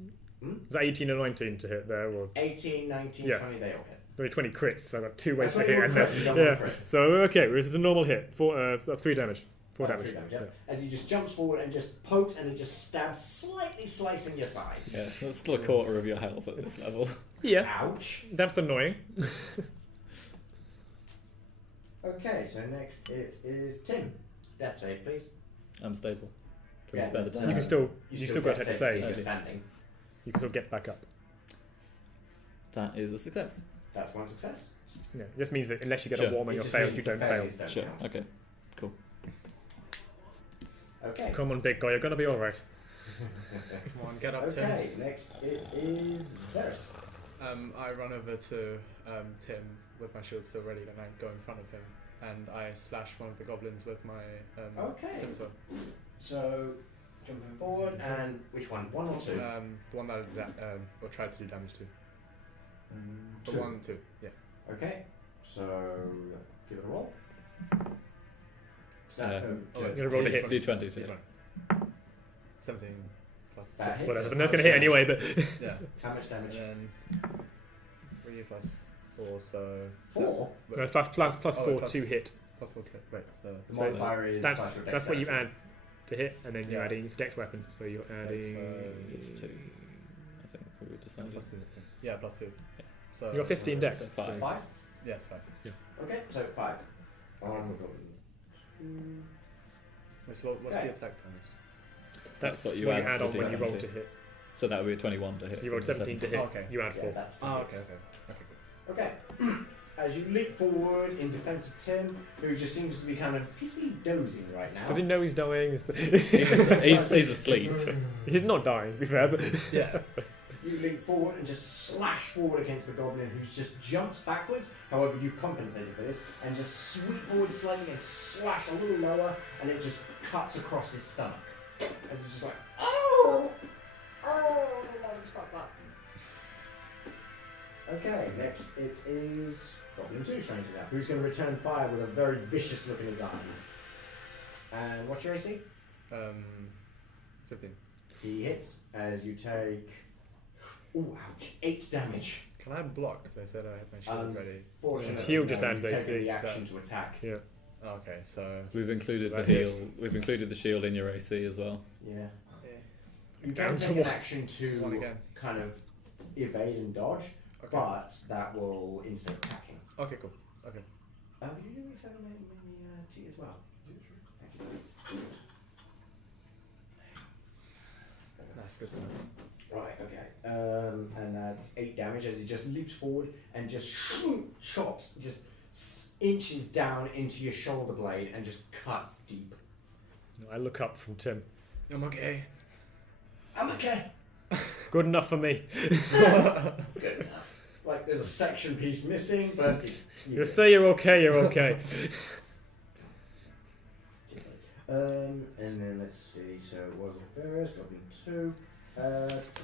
Hmm? Was that 18 or 19 to hit there? Or 18, 19, Yeah. 20, they all hit. there were 20 crits, so I've got 2 ways That's to what you hit. would And crit, you don't yeah. want to crit. So okay, this is a normal hit. 3 damage. 4 damage. 3 damage, yeah. As he just jumps forward and just pokes and it just stabs, slightly slicing your side. Yeah, that's still a quarter of your health at this level. Yeah, Ouch. that's annoying. Okay, so next it is Tim. Death save, please. I'm stable. Yeah, Spare the but, time. You can still got death to save save. if you're You standing. can still get back up. That is a success. That's one success. Yeah, it just means that unless you get Sure. a warm on It your just fail, means you the don't fail. failures don't Sure. count. Okay. Okay. Come on, big guy, you're gonna be all right. Come on, get up, Okay, next it is Varys. Tim. I run over to Tim with my shield still ready, and I go in front of him, and I slash one of the goblins with my Okay. scimitar. So, jumping forward, and which one? 1 or 2? The one that I did or tried to do damage to. The 2. 1, 2. Yeah. Okay, so give it a roll. Oh, You're gonna roll to hit. D20. Yeah. 17 plus. That hits. Whatever. But that's gonna hit anyway. But Yeah. How much damage? And then 3 plus 4, so 4. no, it's plus Oh, 4 plus- to hit. plus 4 to hit. Right. So The So modifier is That's plus your that's what you dexterity. add to hit, and then you're Yeah. adding its dex weapon. So you're adding. It's 2. I think we decided. plus 2. Yeah, plus 2. So You got 15 dex. So 5. 5? Yes, 5. Okay, so 5. Wait, so what's Okay. the attack bonus? That's what what you you add add to on when you roll D20. to hit. So that would be a 21 to hit. So you rolled from 17 to hit. Oh, okay. You add 4. Yeah, that's the Oh, hit. okay. Okay, good. Okay. As you leap forward in defense of Tim, who just seems to be kind of peacefully dozing right now. Does he know he's dying? He's asleep. He's not dying, to be fair. But Yeah. You leap forward and just slash forward against the goblin, who just jumps backwards. However, you've compensated for this, and just sweep forward slightly and slash a little lower, and it just cuts across his stomach. As he's just like, oh, I did not expect that. Okay, next it is Goblin 2, strange enough, who's going to return fire with a very vicious look in his eyes. And what's your AC? 15. He hits as you take, ooh, ouch, 8 damage. Can I block? Because I said I had my shield ready. Fortunately, Shield just no, adds you've AC, taken the is that- action to attack. yeah. Oh, okay, so We've included the That heal. hits. We've included the shield in your AC as well. Yeah. yeah. You Down can to take an one. action One to again. kind of evade and dodge, Okay. but that will instant attacking. Okay, cool. Okay. Would you do me a favour, make me tea as well? Thank you. That's good to know. Right, okay. And that's 8 damage as he just leaps forward and just chops, just inches down into your shoulder blade and just cuts deep. I look up from Tim. I'm okay. I'm okay. Good enough for me. Good enough. Like, there's a section piece missing, but... You say you're okay, you're okay. And then let's see, so what was it first? Goblin 2.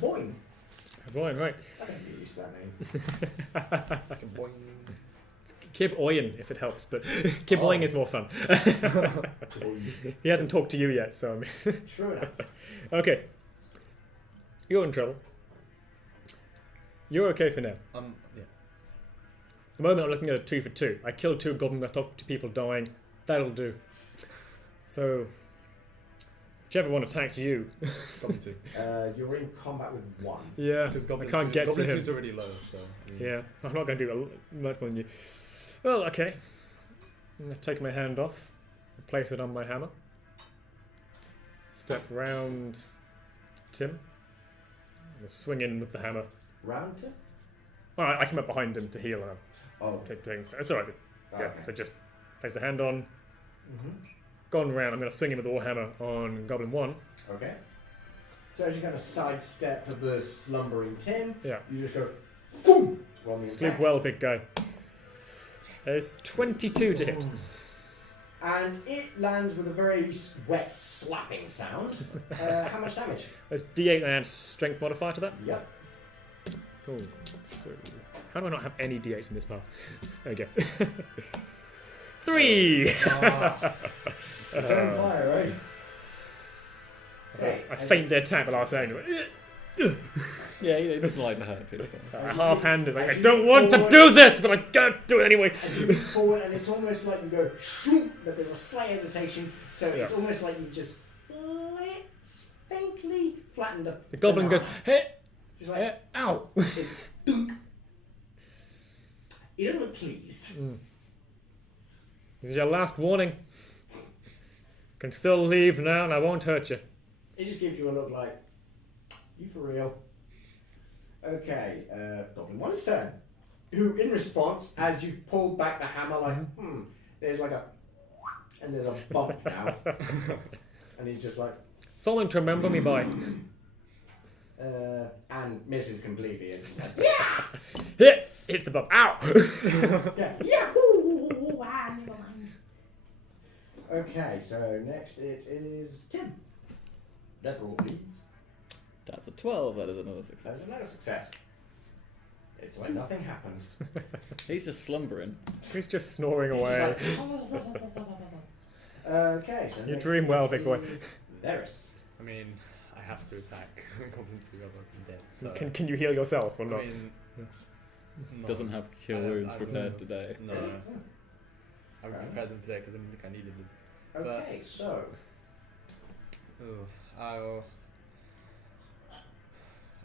Boing. Boy, right. I don't get used to that name. Fucking boing. Kib Oyen, if it helps, but Kib Oyen is more fun. Boing. He hasn't talked to you yet, so I mean... True enough. Okay. You're in trouble. You're okay for now. Yeah. At the moment, I'm looking at a 2 for 2. I killed 2 goblins, I talked to people dying. That'll do. So, whichever one attacked you. Goblin 2. You're in combat with 1. Yeah, Because I Goblin can't 2, get Goblin to 2's him. already low, so... I mean, Yeah, I'm not going to do much more than you. Well, okay. I'm going to take my hand off, place it on my hammer. Step round Tim. And swing in with the hammer. Round 2? Well, I come up behind him to heal and Oh. I'm taking. It's alright. Yeah, Okay. so just place the hand on. Mm-hmm. Gone round. I'm going to swing in with the warhammer on Goblin 1. Okay. So as you kind of sidestep the slumbering Tim, Yeah. you just go, boom! Roll me Sleep attack. well, big guy. There's 22 to hit. And it lands with a very wet slapping sound. How much damage? There's D8 and strength modifier to that. Yep. Cool. So, how do I not have any D8s in this pile? There we go. 3! It's on fire, right? Okay, I faint the attack the last round. Yeah, he doesn't like to hurt people. Half-handed. Like, I As you don't move want to forward- do this, but I gotta do it anyway. As you move forward, and it's almost like you go, shoot, but there's a slight hesitation, so it's Yeah. almost like you've just faintly flattened up. The goblin goes, hey, Just like, ow. it's dunk. He doesn't look pleased. This is your last warning. You can still leave now, and I won't hurt you. It just gives you a look like, you for real? Okay, Goblin 1's turn. Who, in response, as you pull back the hammer, like, there's like a, and there's a bump now. And he's just like, Something to remember me by. and misses completely. It's just like, Hit the bump. Ow! yeah, yahoo! Ah, never mind. Okay, so next it is Tim. Death roll, please. That's a 12. That is another That's success. another success. It's like nothing happened. He's just slumbering. He's just snoring It's away. just like, okay, so You next dream it well, big boy. is Varys. I mean, I have to attack Goblin 2, otherwise I'm dead. So, Can you heal yourself or not? I mean, no. Doesn't have cure I- wounds I prepared wouldn't. today. No, I prepared them today because I didn't think I needed them. Okay, so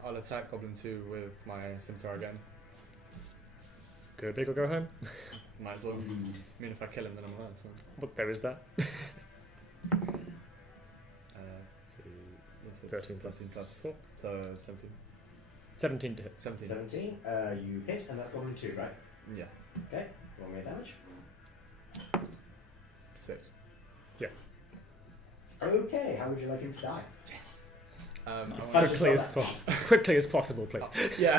I'll attack Goblin 2 with my scimitar again. Go big or go home. Might as well. I mean, if I kill him, then I'm alive. So. But there is that. So, yes, it's 13 plus 13 plus 4. So 17. 17 to hit. 17. 17. You hit, and that's Goblin 2, right? Yeah. Okay, roll me a damage. 6. Okay, how would you like him to die? Yes. Quickly as possible, please. Yeah.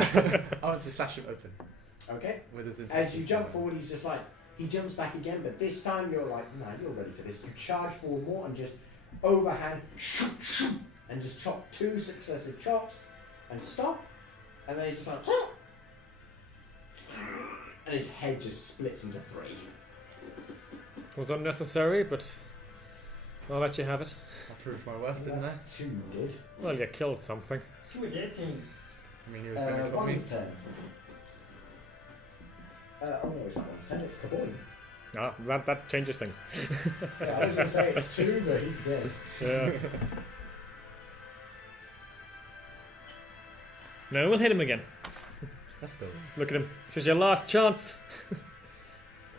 I want to slash him open Okay, with his. as you jump forward, he's just like, he jumps back again, but this time you're like, nah, you're ready for this. You charge forward more and just overhand, shoot, and just chop 2 successive chops and stop, and then he's just like, and his head just splits into 3. Was unnecessary, but I'll let you have it. I proved my worth, didn't I? That's 2 did. Well, you killed something. I mean, he was going to kill me. One's turn. Oh no, it's not one's turn, it's Kaboom. Ah, that changes things. Yeah, I was going to say it's 2, but he's dead. Yeah. No, we'll hit him again. Let's go. Look at him. This is your last chance.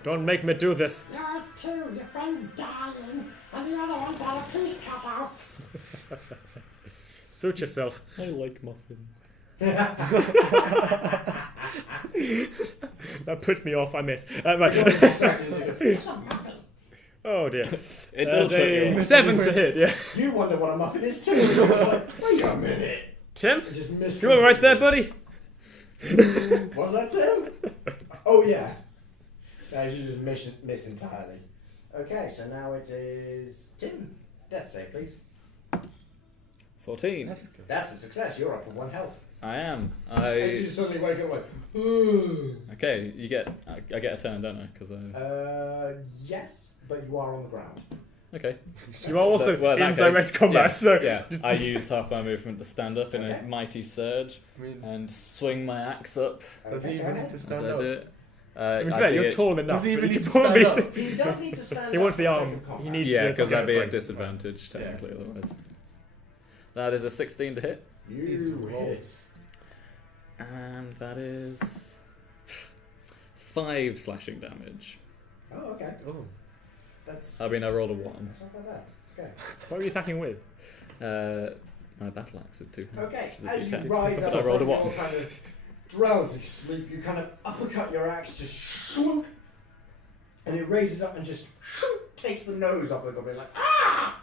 Don't make me do this. Yours too, your friend's dying, and the other one's had a piece cut out. Suit yourself. I like muffins. That put me off. I missed. Right. It's a muffin. Oh dear. It does That's hurt you. a 7 to hit. Yeah. You wonder what a muffin is too. It's like, wait a minute. Tim? It just missed. You all right there, buddy? Was that Tim? Oh yeah. No, you just miss entirely. Okay, so now it is Tim. Death save, please. 14. That's good. That's a success. You're up on 1 health. I am. And you suddenly wake up like. Okay, you get. I get a turn, don't I? Because Yes, but you are on the ground. Okay. You are also well, in in that direct case, combat, so Yeah, I use half my movement to stand up in Okay. a mighty surge I mean, and swing my axe up does he Okay, even go need to ahead. as stand I up? do it. I mean, I'd fair, be you're at- tall enough. Does he that even you need to could probably- stand up? He does need to stand He up wants for the sake arm. of combat. He needs Yeah, the because I'd be combat at strength. disadvantage technically otherwise. That is a 16 to hit, These You hit. rolls. and that is 5 slashing damage. Oh, okay. Oh. That's I mean, I rolled a 1. that's not that bad. Okay. What are you attacking with? My battle axe with 2 hands. Okay, which is a as you D10. rise But up I rolled a from 1. your kind of drowsy sleep, you kind of uppercut your axe, just shunk, and it raises up and just shunk, takes the nose off the goblin like, ah!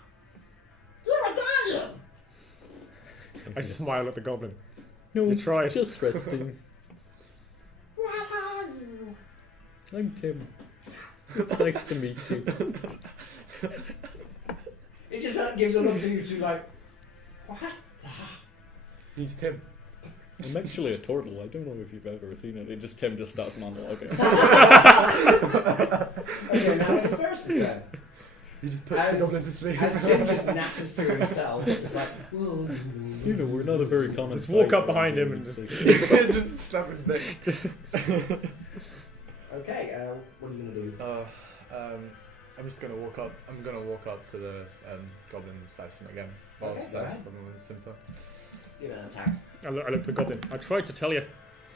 You were dying. I smile at the goblin. No, You tried. just resting. What are you? I'm Tim. It's nice to meet you. It just gives a look to you two like, what? He's Tim. I'm actually a turtle. I don't know if you've ever seen it. Tim just starts monologuing. Okay, now it's Versus turn. He just puts the goblin to sleep. As Tim just natters to himself, just like, You know, we're not a very common. Just walk sight up behind around him and here. just slap his neck. okay, what are you gonna do? I'm just gonna walk up. I'm gonna walk up to the goblin and slice him again. Well, Okay, go slice ahead. him with a scimitar. Give it an attack. I look at the goblin. I tried to tell you.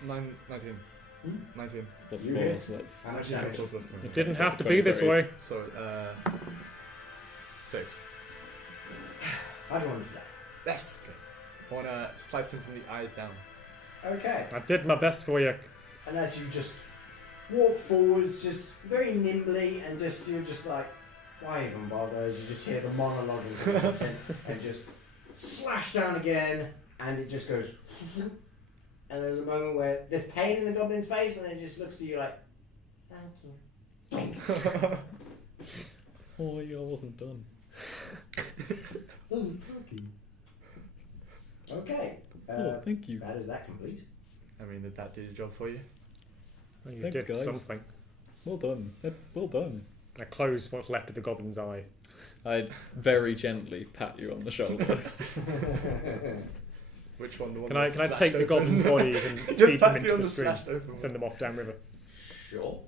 19. Hmm? 19. Plus You 4, hit. so that's. How much Yeah, damage? plus less than It didn't have to be this way. So, 6. How do you want to do that? That's good. I wanna slice him from the eyes down. Okay. I did my best for you. And as you just walk forwards, just very nimbly, and just you're just like, why even bother? You just hear the monologue into the content, and just slash down again, and it just goes. And there's a moment where there's pain in the goblin's face, and it just looks at you like, thank you. Oh, I wasn't done. I was talking. Okay. Oh, thank you. That is that complete. I mean, did that do the job for you? Well, you Thanks, did guys. something. Well done. Well done. I closed what's left of the goblin's eye. I'd very gently pat you on the shoulder. Which one? The one Can I that's take the slashed goblin's open? bodies and Just feed them pat you into on the the stream? slashed open Send them off downriver. Sure.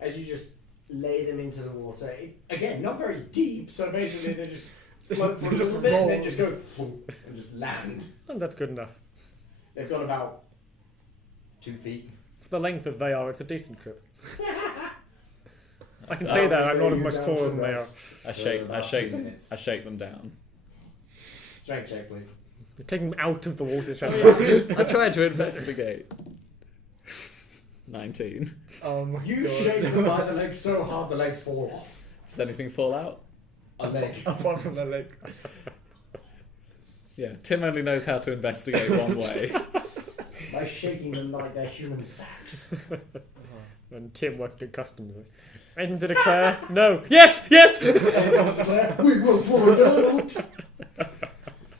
As you just lay them into the water, again, not very deep, so basically they just float for a They just little bit and then roll. just go thump and just land. And that's good enough. They've got about 2 feet. For the length that they are, it's a decent trip. I can say that I'm not much taller than they are. I shake them down. Strength check, please. You're taking them out of the water. I tried to investigate. 19. Oh my You god. shake them by the legs so hard the legs fall off. Does anything fall out? A leg. Apart from the leg. Yeah, Tim only knows how to investigate one way. By shaking them like they're human sacks. And Tim worked at customs. Anything to declare? No. Yes! Yes! We will find out.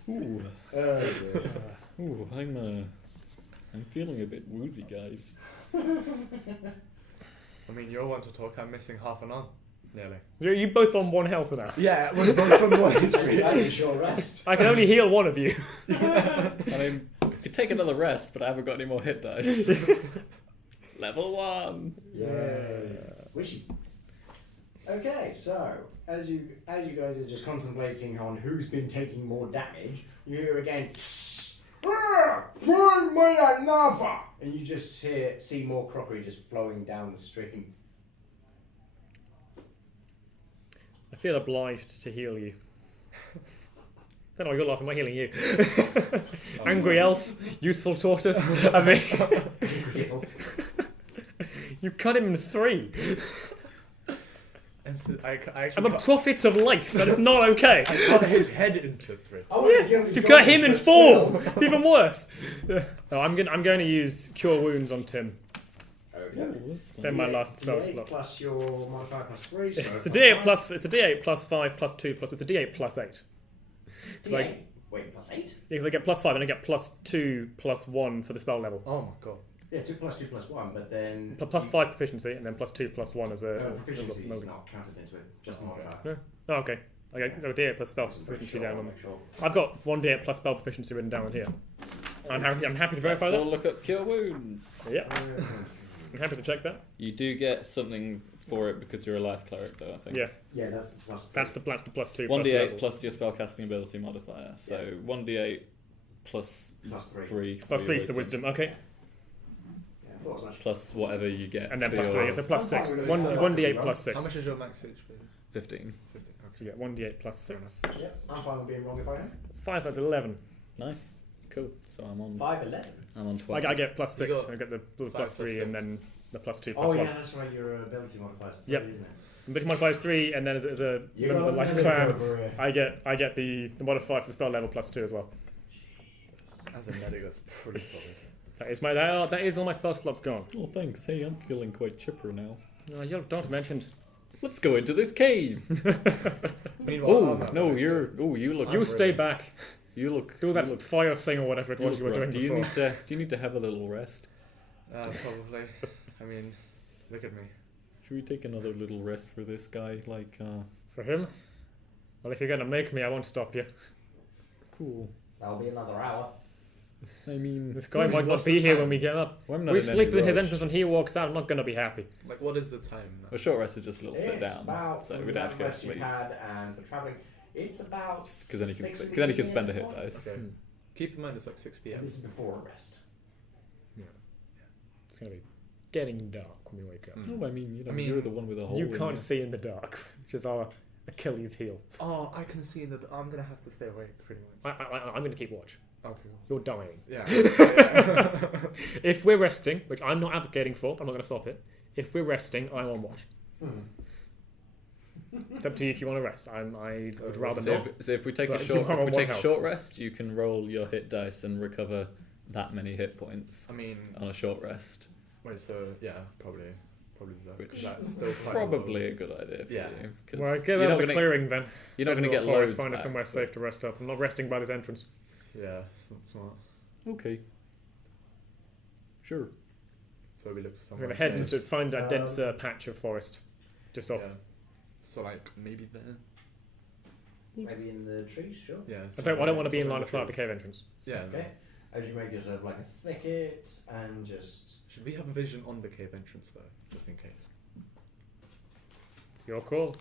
Ooh, Oh, dear. ooh, I'm feeling a bit woozy, guys. I mean, you're one to talk. I'm missing half an arm. Nearly. You both on 1 health now. Yeah, we're both on one injury. That is your rest. I can only heal one of you. I mean, I could take another rest, but I haven't got any more hit dice. Level 1. Yes. Wishy. Okay, so as you guys are just contemplating on who's been taking more damage, you hear again, bring me another, and you just see more crockery just flowing down the stream. I feel obliged to heal you. Then you're laughing, I'm not healing you. Angry elf, useful tortoise. I mean, you cut him in 3. I actually I'm a prophet of life. That is not okay. I cut his head into 3. You cut him in 4. It's even worse. No, I'm going to use Cure Wounds on Tim. Then my last spell slot. Plus your modifier plus 3. So It's a D8 plus. It's a D8 plus 5 plus 2 plus. It's a D8 plus 8. It's like wait, plus 8? because I get plus 5 and I get plus 2 plus 1 for the spell level. Oh my god. Yeah, 2 plus 2 plus 1, but then... Plus 5 proficiency and then plus 2 plus 1 as a. proficiency is not counted into it, just the modifier. Yeah. Oh, okay. Okay, so D8 plus spell Wasn't very proficiency sure, down I'll on. make sure. I've got 1 D8 plus spell proficiency written down on here. I'm happy to verify So that. look up Cure Wounds. Yeah, I'm happy to check that. You do get something for it because you're a life cleric, though, I think. Yeah, Yeah, that's the plus 3. that's the plus 2. 1d8 level. plus your spellcasting ability modifier. So 1d8 plus Plus 3. 3. Plus your 3 for the wisdom. Okay, Yeah, I thought it was much. Plus whatever you get. and then for plus your 3. So plus I'm 6. fine with One this. 1d8 plus 6. How much is your max HP? 15. 15. So you get 1d8 plus 6. Yeah, I'm fine with being wrong if I am. It's 5. That's 11. Nice. Cool. So I'm on 5'11". I'm on 12. I get plus You 6. got I get the 5 plus 3 plus and then the plus 2 Oh plus yeah, 1. that's right, your ability modifier is 3, Yep. isn't it? Ability modifier is 3, and then as a You member of the got life a clan, over here. I get the modifier for the spell level plus 2 as well. As a medic, that's pretty solid. That is all my spell slots gone. Oh, thanks. Hey, I'm feeling quite chipper now. No, you don't mention. Let's go into this cave. Meanwhile, Oh I'm no, medic. you look. You I'm stay ready. back. You look. Do that you look, fire thing or whatever it was you were doing rough. Do you before. need to? Do you need to have a little rest? Probably. I mean, look at me. Should we take another little rest for this guy? Like, For him? Well, if you're going to make me, I won't stop you. cool. That'll be another hour. I mean, This guy might not what's be the here time? when we get up. well, I'm not We in sleep any in his rush. entrance when he walks out. I'm not going to be happy. Like, what is the time? A short rest is just a little sit It's down, about so from we the don't have to go to rest you've sleep. had and the travelling. It's about Because then you can 6 then in you the can spend a evening hit at this point. dice. Okay. Keep in mind it's like 6 And p.m. this is before a rest. It's going to be getting dark when we wake up. No, I mean, I mean, you're the one with a hole. You in can't you. see in the dark, which is our Achilles heel. Oh, I can see that I'm gonna have to stay awake pretty much. I'm going to keep watch. Okay. You're dying. Yeah. If we're resting, which I'm not advocating for, I'm not going to stop it. If we're resting, I'm on watch. It's up to you if you want to rest. I would rather So not. if we take a But you short, are if we on take a one short health. rest, you can roll your hit dice and recover that many hit points I mean, on a short rest. wait. So yeah, probably that. Which That's still quite Probably a good idea for Yeah. you. 'Cause Well, get you're out not of the gonna, clearing then. you're not going to Head get to a forest, loads find back, somewhere so- safe to rest up. I'm not resting by this entrance. Yeah, smart. Okay. Sure. So we look for I'm somewhere. going to head safe. and find a Um, denser patch of forest, just off. Yeah. So like maybe there. Maybe in the trees, sure. Yeah. I don't want to be in somewhere line of sight of the trees. cave entrance. Yeah. Okay. As you make yourself like a thicket and just... Should we have a vision on the cave entrance though, just in case? It's your call.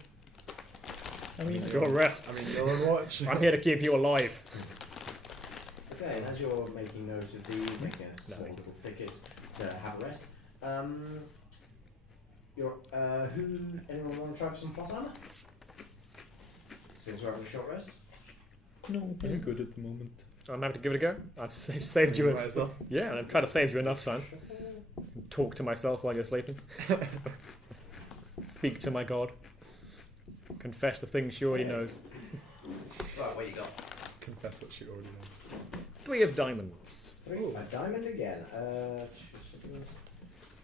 I mean, It's your rest. I mean, you're on watch. I'm here to keep you alive. Okay, and as you're making note of the... Making a small little thicket to have a rest. Anyone want to try for some plot armor? Since we're having a short rest? no, I'm good at the moment. I'm happy to give it a go. I've saved you. Might as well. Yeah, I've tried to save you enough times. Talk to myself while you're sleeping. Speak to my god. Confess the things she already knows. Right, what you got? Confess that she already knows. 3 of diamonds. 3. A diamond again. 2 seconds.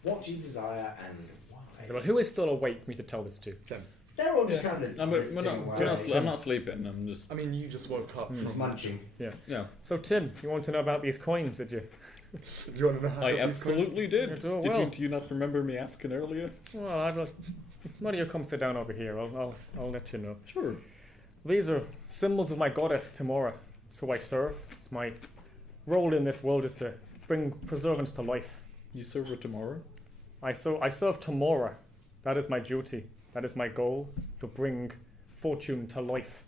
What you desire and why. Well, who is still awake for me to tell this to? They're all just kind of I'm drifting not sleeping. I'm just. I mean, you just woke up Just from. munching. Yeah. So, Tim, you want to know about these coins, did you? Do you want to know how I got these coins? absolutely did. Oh, Did well. you? Do you not remember me asking earlier? Well, why don't you come sit down over here? I'll let you know. Sure. These are symbols of my goddess, Tamora. It's who I serve. It's my role in this world is to bring preservance to life. You serve her tomorrow. I serve Tamora. That is my duty. That is my goal, to bring fortune to life.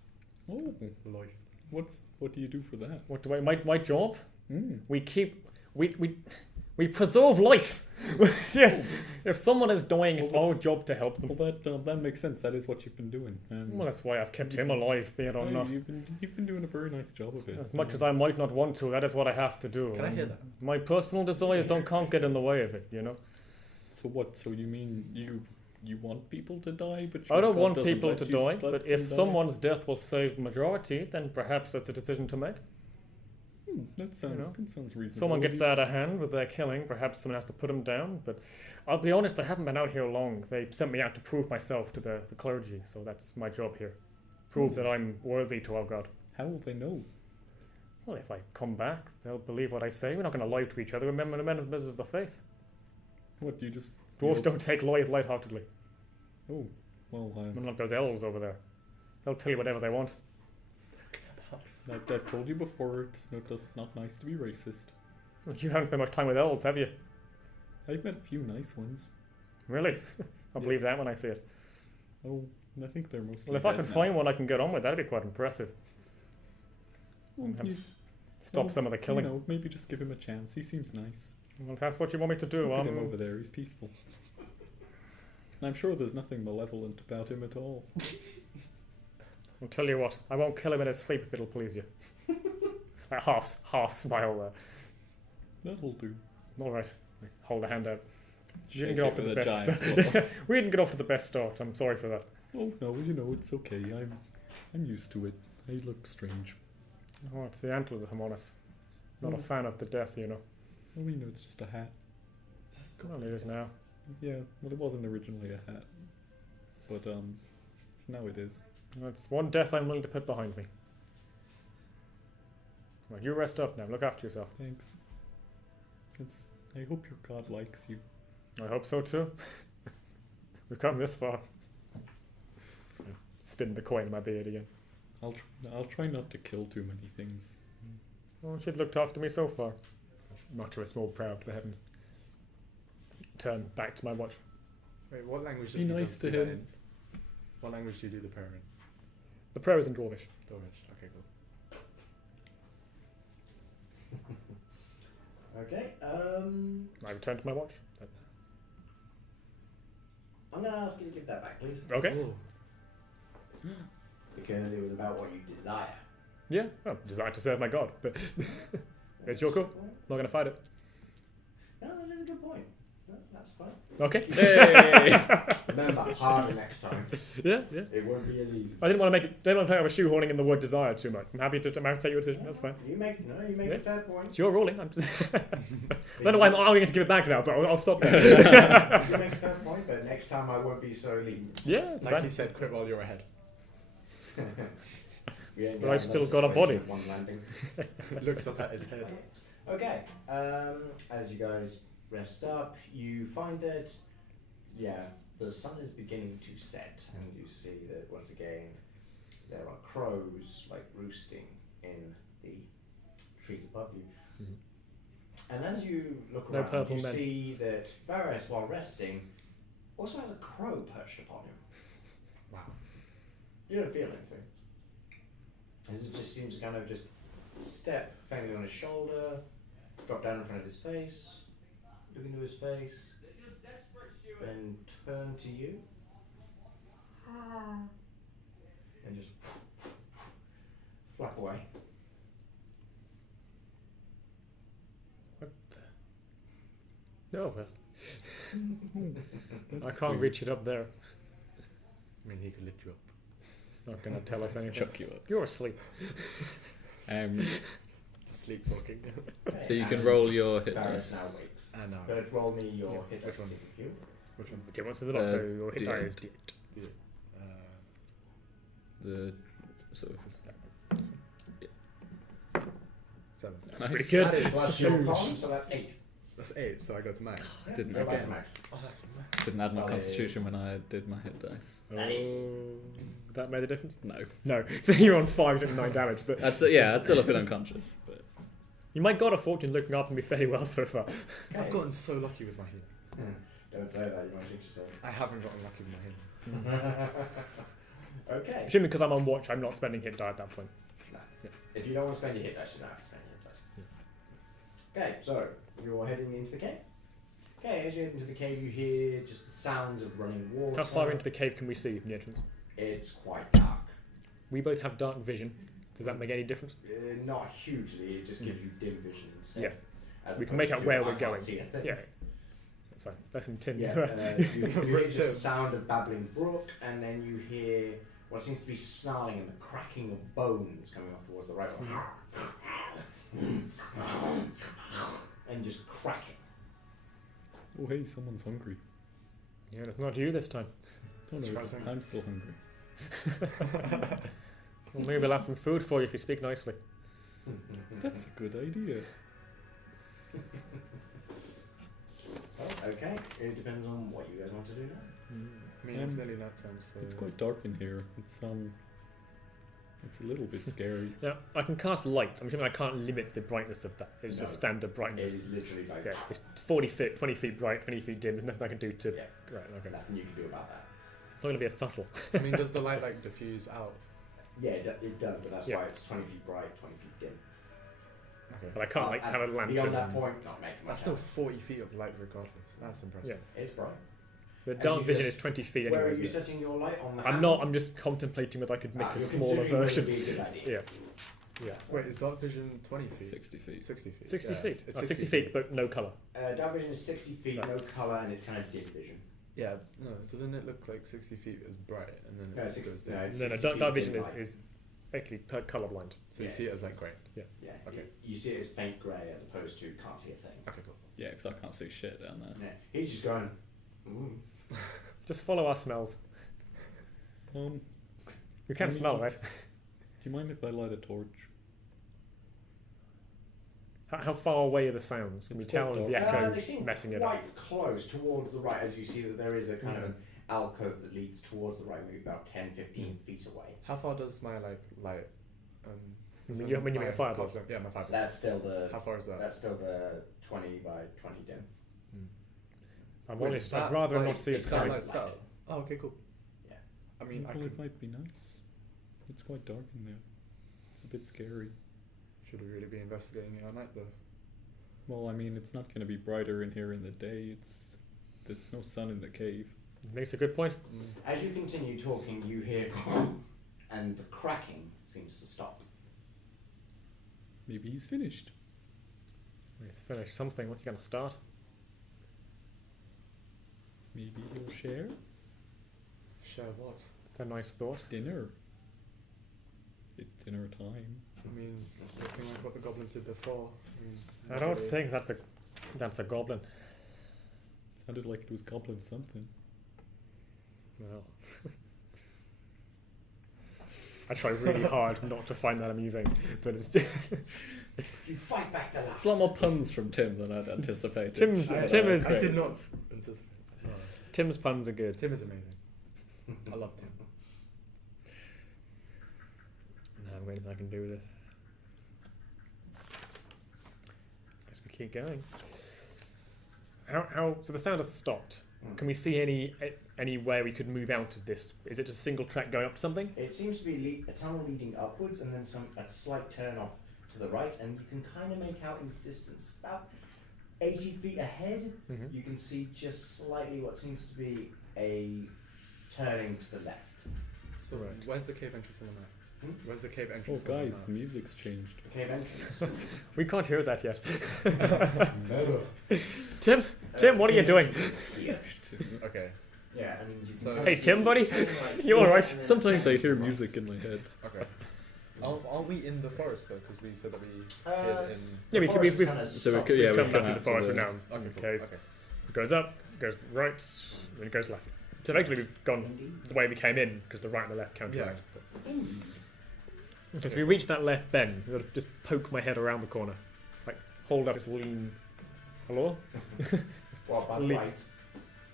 Oh, Life. what do you do for that? What do I? My job? Mm. We preserve life. Yeah. If someone is dying, it's our job to help them. Well, that makes sense. That is what you've been doing. Well, that's why I've kept him alive, be it or not. You've been doing a very nice job of it. As much as I might not want to, that is what I have to do. Can I hear that? My personal desires can't get in the way of it, you know. So what? So you mean you you want people to die, but I your don't God want doesn't people let to you die, let but them if die. someone's death will save the majority, then perhaps that's a decision to make. That sounds know, that sounds reasonable. Someone gets out of hand with their killing, perhaps someone has to put them down, but I'll be honest, I haven't been out here long. They sent me out to prove myself to the clergy, so that's my job here. Prove that I'm worthy to our God. How will they know? Well, if I come back, they'll believe what I say. We're not going to lie to each other. Remember the members of the faith. What, you just... Dwarves don't take lies lightheartedly. Oh, well, Unlike those elves over there. They'll tell you whatever they want. I've told you before, it's not nice to be racist. You haven't spent much time with elves, have you? I've met a few nice ones. Really? I'll believe that when I see it. Oh, I think they're mostly Well, if I dead can now. find one I can get on with, that'd be quite impressive. Well, And have you- stop well, some of the killing. You know, maybe just give him a chance. He seems nice. Well, if that's what you want me to do. Look at him over there. He's peaceful. I'm sure there's nothing malevolent about him at all. I'll tell you what, I won't kill him in his sleep if it'll please you. half smile there. That'll do. All right, hold a hand out. We didn't Shake get it off to the with a best giant start. We didn't get off to the best start. I'm sorry for that. Oh no, you know it's okay. I'm used to it. I look strange. Oh, it's the antlers, if I'm honest. Not a fan of the death, you know. Oh, you know it's just a hat. Well, it is now. Yeah, well it wasn't originally a hat, but now it is. Well, it's one death I'm willing to put behind me. Well, you rest up now. Look after yourself. Thanks. I hope your God likes you. I hope so too. We've come this far. Spin the coin in my beard again. I'll try not to kill too many things. Oh, she'd looked after me so far. Much of a small proud to the heavens. Turn back to my watch. Wait, what language does Be he nice do to that him. in? What language do you do the prayer in? The prayer is in Dwarvish. Dwarvish. Okay, cool. Okay. I return to my watch. I'm going to ask you to give that back, please. Okay. Because it was about what you desire. Yeah. Well, desire to serve my God, but it's your call. Not going to fight it. No, that is a good point. No, that's fine. Okay. Hey! Remember, harder next time. Yeah. It won't be as easy. I didn't want to didn't want to have a shoehorning in the word desire too much. I'm happy to take your decision. That's fine. You make Yeah. a fair point. It's your ruling. I'm just I don't know why I'm arguing to give it back now, but I'll stop there. You make a fair point, but next time I won't be so lenient. Yeah, it's Like fine. he said, quit while you're ahead. We ain't But got I've still another got a body. situation with One landing. Looks up at his head. Okay. As you guys rest up, you find that, the sun is beginning to set, and you see that once again there are crows like roosting in the trees above you. Mhm. And as you look No around, purple you men. see that Varys, while resting, also has a crow perched upon him. Wow. You don't feel anything. This just seems to kind of just step faintly on his shoulder, drop down in front of his face, look into his face, then turn to you, and just flap away. No, well, I That's can't weird. reach it up there. I mean, he could lift you up. It's not going to tell us anything. Chuck you up. You're asleep. Sleepwalking. So you can roll your hit Varys now dice. wakes. I know. But roll me your Yeah, hit which dice one? CPU. Which one? Do you want to the box? So your hit die D8. is D8. The sort of 7. nice. pretty good. That is Plus your huge. con, so that's 8. That's 8, so I go to max. Yeah, Didn't go back again. to max. Oh, that's Didn't add my Solid. constitution when I did my hit dice. That made a difference? No, No. You're on 5, doing 9 damage, but I'd still have been unconscious. But you might got a fortune looking after me fairly well so far. I've gotten so lucky with my healing. Don't say that, you might jinx yourself. I haven't gotten lucky with my healing. Okay. Assuming because I'm on watch, I'm not spending hit die at that point. If you don't want to spend your hit dice, you don't have to spend your hit dice. Okay, so you're heading into the cave. Okay, as you head into the cave, you hear just the sounds of running water. How far into the cave can we see from the entrance? It's quite dark. We both have dark vision. Does that make any difference? Not hugely, it just gives you dim vision instead. Yeah. As We can make opposed out to, where I we're can't going. see a thing. Yeah. That's fine. Less than Tim. Yeah, you hear just the sound of babbling brook, and then you hear what seems to be snarling and the cracking of bones coming off towards the right one. And just cracking. Oh, hey, someone's hungry. Yeah, it's not you this time. Oh, no, I'm still hungry. Well, maybe I'll have some food for you if you speak nicely. That's a good idea. Oh, okay, it depends on what you guys want to do now. I mean, it's nearly night time, so... It's quite dark in here. It's a little bit scary. Now, I can cast light. I'm assuming I can't limit the brightness of that. It's just standard It brightness. is literally like Yeah, it's 40 feet, 20 feet bright, 20 feet dim. There's nothing I can do to... Yeah. Right, okay. nothing you can do about that. It's not going to be as subtle. I mean, does the light, like, diffuse out? Yeah, it does, but that's Yeah. why it's 20 feet bright, 20 feet dim. Okay. But I can't, like, have a lantern. Beyond that point, not making much That's still out. 40 feet of light regardless. That's impressive. Yeah. It's bright. The And dark you vision just- is 20 feet Where are anyway. you setting your light on the I'm hand? not, I'm just contemplating whether I could make a You're smaller considering whether version. it'd be a good idea. Yeah. Yeah. Wait, is dark vision 20 feet? 60 feet. 60 feet. 60 Yeah, feet. It's 60 feet, but no colour. Dark vision is 60 feet, Right. no colour, and it's kind of dim vision. Yeah, no, doesn't it look like 60 feet is bright and then No, it 60, goes no, down? it's No, 60 feet dark vision dim is, light. is actually colourblind. So you Yeah. see it as like grey. Yeah, Okay. you see it as faint grey as opposed to can't see a thing. Okay, cool. Yeah, because I can't see shit down there. Yeah, he's just going, Just follow our smells. Um, You can I mean- smell, right? do you mind if I light a torch? How far away are the sounds? Can we It's tell quite if the dark. echo they seem messing it up? quite close towards the right, as you see that there is a kind of an alcove that leads towards the right, maybe about 10, 15 feet away. How far does my like light? When you make a fireball. Yeah, my fireball. That's still the How far is that? that's still the 20 by 20 dim. I'm Wait, honest, that I'd rather light- not see it it's that coming. light style. Oh, okay, cool. Yeah. I mean, I Well, it could, might be nice. It's quite dark in there. It's a bit scary. should we really be investigating it at night though? Well, I mean, it's not going to be brighter in here in the day. There's no sun in the cave. Makes a good point. As you continue talking, you hear and the cracking seems to stop. Maybe he's finished. He's finished something. What's he going to start? Maybe he'll share Share what? It's a nice thought. dinner. It's dinner time. I mean, looking like what the goblins did before. I don't think that's a goblin. Sounded like it was goblin something. Well, I try really hard not to find that amusing, but it's just You fight back the It's last. a lot more puns from Tim than I'd anticipated. Tim is- I great. did not anticipate. No. Tim's puns are good. Tim is amazing. I love Tim. I don't have anything I can do with this. Guess we keep going. How? So the sound has stopped. Can we see any way we could move out of this? Is it just a single track going up to something? It seems to be a tunnel leading upwards and then a slight turn off to the right, and you can kind of make out in the distance about 80 feet ahead. Mm-hmm. You can see just slightly what seems to be a turning to the left. So, Right. where's the cave entrance on the map? Where's the cave Oh, entrance on the guys, map? the music's changed. The cave entrance. We can't hear that yet. No. Tim, what are you doing? Here. Okay. Yeah, and you So- can Hey, see Tim, buddy, turning right you all right? and then Sometimes I turning hear to the music right. in my head. Okay. Are we in the forest though? Because we said that we Uh, hid in. Yeah, The we've forest we've kind of So we stops. could- yeah, we've we come come down to the after forest. the- We're now in Okay, the cool. cave. Okay. It goes up, goes right, then it goes left. So effectively we've gone Indeed. the way we came in because the right and the left counter. Yeah. As we reach that left bend, we've got to just poke my head around the corner, like hold up, just lean. Hello? Well, by the Leap. light,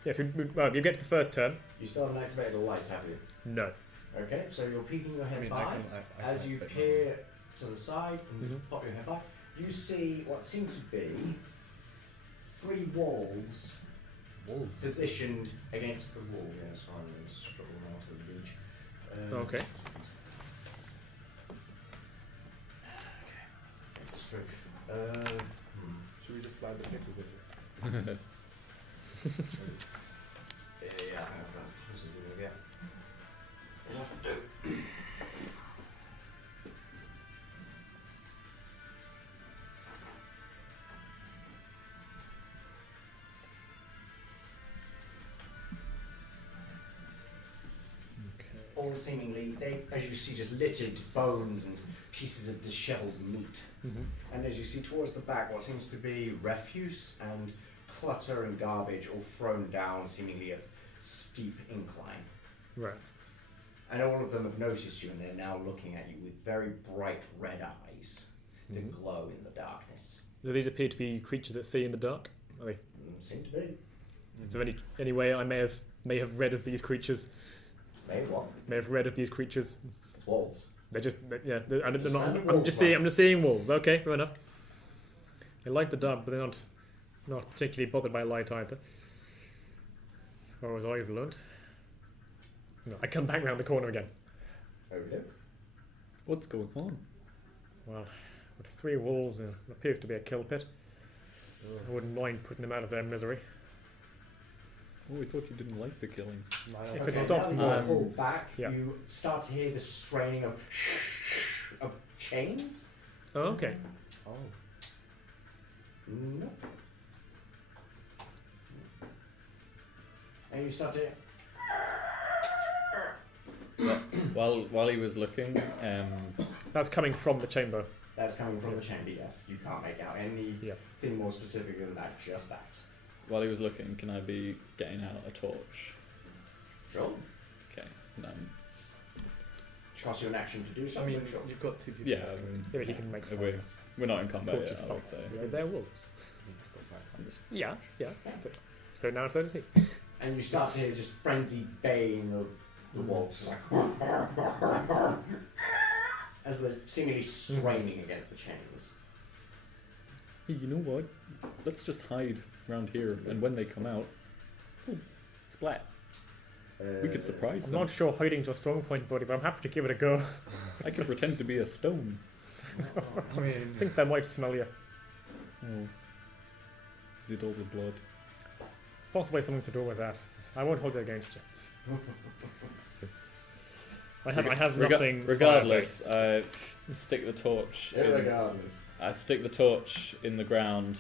Yes, well, you get to the first turn. you still haven't activated the lights, have you? No. Okay, so you're peeking your I head mean, by. I can As you activate peer to the side and Mhm. pop your head by, you see what seem to be 3 wolves Wolves. positioned against the wall. Yeah, so I'm going to struggle now to the beach. Okay. Stroke. Should we just slide the cave with it? Yeah, I think that's about as close as we're going to get. all seemingly, as you see, just littered bones and pieces of dishevelled meat. Mm-hmm. And as you see towards the back, what seems to be refuse and clutter and garbage all thrown down, seemingly a steep incline. Right. And all of them have noticed you, and they're now looking at you with very bright red eyes that glow in the darkness. Do these appear to be creatures that see in the dark? Are they? Seem to be. Is there any way I may have read of these creatures? Maybe what? May have read of these creatures. It's wolves. They're just I'm standard just wolves, seeing wolves. Okay, fair enough. They like the dark, but they're not particularly bothered by light either. As far as I've learned. No, I come back round the corner again. Okay. What's going on? Well, with 3 wolves, it appears to be a kill pit. I wouldn't mind putting them out of their misery. Oh, we thought you didn't like the killing. If it stops now them, you pull back, yeah. you start to hear the straining of chains. Oh, okay. Oh. No. And you start to. While he was looking, That's coming from the chamber. That's coming from the chamber, yes. You can't make out anything more specific than that, just that. while he was looking, can I be getting out a torch? Sure. Okay. No. Cost you an action to do I something. mean, sure. you've got 2 people. Yeah, that I can- mean, Yeah, he can make fire. we're not in combat Torch yet, is I fine. would say. Yeah, they're wolves. Yeah. So now 30. And you start to hear just frenzied baying of the wolves, like as they're seemingly straining against the chains. Hey, you know what? Let's just hide around here, and when they come out, splat. We could surprise I'm them. not sure hiding's your strong point, buddy, but I'm happy to give it a go. I could pretend to be a stone. I mean, I think they might smell you. Oh. Is it all the blood? Possibly something to do with that. I won't hold it against you. I have nothing. Regardless, I stick the torch. Irregardless. I stick the torch in the ground,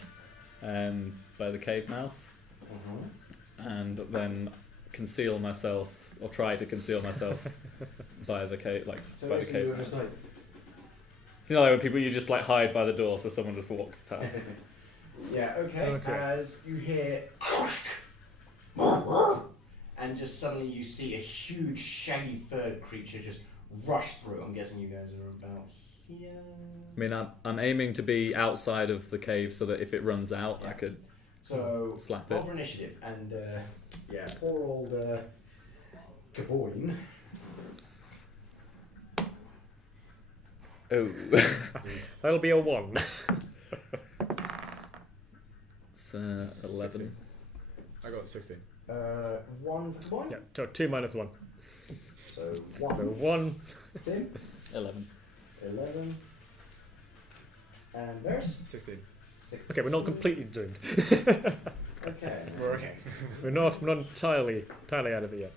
by the cave mouth, and then conceal myself, or try to conceal myself by the cave, So by the basically cave you're mouth. just like. You know, like when people you just like hide by the door, so someone just walks past. Yeah, okay. Okay. As you hear and just suddenly you see a huge shaggy furred creature just rush through. I'm guessing you guys are about here. I mean, I'm aiming to be outside of the cave so that if it runs out, I could So slap it. roll for initiative and yeah, poor old Gaboyne. Oh. That'll be a 1. It's 11. I got 16. 1 for Gaboyne. Yeah, so 2 minus 1. So 1. So 1. Tim. 11. 11. And Varys. 16. 6. Okay, we're not completely doomed. Okay. We're okay. We're not entirely out of it yet.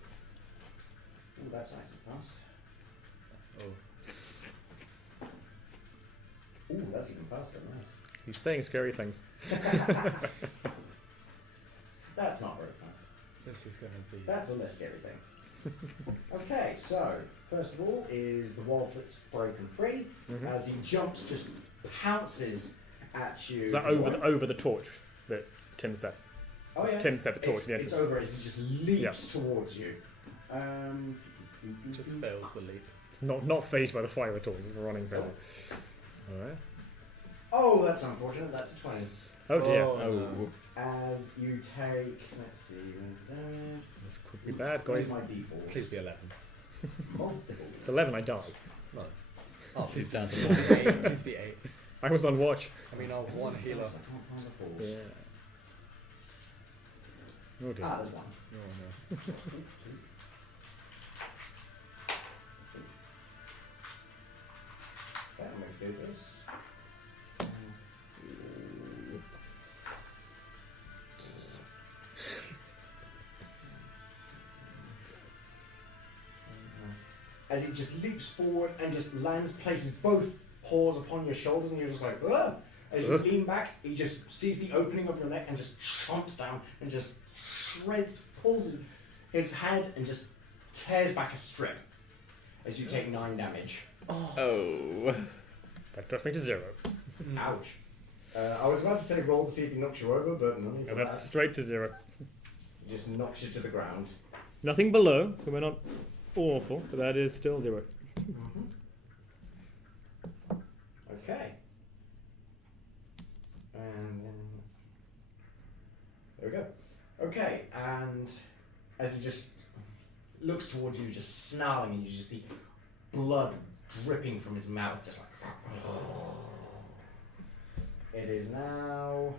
Ooh, that's nice and fast. Oh. Ooh, that's even faster. Nice. He's saying scary things. That's not very fast. This is going to be... That's a less scary thing. Okay, so first of all is the wolf that's broken free. As he jumps, just pounces at you. Is that over the torch that Tim set? Oh yeah. Tim set the torch at the It's entrance. over as he just leaps towards you. Just fails the leap. Not phased by the fire at all. He's running fairly. Alright. Oh, that's unfortunate. That's a 20. Oh dear. Oh. As you take, let's see, This could be bad, where's guys. my d4s? Please be 11. Multiple. It's 11, I die. No. Oh, He's down to please be 8. Please be 8. I was on watch. I mean, I'll have 1 healer. I can't find the fours. Oh dear. Ah, there's one. Oh, no. Okay, I'm going to do this. As he just leaps forward and just lands, places both paws upon your shoulders, and you're just like, ugh! As you lean back, he just sees the opening of your neck and just chomps down and just shreds, pulls his head and just tears back a strip. as you take 9 damage. Oh. That drops me to 0. Ouch. I was about to say roll to see if he knocks you over, but no need for And that's that. straight to 0. He just knocks you to the ground. Nothing below, so we're not awful, but that is still 0. Okay. And then there we go. Okay, and as he just looks towards you, just snarling, and you just see blood dripping from his mouth, just like. It is now.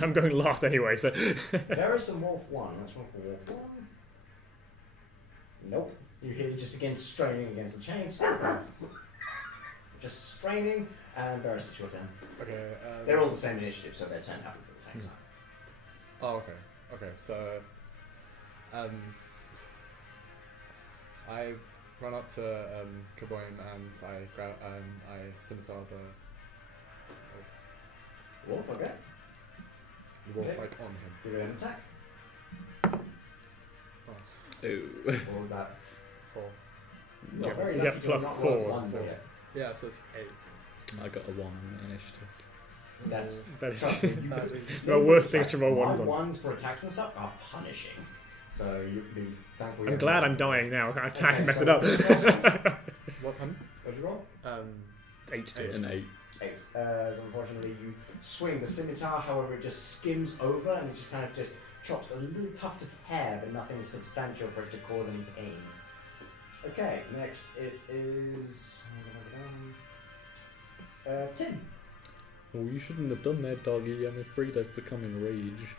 I'm going last anyway, so. There is some Wolf 1. Let's roll for Wolf 1. Nope. You hear just again straining against the chains. Just straining, and Varys, it's your turn. Okay. They're all the same initiative, so their turn happens at the same time. Oh, okay. Okay, so I run up to Kaboim and I grab I scimitar Wolf, okay. the wolf Okay. like on him. Give it an attack. Ooh. What was that? 4. Not very You lucky get to plus not 4. roll ones yet. Yeah, so it's 8. I got a 1 on the initiative. That's That is. trust me, you That could- is- There are worse things to roll My ones on. ones for attacks and stuff are punishing. So you'd be thankful. you I'm haven't glad rolled. I'm dying now. I can't attack Okay, and mess so it up. What one? What did you roll? 8 to An 8. 8. As unfortunately you swing the scimitar, however it just skims over and it just kind of just chops a little tuft of hair, but nothing substantial for it to cause any pain. Okay, next it is Tim. Oh, you shouldn't have done that, doggy. I'm afraid I've become enraged.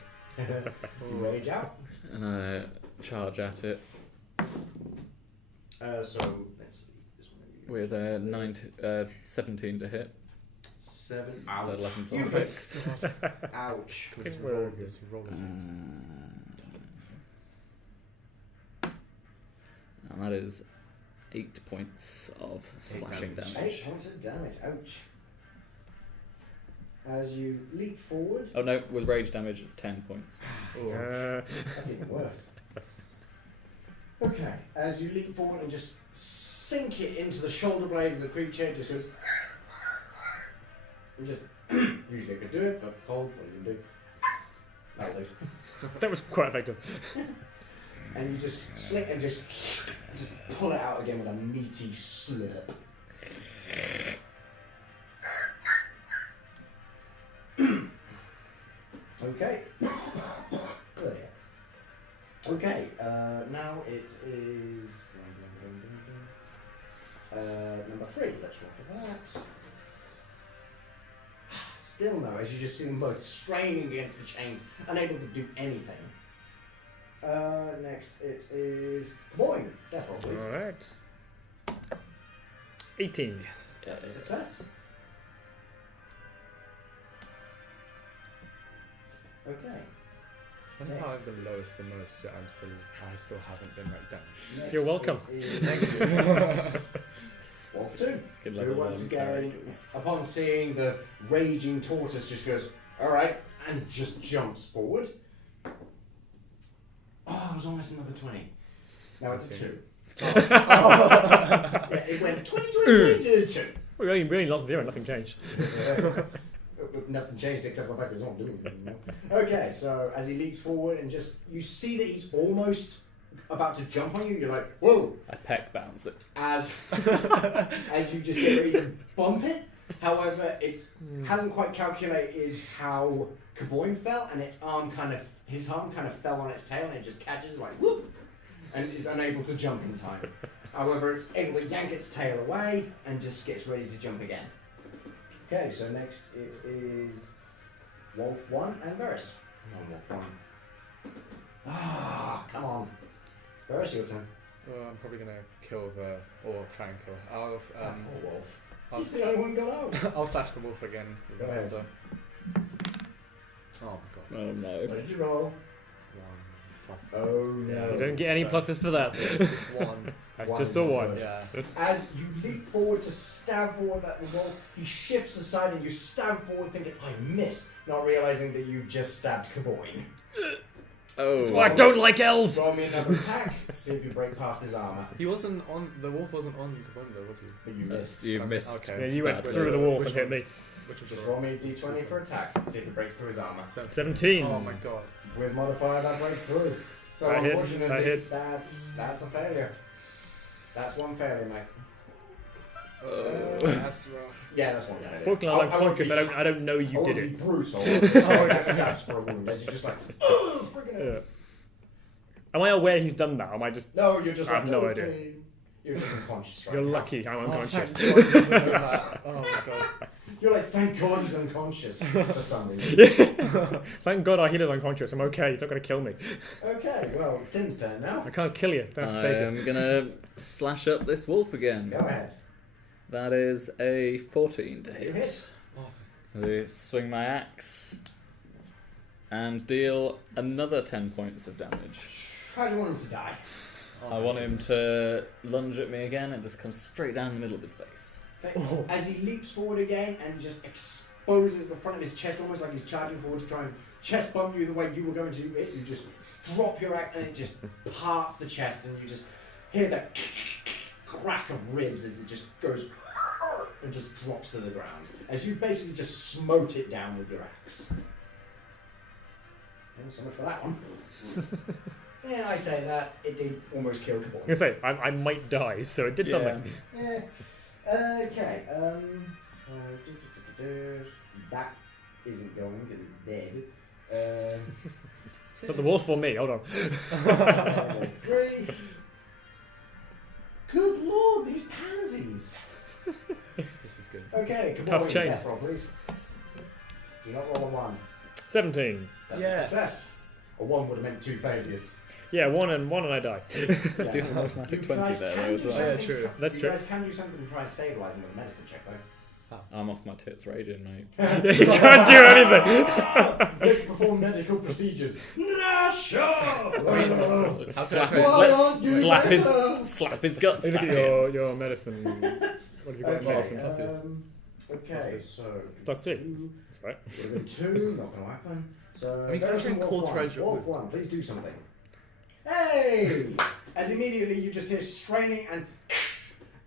Rage out. And I charge at it So let's see. This one with 17 to hit. 7. So Ouch. 11 You plus hit. 6. Ouch. Just Where roll, are you? just roll a 6. And that is 8 points of slashing damage. 8 points of damage. Ouch. As you leap forward. Oh no, with rage damage it's 10 points. That's even worse. Okay, as you leap forward and just sink it into the shoulder blade of the creature, it just goes. And just usually it could do it, but cold, what are you gonna do? That'll do. That was quite effective. And you just slick and just pull it out again with a meaty slurp. Okay. Okay, now it is number 3. Let's roll for that. Still no, as you just see them both straining against the chains, unable to do anything. Next it is Boing. Death roll, please. Alright. 18. Yes. That's a success. Okay. Funny how Next. I've been lowest the most, yet I still haven't been right down. Next You're welcome. it is Wolf 2. Good Who level once 1 again, characters. upon seeing the raging tortoise, just goes, alright, and just jumps forward. Oh, it was almost another 20. Now it's a 2. Yeah, it went 20 to 2. We only lost 0, nothing changed. Nothing changed except for the fact that he's not doing anything anymore. Okay, so as he leaps forward and just, you see that he's almost about to jump on you, you're like, whoa! I peck bounce it. As you just get ready to bump it. However, it hasn't quite calculated how Kaboim fell, and his arm kind of fell on its tail, and it just catches like whoop, and is unable to jump in time. However, it's able to yank its tail away and just gets ready to jump again. Okay, so next it is Wolf 1 and Varys. Wolf 1. Ah, come on. Varys, your turn. Well, I'm probably gonna kill or try and kill. Poor Wolf. I'll He's the only one got out. I'll slash the wolf again with Go the ahead. scimitar. Oh my god. Oh no. What did you roll? 1 plus. Oh no. You don't get any pluses for that. Just 1. That's One just is a not 1. good. Yeah. As you leap forward to stab forward that wolf, he shifts aside and you stab forward thinking, I missed, not realizing that you've just stabbed Kaboing. Oh. I don't like elves. Roll me another attack. See if you break past his armor. He wasn't on. The wolf wasn't on Kabum though, was he? But you missed. You Okay, missed. Yeah, okay. you went Bad. through the wolf and Which hit one? me. Which was Just the roll me a d20 for attack. See if it breaks through his armor. 17. Oh my god. With modifier, that breaks through. So That hits, unfortunately, that hits. that's a failure. That's one failure, mate. That's rough. Yeah, that's one failure. Fortunately, I'm unconscious. I don't know you did Be it. brutal. Oh, that stabs for a wound. As you're just like, oh, freaking hell. Yeah. Am I aware he's done that? Am I just? No, you're just I like, have no okay. idea. You're just unconscious right You're now. lucky. I'm unconscious. Oh, thank God he doesn't know that. Oh my god. You're like, thank God he's unconscious for some reason. Thank God our healer's unconscious. I'm okay. He's not going to kill me. Okay, well, it's Tim's turn now. I can't kill you. Don't have to save you. I'm gonna slash up this wolf again. Go ahead. That is a 14 to You hit. hit. I swing my axe and deal another 10 points of damage. How do you want him to die? I want him to lunge at me again and just come straight down the middle of his face. Okay. As he leaps forward again and just exposes the front of his chest, almost like he's charging forward to try and chest bump you the way you were going to do it, you just drop your axe and it just parts the chest, and you just hear the crack of ribs as it just goes and just drops to the ground. As you basically just smote it down with your axe. Well, so much for that one. Yeah, I say that. It did almost kill Kabul. I'm gonna say I might die, so it did something. Yeah. Okay. That isn't going because it's dead. Not the wolf or me. Hold on. 3. Good lord, these pansies. This is good. Okay, come Tough on, change. death roll, please. Do not roll a 1. 17. That's Yes. a success. A 1 would have meant 2 failures. Yeah, one and I die. I do have an automatic You 20 guys there can though as do well. Yeah, something true. to try- That's you true. guys can do something to try and stabilise him with a medicine check, though. I'm off my tits raging, mate. You can't do anything. Let's perform medical procedures. No, sure. Slap Why aren't you better? slap his guts Look back at in. your medicine. What have you got in medicine? Okay, so Plus 2. That's right. would have been 2, not going to happen. So, I mean, Wolf considering one. cold treasure Wolf would- 1, please do something. Hey! As immediately you just hear straining and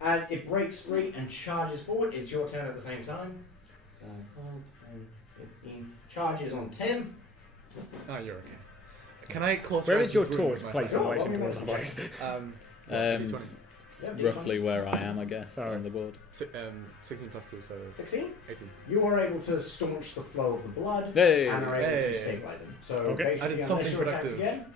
as it breaks free and charges forward. It's your turn at the same time. So 5, 10, 15. Charges on Tim. Oh, you're okay. Can I call? Where is your torch placed in Oh, relation to let me this know. device? D20. It's Yeah, roughly where I am, I guess, Alright. on the board. 16 plus 2, so 16. 18. You are able to staunch the flow of the blood Hey! and are able Hey. to stabilise him. So Okay. basically, I did unless something you're attacked productive. again,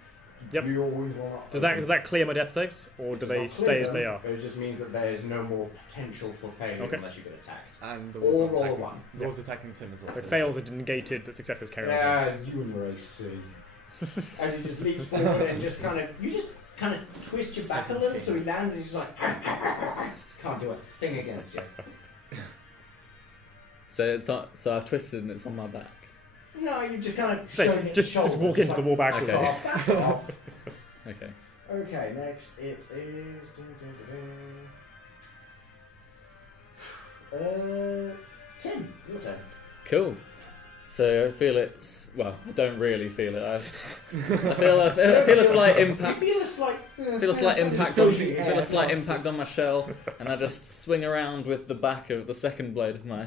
Yep. your wounds will not. Does that clear my death saves, or do Does they not stay clear as them, they are? But it just means that there is no more potential for failure Okay. unless you get attacked. And the Or wolves roll a attacking. 1. The wolves attacking Tim as well. So so- fails are negated, but successes carry on. Yeah, you and your AC. As he just leaps forward and just kind of twist your back a little, so he lands and he's just like can't do a thing against you. So it's on, so I've twisted and it's on my back. No, you just kind of So, just walk into the wall backwards. Okay. Back off. Okay. Okay, next it is. Tim, your turn. Cool. So I feel it's I don't really feel it. I feel a slight impact. You feel a slight. Feel a slight just impact on fills the air feel a slight past impact on my shell, and I just swing around with the back of the second blade of my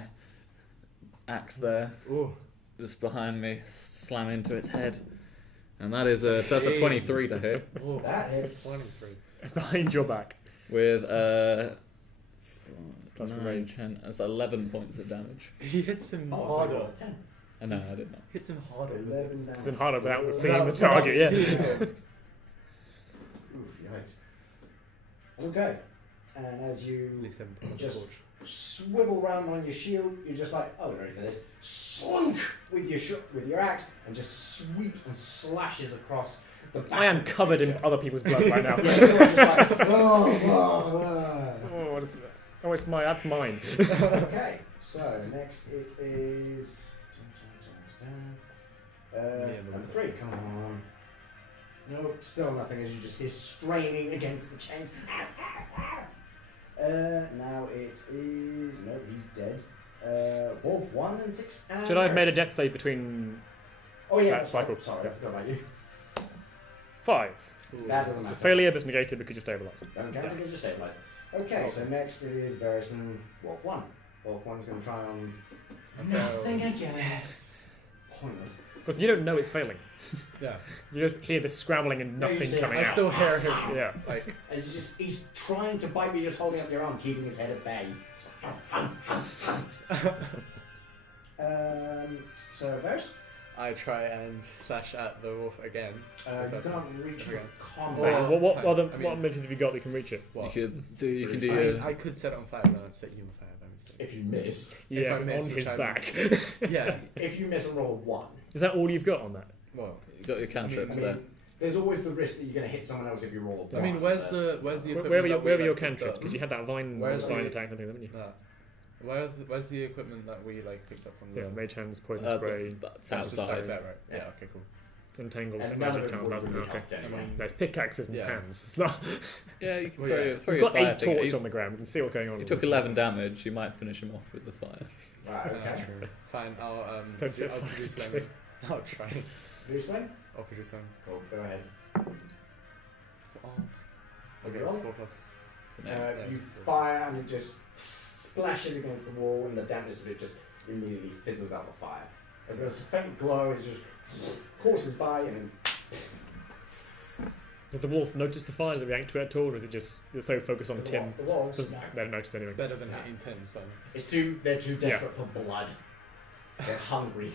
axe there, Ooh. just behind me, slam into its head, and that's a 23 to hit Ooh. That hits. 23. Behind your back. with Plus 9, range. 10, that's 11 points of damage. He hits him Oh, harder. 10. No, I did not. Hits him harder. 11 down. It's harder without Oof, seeing the target, yeah. yikes. Okay. And as At you least 7 points. Just- swivel round on your shield, you're just like, oh, you're ready for this. Slunk with your axe and just sweeps and slashes across the back. I am of the covered in creature. other people's blood right now. Yeah, you're just like, oh, Oh, what is that? Oh, that's mine. Okay, so next it is. Number 3, come on. Nope, still nothing as you just hear straining against the chains. Now it is. Nope, he's dead. Wolf 1 and 6. And Should I have made a Eris. death save between... Oh, yeah, that that's cycle? right. Sorry, I forgot about you. 5. That doesn't So matter. failure, but it's negated because you're stabilised. Don't count it because you're stabilised. Okay, so next it is Varys and Wolf 1. Wolf 1's going to try on nothing again. Yes. Pointless. Because you don't know it's failing. Yeah. You just hear this scrabbling and No, you nothing see it. coming I out. still hear him. Yeah. Like, As he's trying to bite me, just holding up your arm, keeping his head at bay. So Varys, I try and slash at the wolf again. you can't reach for Okay. combat. So what I other mean- what ability have you got that can reach it? What? You can do I mean, your. I could set it on fire, then I'd set you on fire by mistake. If you miss, Yeah, I miss, on which his I- back. Yeah. if you miss and roll a 1, Is that all you've got on that? Well, You got your cantrips I there. mean, there's always the risk that you're going to hit someone else if you roll a 1. I mean, where's but- the Where, equipment? where were your, that we, where were your like, cantrips? picked Because you had that vine Where's vine the- attack, I think, haven't you? up? Where's the equipment that we like picked up from the? Yeah, mage hands, poison That's, spray, that's That's just back outside. there, right? Yeah. Yeah. Okay. Cool. entangled, And none of magic it town, would doesn't really okay. helped anyway. There's pickaxes and Yeah. hands. It's not. Yeah, you can Well, throw, yeah. your, throw You've your got fire 8 thing. torches on the ground. You can see what's going on. You with took this. 11 damage. You might finish him off with the fire. Right, okay. Fine. I'll Don't say I'll fire produce to flame. I'll try. Bruce Wayne? I'll produce flame. Cool, go ahead. Okay. roll? 4 plus. It's an Yeah, You cool. fire and it just splashes against the wall, and the dampness of it just immediately fizzles out the fire. As there's a faint glow, it just courses by and then Does the wolf notice the fire? Does it react to it at all, or is it just it's so focused on Tim? the wolves. Doesn't, No. they don't notice It's anything. better than No. hitting Tim, so. They're too desperate for blood. They're hungry.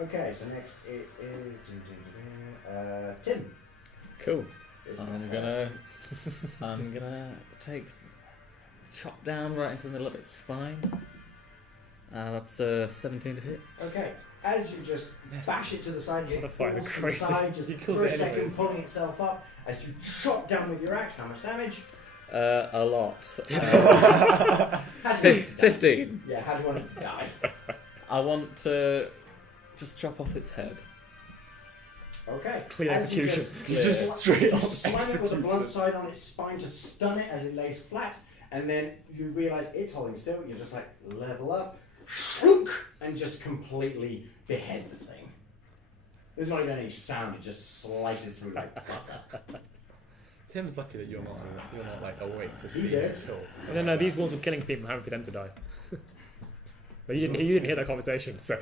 Okay, so next it is Tim. Cool. Is I'm gonna take chop down right into the middle of its spine. That's 17 to hit. Okay, as you just bash it to the side, it Modifiers are falls to the crazy. side, just He for kills a it second, anyways. pulling itself up. As you chop down with your axe, how much damage? A lot. How do you want it to die? 15. Yeah, how do you want it to die? I want to just chop off its head. Okay. Clean As you execution. just Straight you on slam it with the executes blunt it. side on its spine to stun it as it lays flat, and then you realise it's holding still. You're just like level up, shrunk, and just completely behead the thing. There's not even any sound. It just slices through like butter. Tim's lucky that you're not like awake to He see did. him kill. No, these wolves are killing people. Happy for them to die. But you didn't hear that conversation, so.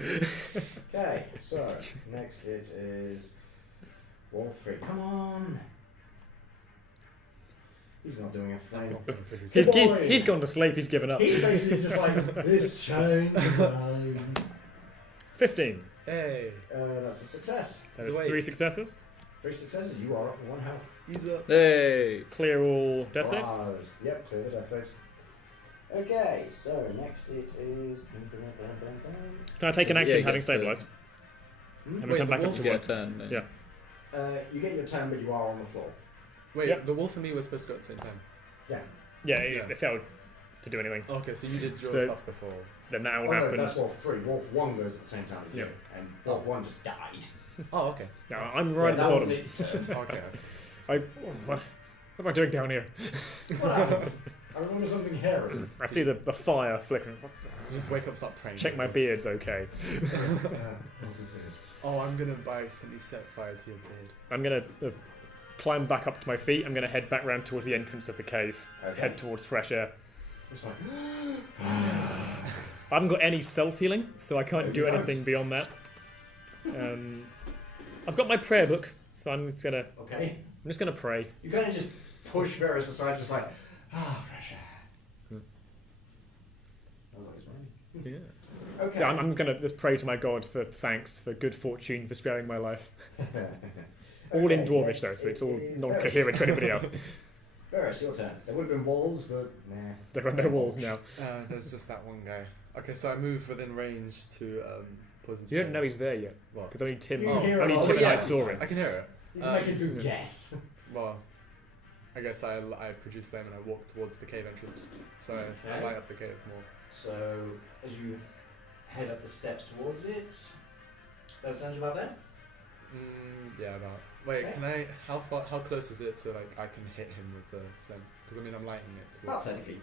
Okay, so next it is Wolf 3. Come on. He's not doing a thing. He's gone to sleep. He's given up. He's basically just like this change. 15. Hey, That's a success. That is So wait. 3 successes. 3 successes. You are up to 1 health. use up. Hey! Clear all death saves. Rise. Yep, clear the death saves. Okay, so next it is. Can I take an action Yeah, having yes, stabilised? Hmm? And we Wait, come the back up wolf to You 1. get a turn. don't Yeah. you? You get your turn, but you are on the floor. Wait, Yep. the wolf and me were supposed to go at the same time. Yeah. Yeah, Yeah. it failed to do anything. Okay, so you did your So- stuff before. Then now Oh, no, happens. that's Wolf 3. Wolf 1 goes at the same time as you, Yeah. and Wolf 1 just died. Oh, okay. No, I'm right Yeah, at the that bottom. wasn't its turn. Okay. What am I doing down here? What happened? I remember something hairy. I see the fire flickering. You just wake up, start praying. Check my beard's okay. Oh, I'm gonna accidentally set fire to your beard. I'm gonna climb back up to my feet. I'm gonna head back round towards the entrance of the cave. Okay. Head towards fresh air. It's like, I haven't got any self healing, so I can't No, do you don't. anything beyond that. I've got my prayer book, so I'm just gonna pray. you kind of just push Varys aside, just like, fresh air. That was always right. Yeah. Okay. So I'm gonna just pray to my God for thanks, for good fortune, for sparing my life. All in Okay, Dwarvish next though, so it's it all is non-coherent to anybody else. Varys, your turn. There would have been walls, but nah. There are no walls now. There's just that one guy. Okay, so I move within range to poison. You don't know he's there yet, What? because only Tim, You Oh, hear only a lot. Tim and I Yeah. saw it. I can hear it. You can make a good guess. Well, I guess I produce flame and I walk towards the cave entrance. So I Okay. light up the cave more. So, as you head up the steps towards it, that sounds about there? Yeah, about. Wait, Okay. can I? How close is it to like I can hit him with the flame? Because I mean I'm lighting it. About Towards 30 feet.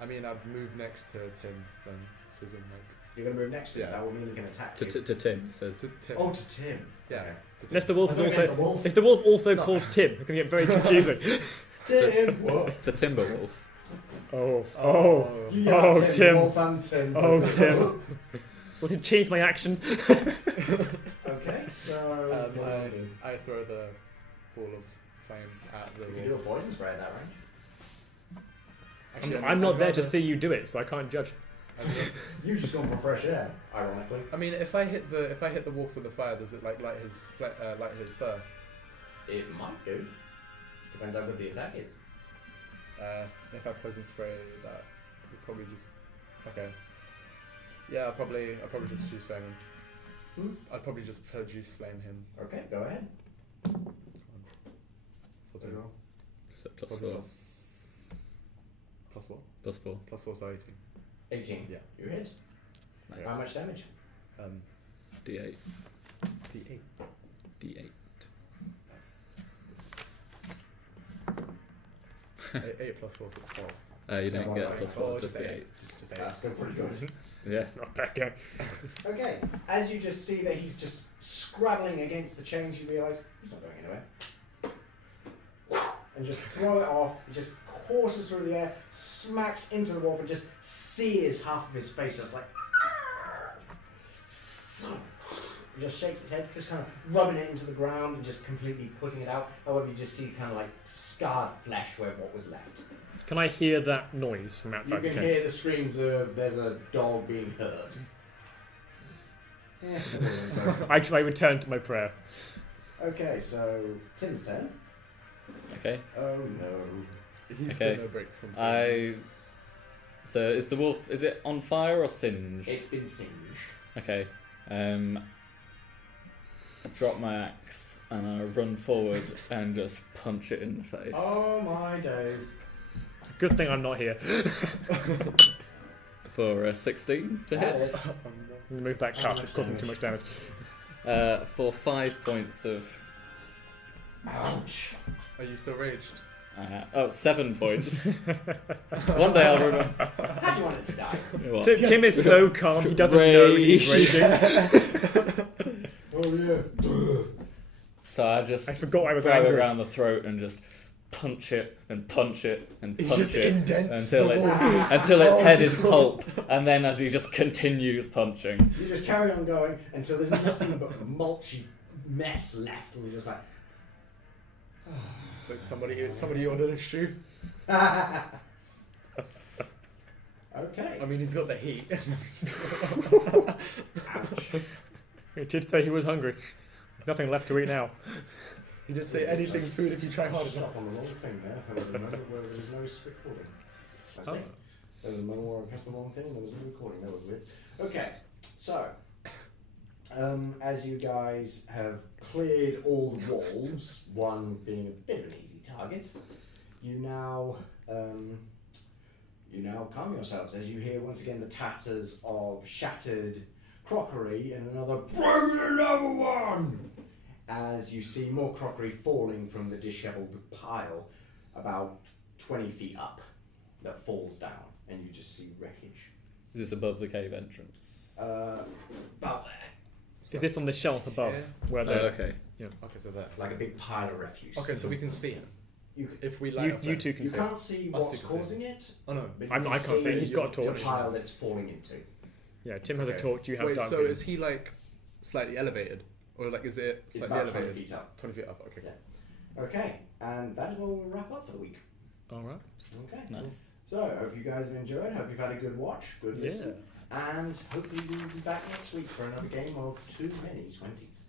I mean I'd move next to Tim then, so as in like You're going to move next to him. Yeah. That will mean he can attack you. To Tim, he says. To Tim. Oh, to Tim. Yeah. Okay. To Tim. Unless the wolf I is thought you meant also the wolf. is the wolf also No. called Tim? It can get very confusing. Tim. Whoa. It's a timber wolf. Oh. You yell Oh, at Tim. Wolf and Tim. Oh, Tim. Will it change my action? Okay, so what do I do? I throw the ball of flame at the You can do a wolf. poison spray at that range. Actually, I'm not I'd there to rather- see you do it, so I can't judge. You've just gone for fresh air, ironically. I mean, if I hit the wolf with the fire, does it like light his fur? It might do. Depends how good the attack is. If I poison spray, that would probably just okay. Yeah, I'll probably just juice flame him. I'd probably just juice flame him. Okay, go ahead. What's it roll? So plus Probably 4. Plus what? Plus 4. Plus 4, so 18. 18. Yeah. You hit. Nice. How much damage? D8. D8. D8. 8 plus 4 is 12. You don't No, get no, plus no. 4, Oh, just the 8. Just 8. That's still pretty good. Yeah. It's not bad going. Okay, as you just see that he's just scrabbling against the chains, you realise he's not going anywhere. And just throw it off, it just courses through the air, smacks into the wolf, and just sears half of his face, just like. He just shakes his head, just kind of rubbing it into the ground and just completely putting it out. However, you just see kind of like scarred flesh where what was left. Can I hear that noise from You outside the can cave? hear the screams of there's a dog being hurt. I return to my prayer. Okay, so Tim's turn. Okay. Oh no. He's Okay. gonna break something. So is the wolf, is it on fire or singed? It's been singed. Okay. I drop my axe and I run forward and just punch it in the face. Oh my days. Good thing I'm not here. For a 16 to That hit. is. Remove that How cup, much it's causing too much damage. For 5 points of. Ouch. Are you still raged? 7 points. One day I'll remember. How do you want it to die? What? Tim is so calm, he doesn't know he's Rage. raging. Oh yeah. So I just I forgot I was throw it angry. around the throat and just punch it and punch it and He punch just it indents until the its wolf. until its Oh, head is God. pulp, and then he just continues punching. You just carry on going until there's nothing but mulchy mess left, and you're just like. It's like somebody ordered a stew. Okay. I mean, he's got the heat. Ouch. He did say he was hungry. Nothing left to eat now. He did say anything's food if you try hard enough. Stop on the wrong thing there. There was a moment where there was no recording. That's it. There was a moment where I pressed the wrong thing and there was no recording. That was weird. Okay, so as you guys have cleared all the wolves, one being a bit of an easy target, you now calm yourselves as you hear once again the tatters of shattered crockery and another "Bring me another one!" as you see more crockery falling from the dishevelled pile about 20 feet up that falls down, and you just see wreckage. Is this above the cave entrance? About there. Is this on the shelf above? Yeah. Where Oh, the okay. Okay, so that. Like a big pile of refuse. Okay, so we can see him. You, If we light a you two can you see. can't see Us what's two can causing it, Oh no. but you I can can't see it. He's got a the torch. pile it's falling into. Yeah, Tim has a Okay. torch. You have Wait, dark so vision. is he like slightly elevated, or like is it It's slightly about 20 elevated? feet up. 20 feet up. Okay. Yeah. Okay, and that is where we'll wrap up for the week. All right. Okay. Nice. So, I hope you guys have enjoyed. Hope you've had a good watch, good listen. And hopefully we'll be back next week for another game of Too Many 20s.